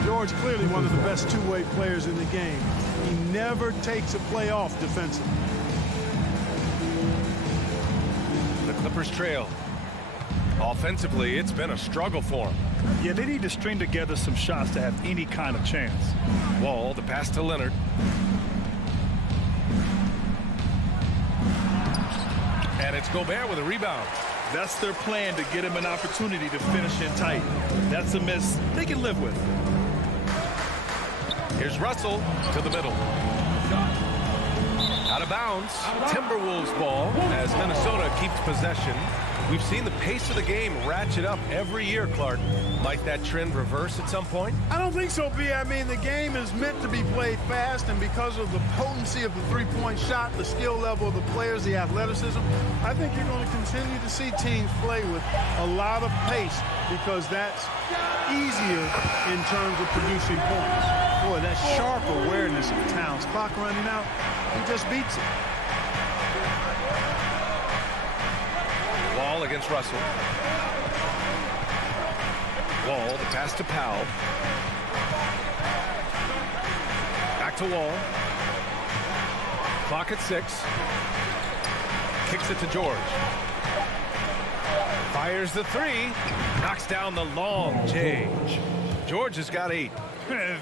George clearly one of the best two-way players in the game. He never takes a play off defensively. The Clippers trail. Offensively, it's been a struggle for them. Yeah, they need to string together some shots to have any kind of chance. Wall, the pass to Leonard. And it's Gobert with a rebound. That's their plan, to get him an opportunity to finish in tight. That's a miss they can live with. Here's Russell to the middle. Out of bounds. Timberwolves ball as Minnesota keeps possession. We've seen the pace of the game ratchet up every year, Clark. Might that trend reverse at some point? I don't think so, B. I mean, the game is meant to be played fast, and because of the potency of the three-point shot, the skill level of the players, the athleticism, I think you're going to continue to see teams play with a lot of pace because that's easier in terms of producing points. Boy, that sharp awareness of Towns. Clock running out, he just beats it. Wall against Russell. Wall, the pass to Powell. Back to Wall. Clock at 6. Kicks it to George. Fires the 3. Knocks down the long J. George has got 8.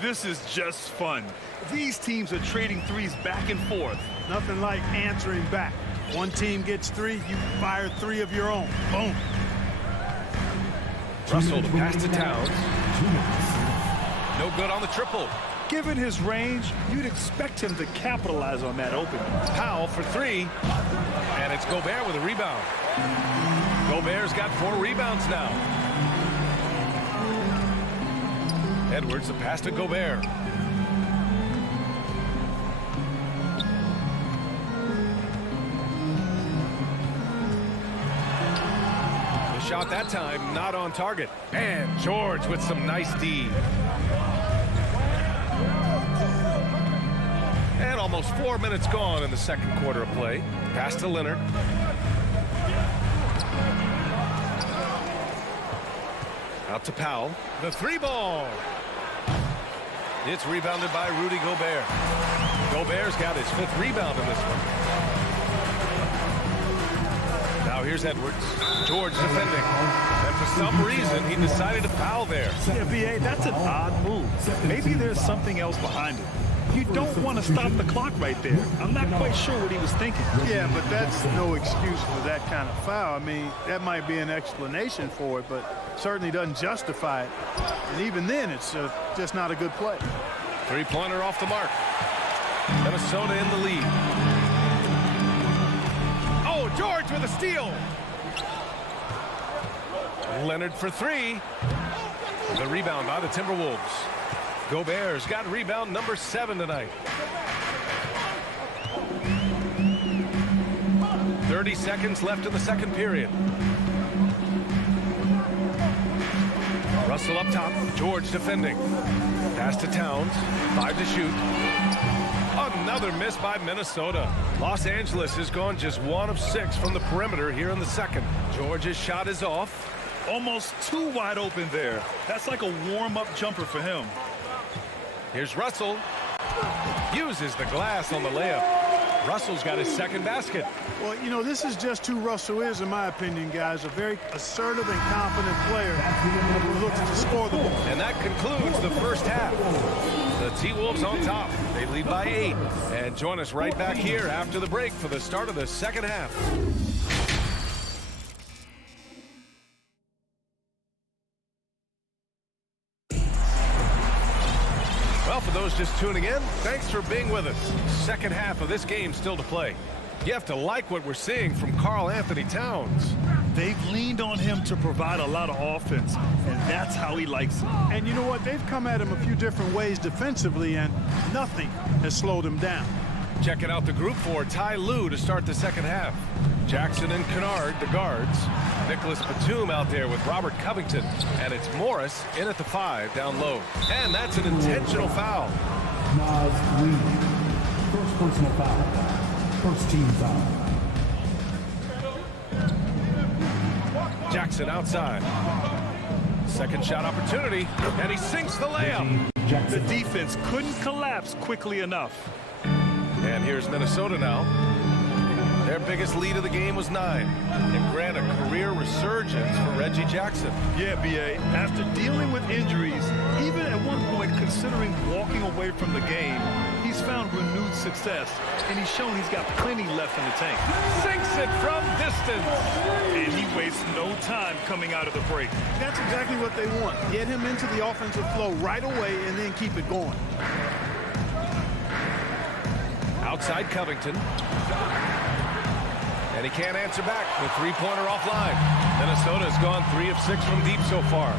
This is just fun. These teams are trading threes back and forth. Nothing like answering back. One team gets 3, you fire 3 of your own. Boom. Russell, the pass to Towns. No good on the triple. Given his range, you'd expect him to capitalize on that opening. Powell for 3. And it's Gobert with a rebound. Gobert's got 4 rebounds now. Edwards, the pass to Gobert. shot that time, not on target. And George with some nice D. And almost 4 minutes gone in the second quarter of play. Pass to Leonard. Out to Powell. The three ball. It's rebounded by Rudy Gobert. Gobert's got his 5th rebound in this one. Now here's Edwards. George defending. And for some reason, he decided to foul there. Yeah, B.A., that's an odd move. Maybe there's something else behind it. You don't want to stop the clock right there. I'm not quite sure what he was thinking. Yeah, but that's no excuse for that kind of foul. I mean, that might be an explanation for it, but certainly doesn't justify it. And even then, it's just not a good play. Three-pointer off the mark. Minnesota in the lead. Oh, George with a steal. Leonard for 3. The rebound by the Timberwolves. Gobert's got rebound number 7 tonight. 30 seconds left in the second period. Russell up top. George defending. Pass to Towns. 5 to shoot. Another miss by Minnesota. Los Angeles has gone just 1 of 6 from the perimeter here in the second. George's shot is off. Almost too wide open there. That's like a warm-up jumper for him. Here's Russell. Uses the glass on the layup. Russell's got his second basket. Well, you know, this is just who Russell is, in my opinion, guys. A very assertive and confident player who looks to score the ball. And that concludes the first half. The T-Wolves on top. They lead by 8. And join us right back here after the break for the start of the second half. Well, for those just tuning in, thanks for being with us. Second half of this game still to play. You have to like what we're seeing from Karl Anthony Towns. They've leaned on him to provide a lot of offense, and that's how he likes it. And you know what? They've come at him a few different ways defensively, and nothing has slowed him down. Checking out the group for Ty Lue to start the second half. Jackson and Kennard, the guards. Nicholas Batum out there with Robert Covington. And it's Morris in at the 5 down low. And that's an intentional foul. Nas Reed. First personal foul. First team foul. Jackson outside. Second shot opportunity. And he sinks the layup. The defense couldn't collapse quickly enough. And here's Minnesota now. Their biggest lead of the game was 9. And grant a career resurgence for Reggie Jackson. Yeah, B.A., after dealing with injuries, even at one point considering walking away from the game, he's found renewed success, and he's shown he's got plenty left in the tank. Sinks it from distance. And he wastes no time coming out of the break. That's exactly what they want. Get him into the offensive flow right away and then keep it going. Outside Covington. And he can't answer back. The three-pointer offline. Minnesota's gone 3 of 6 from deep so far.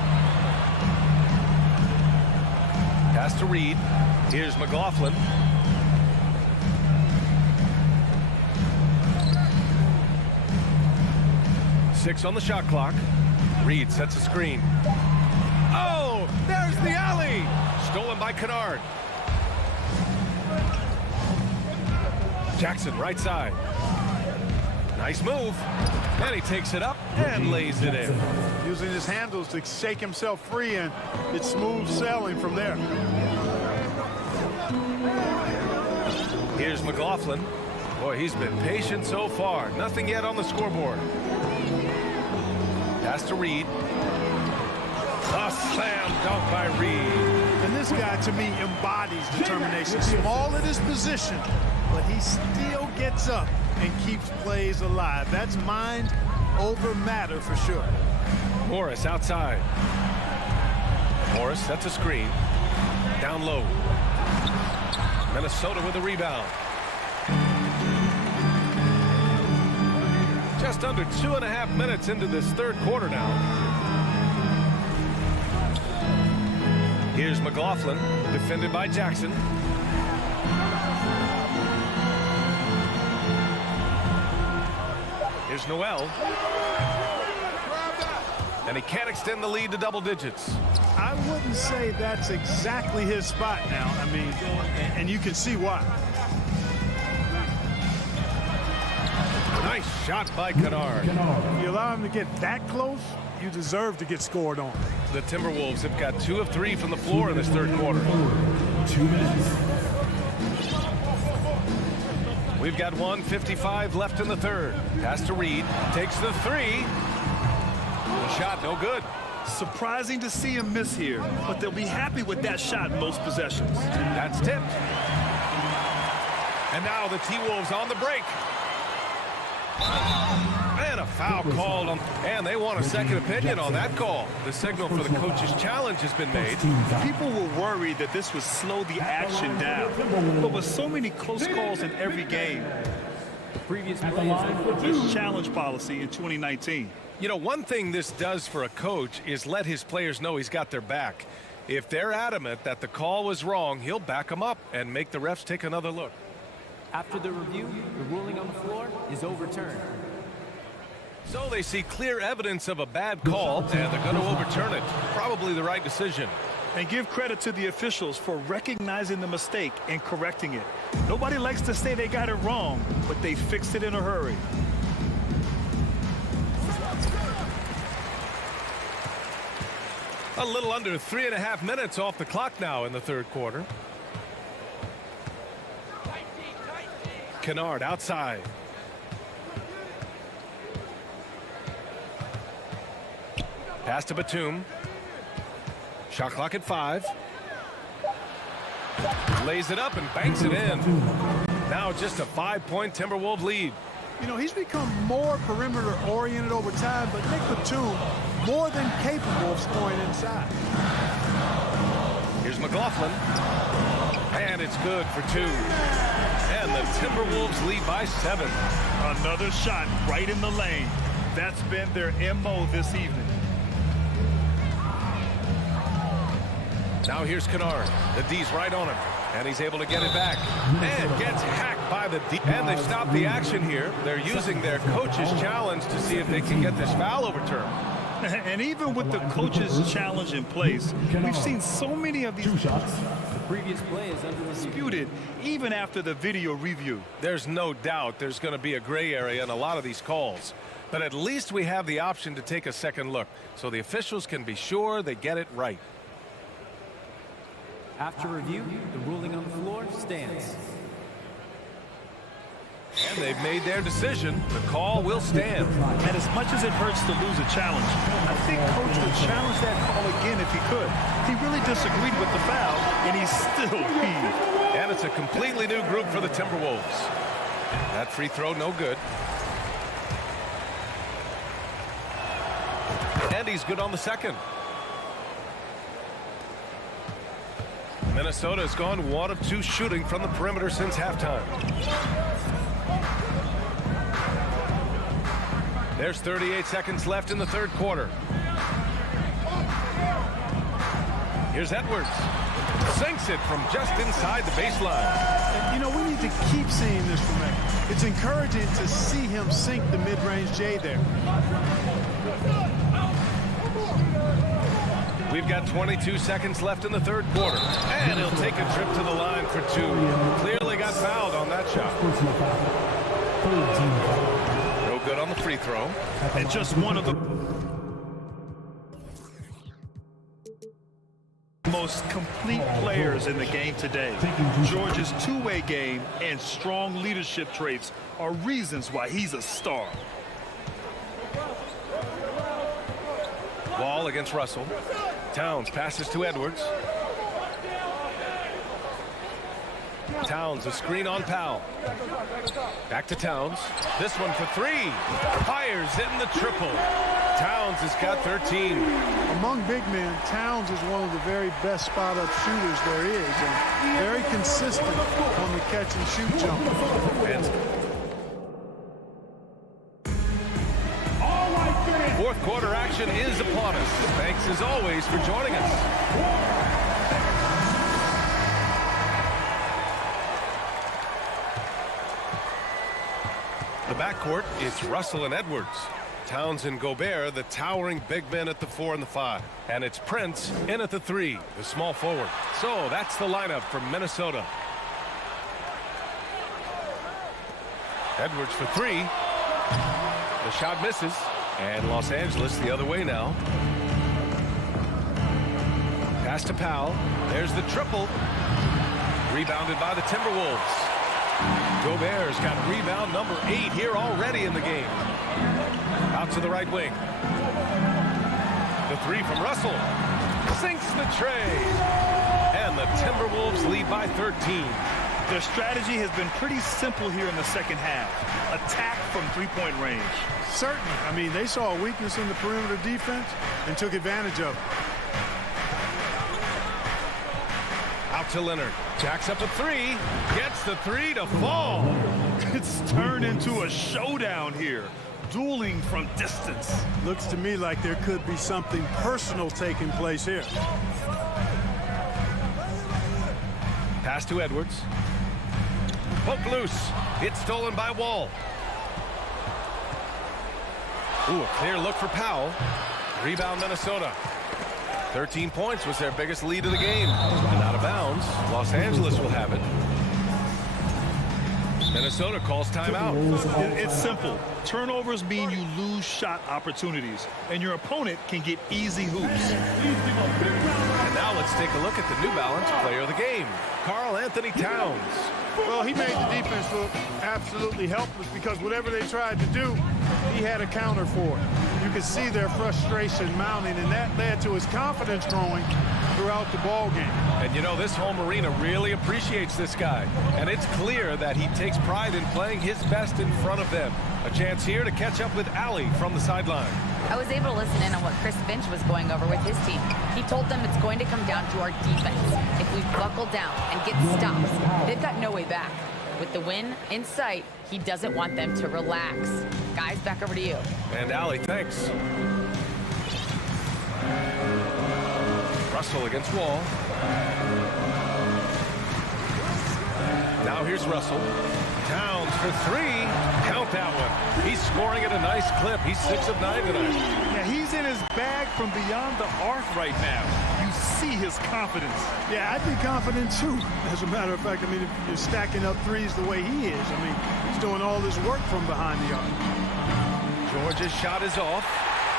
Pass to Reed. Here's McLaughlin. Six on the shot clock. Reed sets a screen. Oh, there's the alley. Stolen by Kennard. Jackson right side. Nice move. And he takes it up and lays it in. Using his handles to shake himself free, and it's smooth sailing from there. Here's McLaughlin. Boy, he's been patient so far. Nothing yet on the scoreboard. Pass to Reed. A slam dunk by Reed. And this guy, to me, embodies determination. Small at his position, but he still gets up and keeps plays alive. That's mind over matter for sure. Morris outside. Morris sets a screen. Down low. Minnesota with a rebound. Just under 2.5 minutes into this third quarter now. Here's McLaughlin, defended by Jackson. Here's Noel. and he can't extend the lead to double digits. I wouldn't say that's exactly his spot now. I mean, and you can see why. Nice shot by Kennard. If you allow him to get that close, you deserve to get scored on. The Timberwolves have got 2 of 3 from the floor in this third quarter. 2 minutes. We've got 1:55 left in the third. Pass to Reed. Takes the 3. The shot no good. Surprising to see him miss here, but they'll be happy with that shot most possessions. That's tipped. And now the T-Wolves on the break. And a foul called on, and they want a second opinion on that call. The signal for the coach's challenge has been made. People were worried that this would slow the action down, but with so many close calls in every game, the previous this challenge policy in 2019. You know, one thing this does for a coach is let his players know he's got their back. If they're adamant that the call was wrong, he'll back them up and make the refs take another look. After the review, the ruling on the floor is overturned. So they see clear evidence of a bad call, and they're going to overturn it. Probably the right decision. And give credit to the officials for recognizing the mistake and correcting it. Nobody likes to say they got it wrong, but they fixed it in a hurry. A little under 3.5 minutes off the clock now in the third quarter. Kennard outside. Pass to Batum. Shot clock at 5. Lays it up and banks it in. Now just a 5-point Timberwolves lead. You know, he's become more perimeter oriented over time, but Nick Batum more than capable of scoring inside. Here's McLaughlin. And it's good for 2. And the Timberwolves lead by 7. Another shot right in the lane. That's been their MO this evening. Now here's Kennard. The D's right on him. And he's able to get it back. And gets hacked by the D. And they've stopped the action here. They're using their coach's challenge to see if they can get this foul overturned. And even with the coach's challenge in place, we've seen so many of these shots. The previous play is under disputed even after the video review. There's no doubt there's going to be a gray area in a lot of these calls. But at least we have the option to take a second look, so the officials can be sure they get it right. After review, the ruling on the floor stands. And they've made their decision. The call will stand. And as much as it hurts to lose a challenge, I think Coach would challenge that call again if he could. He really disagreed with the foul, and he's still heaved. And it's a completely new group for the Timberwolves. That free throw, no good. And he's good on the second. Minnesota has gone 1 of 2 shooting from the perimeter since halftime. There's 38 seconds left in the third quarter. Here's Edwards. Sinks it from just inside the baseline. And, you know, we need to keep seeing this from him. It's encouraging to see him sink the mid-range J there. We've got 22 seconds left in the third quarter. And he'll take a trip to the line for 2. Clearly got fouled on that shot. No good on the free throw. And just one of the most complete players in the game today. George's two-way game and strong leadership traits are reasons why he's a star. Wall against Russell. Towns passes to Edwards. Towns, a screen on Powell. Back to Towns. This one for 3. Fires in the triple. Towns has got 13. Among big men, Towns is one of the very best spot-up shooters there is, and very consistent on the catch-and-shoot jump. Fourth quarter action is upon us. Thanks as always for joining us. The backcourt, it's Russell and Edwards. Towns and Gobert, the towering big men at the 4 and the 5. And it's Prince in at the 3, the small forward. So that's the lineup for Minnesota. Edwards for 3. The shot misses. And Los Angeles the other way now. Pass to Powell. There's the triple. Rebounded by the Timberwolves. Gobert's got rebound number 8 here already in the game. Out to the right wing. The 3 from Russell. Sinks the tray. And the Timberwolves lead by 13. Their strategy has been pretty simple here in the second half. Attack from three-point range. Certainly. I mean, they saw a weakness in the perimeter defense and took advantage of it. Out to Leonard. Jacks up a 3. Gets the 3 to fall. It's turned into a showdown here. Dueling from distance. Looks to me like there could be something personal taking place here. Pass to Edwards. Poke loose. It's stolen by Wall. Ooh, a clear look for Powell. Rebound Minnesota. 13 points was their biggest lead of the game. And out of bounds. Los Angeles will have it. Minnesota calls timeout. It's simple. Turnovers mean you lose shot opportunities, and your opponent can get easy hoops. And now let's take a look at the New Balance player of the game, Karl Anthony Towns. Well, he made the defense look absolutely helpless because whatever they tried to do, he had a counter for it. You could see their frustration mounting, and that led to his confidence growing throughout the ball game. And you know, this home arena really appreciates this guy. And it's clear that he takes pride in playing his best in front of them. A chance here to catch up with Allie from the sideline. I was able to listen in on what Chris Finch was going over with his team. He told them it's going to come down to our defense. If we buckle down and get stops, they've got no way back. With the win in sight, he doesn't want them to relax. Guys, back over to you. And Allie, thanks. Russell against Wall. Now here's Russell. Towns for 3. Count that one. He's scoring at a nice clip. He's 6 of 9 tonight. Yeah, he's in his bag from beyond the arc right now. You see his confidence. Yeah, I'd be confident too. As a matter of fact, I mean, if you're stacking up threes the way he is, I mean, he's doing all this work from behind the arc. George's shot is off.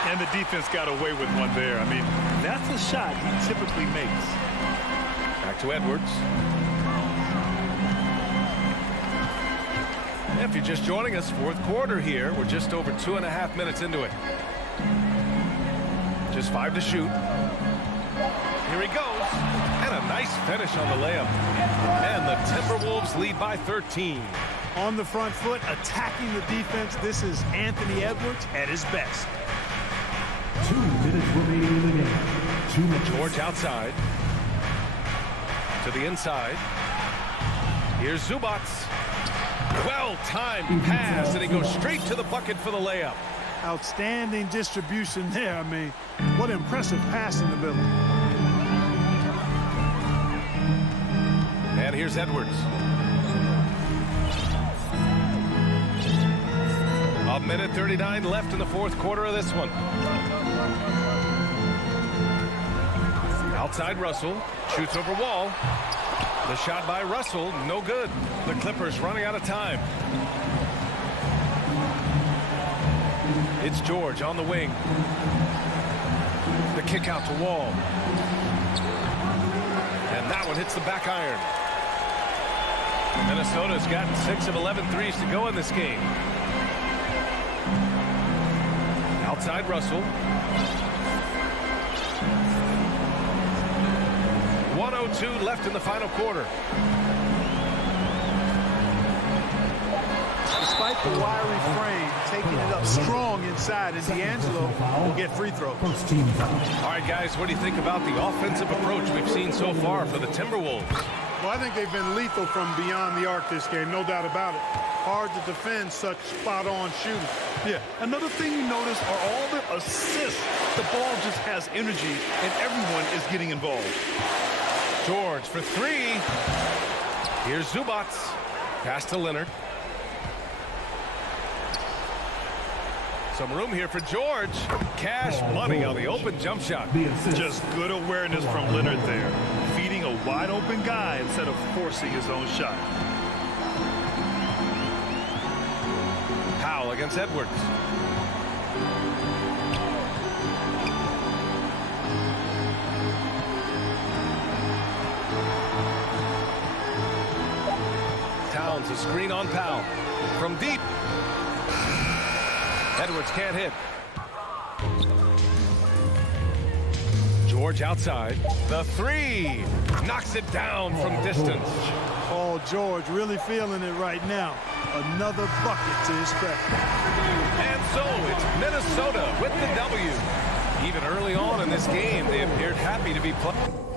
And the defense got away with one there. I mean, that's a shot he typically makes. Back to Edwards. If you're just joining us, fourth quarter here. We're just over 2.5 minutes into it. Just 5 to shoot. Here he goes. And a nice finish on the layup. And the Timberwolves lead by 13. On the front foot, attacking the defense. This is Anthony Edwards at his best. 2 minutes remaining in the game. 2 minutes. George outside. To the inside. Here's Zubats. Well-timed pass, and he goes straight to the bucket for the layup. Outstanding distribution there. I mean, what impressive passing ability. And here's Edwards. A minute 39 left in the fourth quarter of this one. Outside Russell. Shoots over Wall. The shot by Russell, no good. The Clippers running out of time. It's George on the wing. The kick out to Wall. And that one hits the back iron. Minnesota's gotten 6 of 11 threes to go in this game. Outside Russell. 1:02 left in the final quarter. Despite the wiry frame, taking it up strong inside, and D'Angelo will get free throws. All right, guys, what do you think about the offensive approach we've seen so far for the Timberwolves? Well, I think they've been lethal from beyond the arc this game, no doubt about it. Hard to defend such spot-on shooting. Yeah, another thing you notice are all the assists. The ball just has energy, and everyone is getting involved. George for 3. Here's Zubats. Pass to Leonard. Some room here for George. Cash money on the open jump shot. Just good awareness from Leonard there. Feeding a wide open guy instead of forcing his own shot. Powell against Edwards. Towns a screen on Powell. From deep. Edwards can't hit. George outside. The three. Knocks it down from distance. Paul George really feeling it right now. Another bucket to his credit. And so it's Minnesota with the W. Even early on in this game, they appeared happy to be playing.